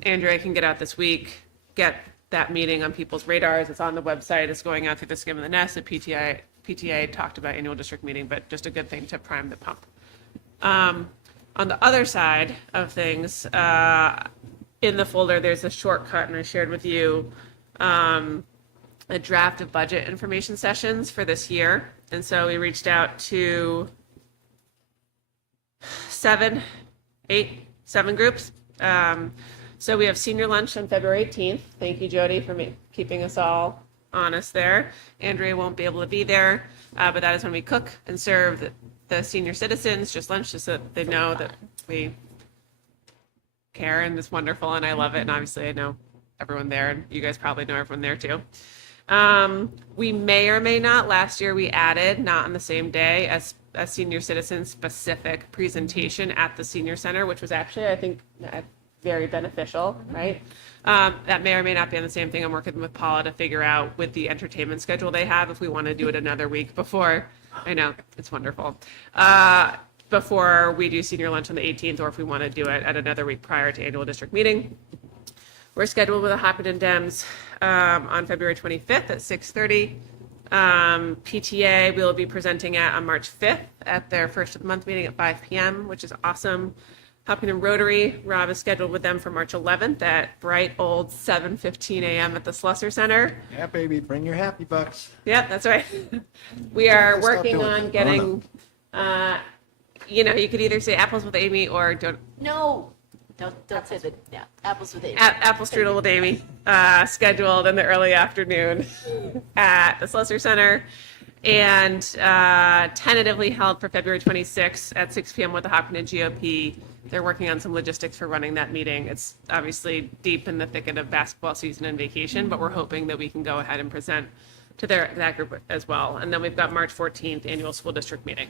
Andrea can get out this week, get that meeting on people's radars. It's on the website. It's going out through the skim of the nest. The PTA talked about annual district meeting, but just a good thing to prime the pump. On the other side of things, in the folder, there's a shortcut, and I shared with you a draft of budget information sessions for this year. And so we reached out to 7 groups. So we have senior lunch on February 18th. Thank you, Jody, for keeping us all honest there. Andrea won't be able to be there, but that is when we cook and serve the senior citizens just lunch, just so that they know that we care and it's wonderful and I love it. And obviously I know everyone there, and you guys probably know everyone there too. We may or may not, last year we added, not on the same day, as a senior citizen specific presentation at the senior center, which was actually, I think, very beneficial, right? That may or may not be on the same thing. I'm working with Paula to figure out with the entertainment schedule they have, if we want to do it another week before, I know, it's wonderful. Before we do senior lunch on the 18th, or if we want to do it at another week prior to annual district meeting. We're scheduled with the Hopkinton Dems on February 25th at 6:30. PTA we will be presenting at on March 5th at their first of the month meeting at 5 p.m., which is awesome. Hopkinton Rotary, Rob is scheduled with them for March 11th at bright old 7:15 a.m. at the Slusser Center. Yeah, baby, bring your happy bucks. Yep, that's right. We are Stop working doing on that. getting, you could either say apples with Amy or No, don't say that, yeah, apples with Amy. apple strudel with Amy, scheduled in the early afternoon at the Slusser Center, and tentatively held for February 26th at 6 p.m. with the Hopkinton GOP. They're working on some logistics for running that meeting. It's obviously deep in the thicket of basketball season and vacation, but we're hoping that we can go ahead and present to that group as well. And then we've got March 14th, annual school district meeting.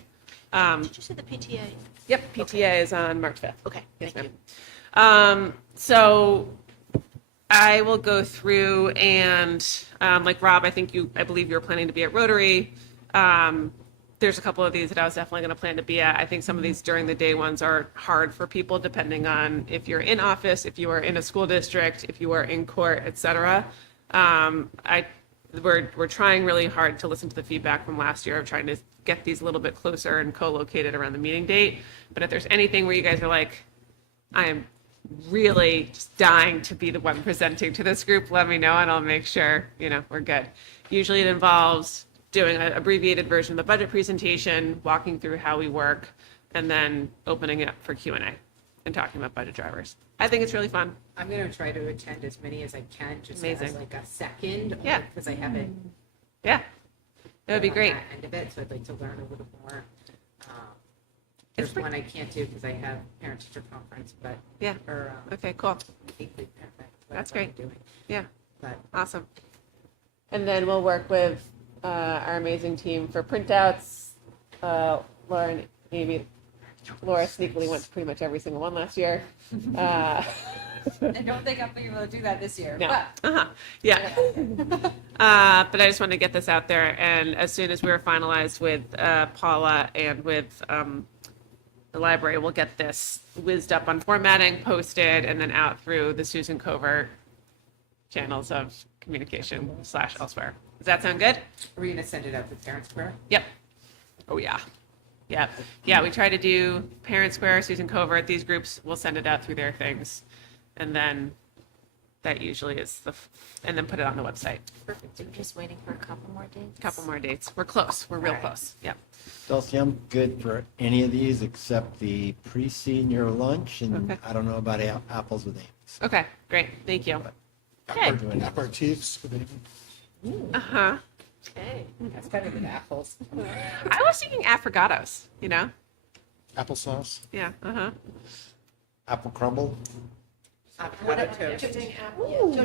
Did you say the PTA? Yep, PTA is on March 5th. Okay, Yes, thank you. ma'am. So I will go through and, like Rob, I believe you were planning to be at Rotary. There's a couple of these that I was definitely going to plan to be at. I think some of these during the day ones are hard for people depending on if you're in office, if you are in a school district, if you are in court, et cetera. We're trying really hard to listen to the feedback from last year of trying to get these a little bit closer and co-located around the meeting date. But if there's anything where you guys are like, I am really just dying to be the one presenting to this group, let me know and I'll make sure, we're good. Usually it involves doing an abbreviated version of the budget presentation, walking through how we work, and then opening it up for Q&A and talking about budget drivers. I think it's really fun. I'm gonna try to attend as many as I can, just as Amazing. like a second, Yeah. because I haven't. Yeah, that would be been on great. that End of it, so I'd like to learn a little more. It's There's one I can't do because I have parent-teacher conference, but. Yeah. Or, Okay, cool. weekly parent, That's whatever I'm great. doing. Yeah, But awesome. And then we'll work with our amazing team for printouts. Laura and Amy. Laura sneakily went to pretty much every single one last year. I don't think I'll be able to do that this year. No. But Yeah. But I just want to get this out there. And as soon as we're finalized with Paula and with the library, we'll get this whizzed up on formatting, posted, and then out through the Susan Covert channels of communication / elsewhere. Does that sound good? are we gonna send it out to Parent Square? Yep. Oh, yeah. Yep. Yeah, we try to do Parent Square, Susan Covert. These groups will send it out through their things. And then that usually is and then put it on the website. Perfect, so we're just waiting for a couple more dates. Couple more dates. We're close. We're real All right. close. Yep. Dulcie, I'm good for any of these except the pre-senior lunch, and Okay. I don't know about apples with Amy's. Okay, great. Thank you. Okay. Aperitifs with anything. Uh-huh. Okay. That's better than apples. I was thinking affogatos, Applesauce. Yeah, uh-huh. Apple crumble. Avocado toast.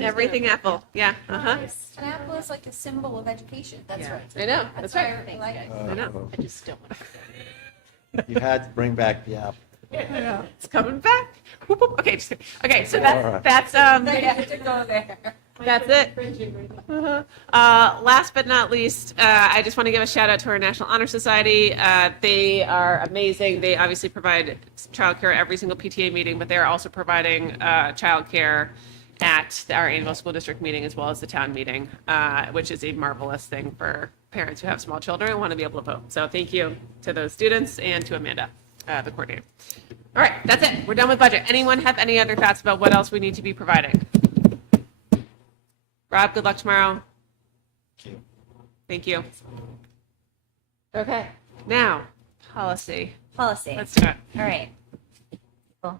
Everything apple. Yeah, uh-huh. An apple is like a symbol of education. That's Yeah. right. I know. That's right. I like it. I know. I just don't want to. You had to bring back the apple. It's coming back. Whoop, whoop. Okay, just kidding. Okay, so All right. that's I have to go there. That's it. Uh-huh. Last but not least, I just want to give a shout out to our National Honor Society. They are amazing. They obviously provide childcare at every single PTA meeting, but they're also providing childcare at our annual school district meeting as well as the town meeting, which is a marvelous thing for parents who have small children and want to be able to vote. So thank you to those students and to Amanda, the coordinator. All right, that's it. We're done with budget. Anyone have any other thoughts about what else we need to be providing? Rob, good luck tomorrow. Thank you. Okay, now, policy. Policy. Let's do it. All right. Well,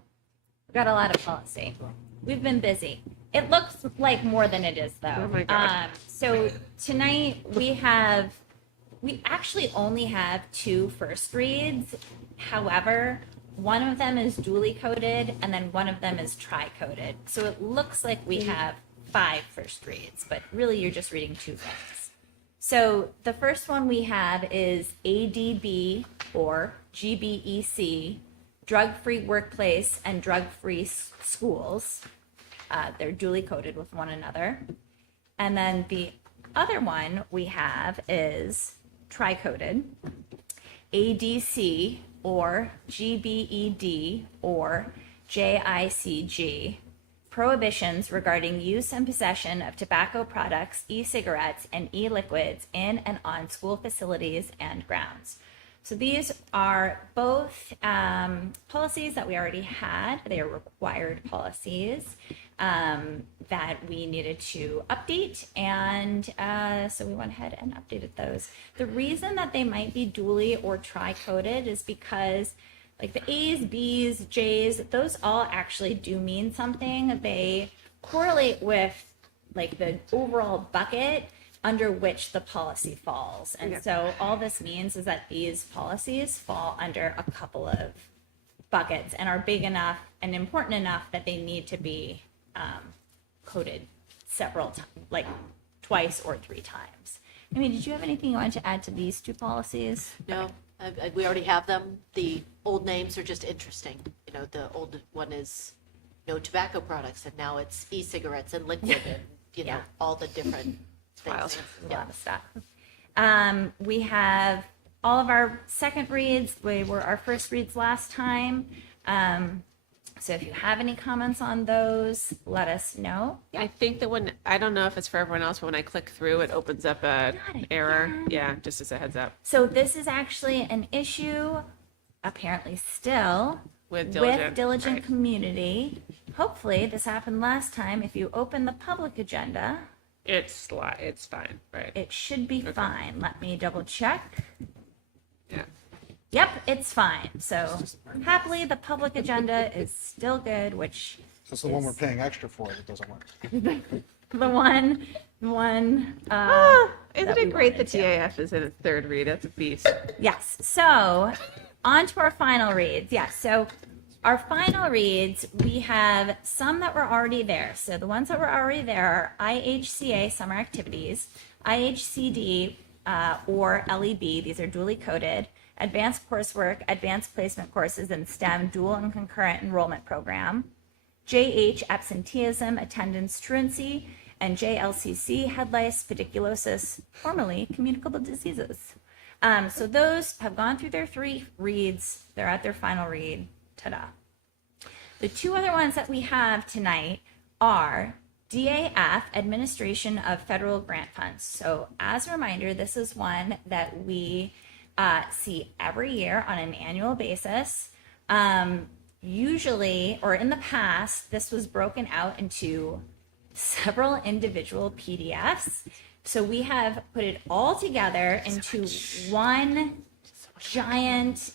we've got a lot of policy. We've been busy. It looks like more than it is, though. Oh my God. So tonight we actually only have 2 first reads. However, one of them is duly coded and then one of them is tri-coded. So it looks like we have 5 first reads, but really you're just reading 2 things. So the first one we have is ADB or GBEC, drug-free workplace and drug-free schools. They're duly coded with one another. And then the other one we have is tri-coded, ADC or GBED or JICG, prohibitions regarding use and possession of tobacco products, e-cigarettes, and e-liquids in and on school facilities and grounds. So these are both policies that we already had. They are required policies that we needed to update, and so we went ahead and updated those. The reason that they might be duly or tri-coded is because like the A's, B's, J's, those all actually do mean something. They correlate with like the overall bucket under which the policy falls. And so all this means is that these policies fall under a couple of buckets and are big enough and important enough that they need to be coded several times, like twice or 3 times. I mean, did you have anything you wanted to add to these 2 policies? No, we already have them. The old names are just interesting. You know, the old one is no tobacco products, and now it's e-cigarettes and liquid, and you know, all the different things. A lot of stuff. We have all of our second reads. They were our first reads last time. So if you have any comments on those, let us know. I think that when, I don't know if it's for everyone else, but when I click through, it opens up a error. Yeah, just as a heads up. So this is actually an issue, apparently still, With diligent right. community. Hopefully, this happened last time. If you open the public agenda, It's fine, right? it should be fine. Let me double check. Yeah. Yep, it's fine. So happily, the public agenda is still good, which That's the one we're paying extra for that doesn't work. the one. Isn't that we it great wanted that to. TAF is in its 3rd read? That's a beast. Yes. So on to our final reads. Yes. So our final reads, we have some that were already there. So the ones that were already there are IHCA summer activities, IHCD or LEB. These are duly coded. Advanced coursework, advanced placement courses in STEM dual and concurrent enrollment program, JH absenteeism, attendance truancy, and JLCC head lice, pediculosis, formerly communicable diseases. So those have gone through their 3 reads. They're at their final read. Ta-da. The 2 other ones that we have tonight are DAF, Administration of Federal Grant Funds. So as a reminder, this is one that we see every year on an annual basis. Usually, or in the past, this was broken out into several individual PDFs. So we have put it all together into one giant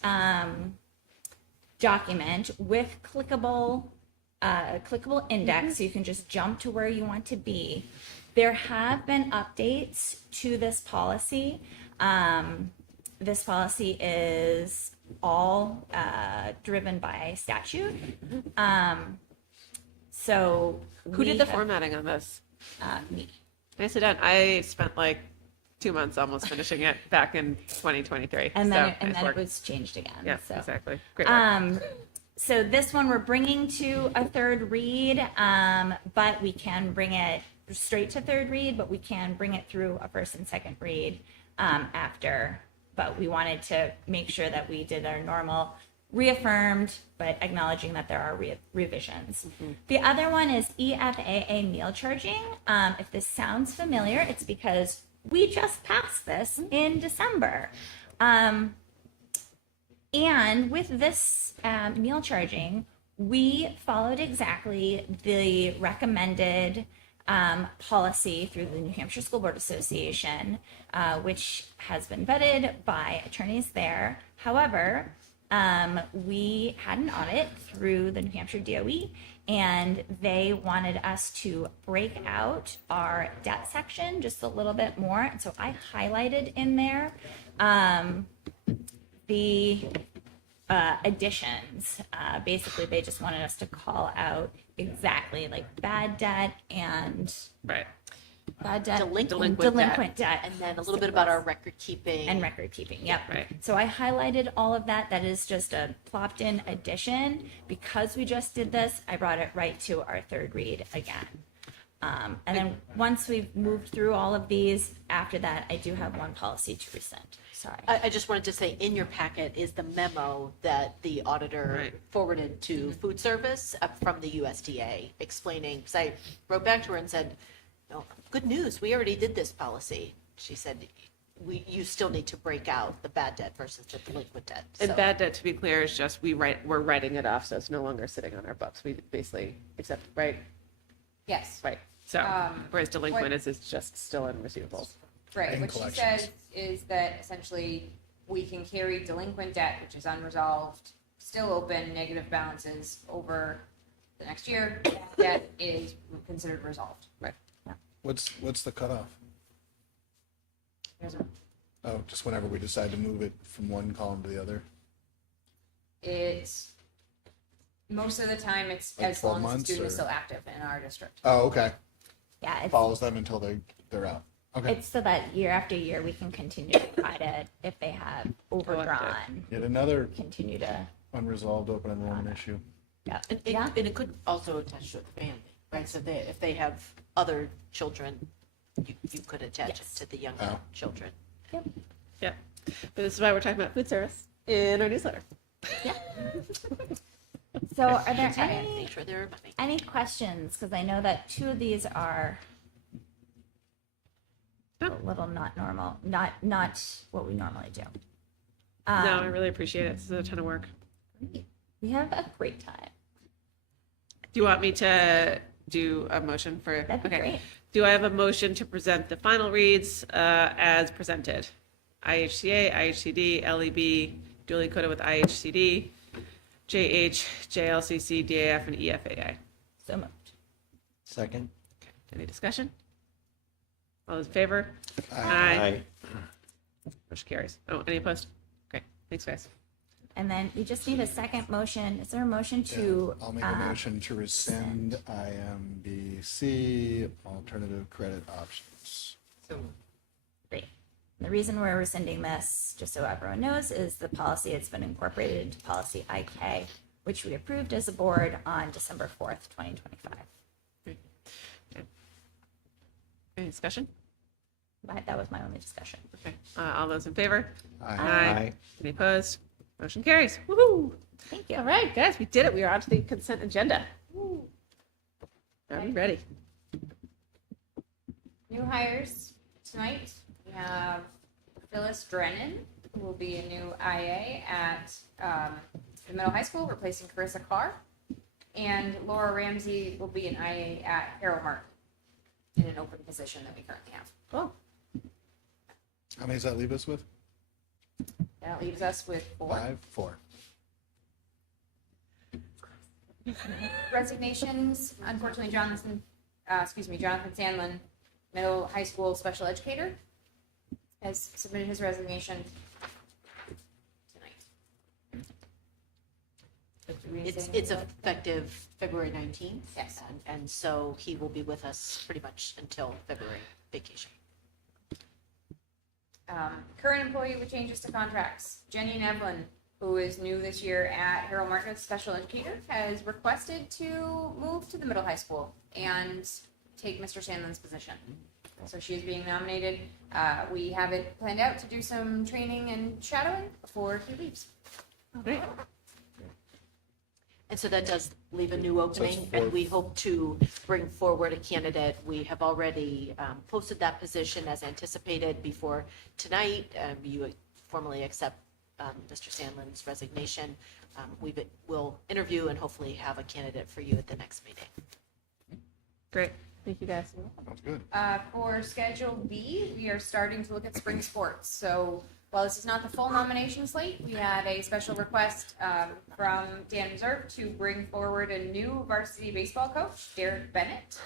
document with clickable index, so you can just jump to where you want to be. There have been updates to this policy. This policy is all driven by statute. So Who did the formatting on this? Me. Nicely done. I spent like 2 months almost finishing it back in 2023. And then, so, nice it work. was changed again. Yeah, so. exactly. Great work. So this one we're bringing to a 3rd read, but we can bring it straight to 3rd read, but we can bring it through a 1st and 2nd read after. But we wanted to make sure that we did our normal reaffirmed, but acknowledging that there are revisions. The other one is EFAA meal charging. If this sounds familiar, it's because we just passed this in December. And with this meal charging, we followed exactly the recommended policy through the New Hampshire School Board Association, which has been vetted by attorneys there. However, we had an audit through the New Hampshire DOE, and they wanted us to break out our debt section just a little bit more. And so I highlighted in there the additions. Basically, they just wanted us to call out exactly, like bad debt and Right. bad debt, Delinquent debt, And then a little bit about our record keeping. and record keeping. Yep. Right. So I highlighted all of that. That is just a plopped in addition. Because we just did this, I brought it right to our third read again. And then once we've moved through all of these, after that, I do have one policy to rescind. Sorry. I just wanted to say, in your packet is the memo that the auditor Right. forwarded to food service from the USDA explaining, because I wrote back to her and said, no, good news, we already did this policy. She said, you still need to break out the bad debt versus the delinquent debt. And So- bad debt, to be clear, is just we're writing it off, so it's no longer sitting on our books. We basically accept, right? Yes. Right. So, whereas delinquent what- is it's just still in receivables. Right, And what she collections. says is that essentially we can carry delinquent debt, which is unresolved, still open, negative balances over the next year. That debt is considered resolved. Right. What's the cutoff? There's a- Oh, just whenever we decide to move it from one column to the other? It's, most of the time, it's Like as 12 long as the months, student is or- still active in our district. Oh, okay. Yeah, it's, Follows them until they're out. Okay. it's so that year after year we can continue to provide it if they have overdrawn. Yet another Continue to. unresolved open enrollment issue. Yeah. And it could also attach to the family, right? So if they have other children, you could attach it Yes. to the younger Oh. children. Yeah. But this is why we're talking about food service in our newsletter. So are there Make sure they're money. any questions? Because I know that two of these are a little not normal, not what we normally do. No, I really appreciate it. This is a ton of work. We have a great time. Do you want me to do a motion for? That'd be great. Do I have a motion to present the final reads as presented? IHCA, IHCD, LEB, duly coded with IHCD, JH, JLCC, DAF, and EFAA. So moved. Second? Any discussion? All those in favor? Aye. Motion carries. Oh, any opposed? Great. Thanks, guys. And then we just need a second motion. Is there a motion to? I'll make a motion to rescind IMBC alternative credit options. Great. The reason we're rescinding this, just so everyone knows, is the policy has been incorporated into policy IK, which we approved as a board on December 4th, 2025. Any discussion? That was my only discussion. Okay. All those in favor? Aye. Any opposed? Motion carries. Woohoo! Thank you. All right, guys, we did it. We are on to the consent agenda. Woo. Are we ready? New hires tonight, we have Phyllis Drennan, who will be a new IA at the middle high school, replacing Carissa Carr. And Laura Ramsey will be an IA at Harold Martin in an open position that we currently have. Cool. How many does that leave us with? That leaves us with 4 4. resignations. Unfortunately, Jonathan Sandlin, middle high school special educator, has submitted his resignation tonight. It's effective February 19th. Yes. And so he will be with us pretty much until February vacation. Current employee with changes to contracts. Jenny Nevlin, who is new this year at Harold Martin as special educator, has requested to move to the middle high school and take Mr. Sandlin's position. So she is being nominated. We have it planned out to do some training and shadowing before he leaves. Great. And so that does leave a new opening, four. and we hope to bring forward a candidate. We have already posted that position as anticipated before tonight. You formally accept Mr. Sandlin's resignation. We'll interview and hopefully have a candidate for you at the next meeting. Great. Thank you, guys. Sounds good. For Schedule B, we are starting to look at spring sports. So while this is not the full nomination slate, we had a special request from Dan Reserve to bring forward a new varsity baseball coach, Derek Bennett.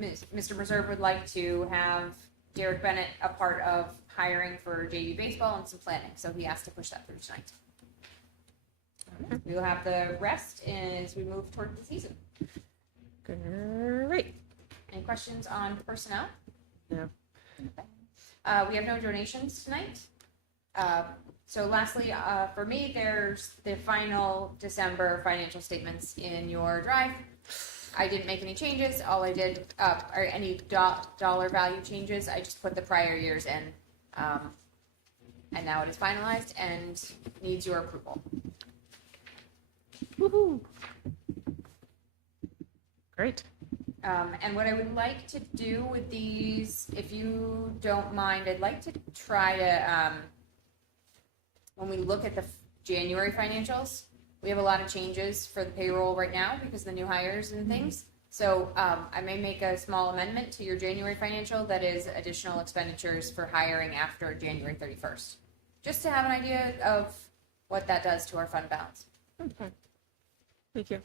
Mr. Reserve would like to have Derek Bennett a part of hiring for JV baseball and some planning. So he asked to push that through tonight. We will have the rest as we move toward the season. Great. Any questions on personnel? No. We have no donations tonight. So lastly, for me, there's the final December financial statements in your drive. I didn't make any changes. All I did, or any dollar value changes, I just put the prior years in. And now it is finalized and needs your approval. Woohoo. Great. And what I would like to do with these, if you don't mind, I'd like to try to, when we look at the January financials, we have a lot of changes for the payroll right now because of the new hires and things. So I may make a small amendment to your January financial that is additional expenditures for hiring after January 31st. Just to have an idea of what that does to our fund balance. Okay. Thank you.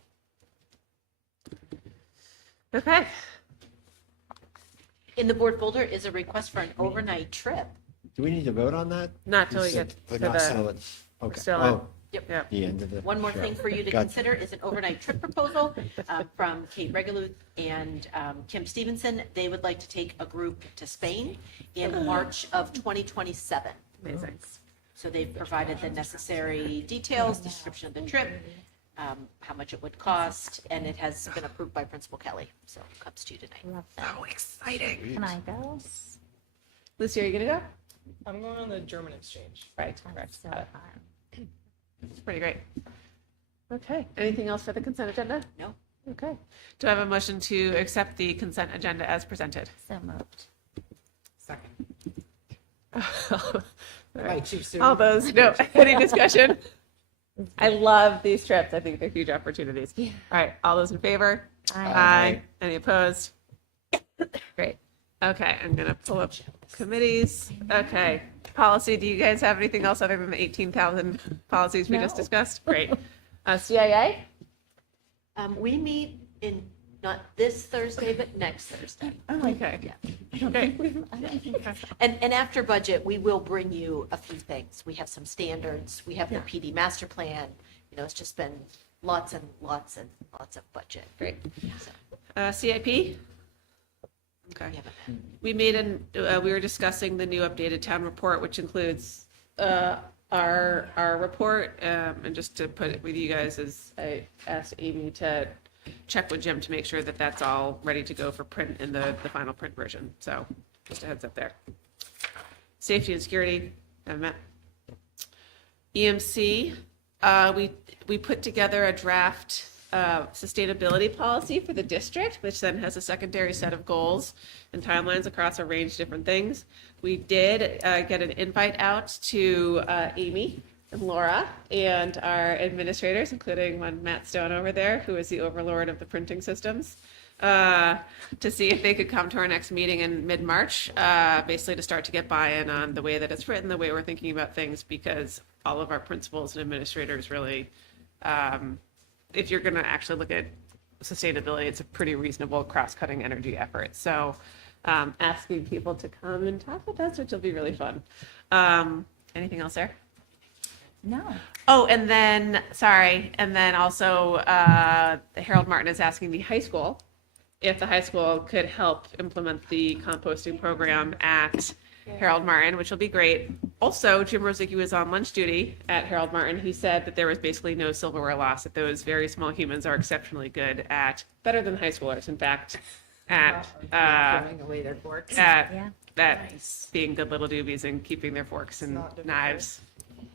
Okay. In the board folder is a request for an overnight trip. Do we need to vote on that? Not till we get to Not the, till it's, okay. still Oh, Yep. the end of the. One more sure. thing for you to Gotcha. consider is an overnight trip proposal from Kate Regaluth and Kim Stevenson. They would like to take a group to Spain in March of 2027. amazing. So they've provided the necessary details, description of the trip, how much it would cost, and it has been approved by Principal Kelly. So it comes to you tonight. So exciting. Can I go? Lucy, are you gonna go? I'm going on the German exchange. Right. So Got it. fun. It's pretty great. Okay. Anything else for the consent agenda? No. Okay. Do I have a motion to accept the consent agenda as presented? So moved. Second. All Right, too soon. All those, no, any discussion? I love these trips. I think they're huge opportunities. All right, all those in favor? Aye. Any opposed? Great. Okay, I'm gonna pull up committees. Okay, policy, do you guys have anything else other than the 18,000 policies we just No. discussed? Great. CIA? We meet in not this Thursday, but next Thursday. Okay. Great. And after budget, we will bring you a few things. We have some standards. We have the PD master plan. You know, it's just been lots and lots and lots of budget. Great. So CIP? Okay. we haven't. We made we were discussing the new updated town report, which includes our report, and just to put it with you guys, as I asked Amy to check with Jim to make sure that that's all ready to go for print in the final print version. So just a heads up there. Safety and security, haven't met. EMC, we put together a draft sustainability policy for the district, which then has a secondary set of goals and timelines across a range of different things. We did get an invite out to Amy and Laura and our administrators, including one Matt Stone over there, who is the overlord of the printing systems, to see if they could come to our next meeting in mid-March, basically to start to get buy-in on the way that it's written, the way we're thinking about things, because all of our principals and administrators really, if you're going to actually look at sustainability, it's a pretty reasonable cross-cutting energy effort. So asking people to come and talk with us, which will be really fun. Anything else there? No. Oh, and then, also, Harold Martin is asking the high school if the high school could help implement the composting program at Harold Martin, which will be great. Also, Jim Rosicki was on lunch duty at Harold Martin. He said that there was basically no silverware loss, that those very small humans are exceptionally good at, better than high schoolers, in fact, at, Throwing away their forks. Yeah. being good little doobies and keeping their forks and knives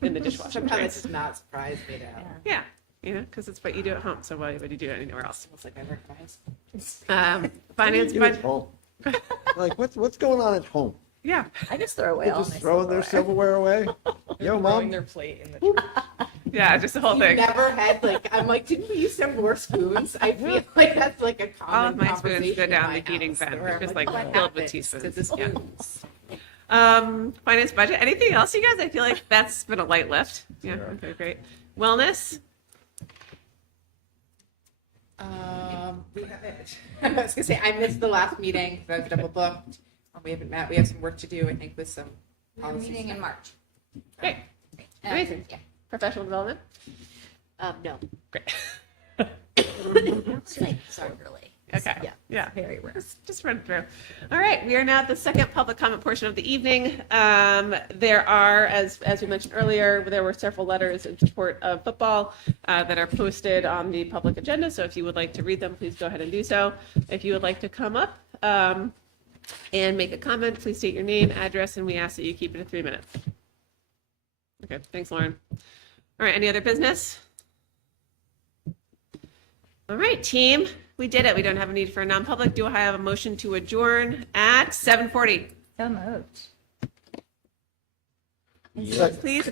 in the dishwasher. Somehow this does not surprise me to have. Yeah, you know, because it's what you do at home. So why would you do it anywhere else? Almost like I recognize. Finance You at budget. home. Like, what's going on at home? Yeah. I just throw away They all just my throwing their silverware away? Yo, Throwing mom. their plate in the trash. Yeah, just the whole thing. Never had I'm like, didn't we used to have more spoons? I feel like that's like a common All of my spoons conversation go down in the my heating house, vent. where They're I'm just like, like what filled with happens to teaspoons. the Yeah. spoons? Finance budget. Anything else, you guys? I feel like that's been a light lift. Yeah. Sure. Okay, great. Wellness. We haven't. I was gonna say I missed the last meeting because I was double booked. We haven't met. We have some work to do. I think with some We're policy meeting in stuff. March. Great. Amazing. Yeah. Professional development. No. Great. Sorry, really. Okay. Yeah. Very rare. Just run through. All right, we are now at the second public comment portion of the evening. There are, as we mentioned earlier, there were several letters in support of football that are posted on the public agenda. So if you would like to read them, please go ahead and do so. If you would like to come up and make a comment, please state your name, address, and we ask that you keep it to 3 minutes. Okay, thanks, Lauren. All right, any other business? All right, team, we did it. We don't have a need for a non-public. Do I have a motion to adjourn at 7:40? So moved. Please.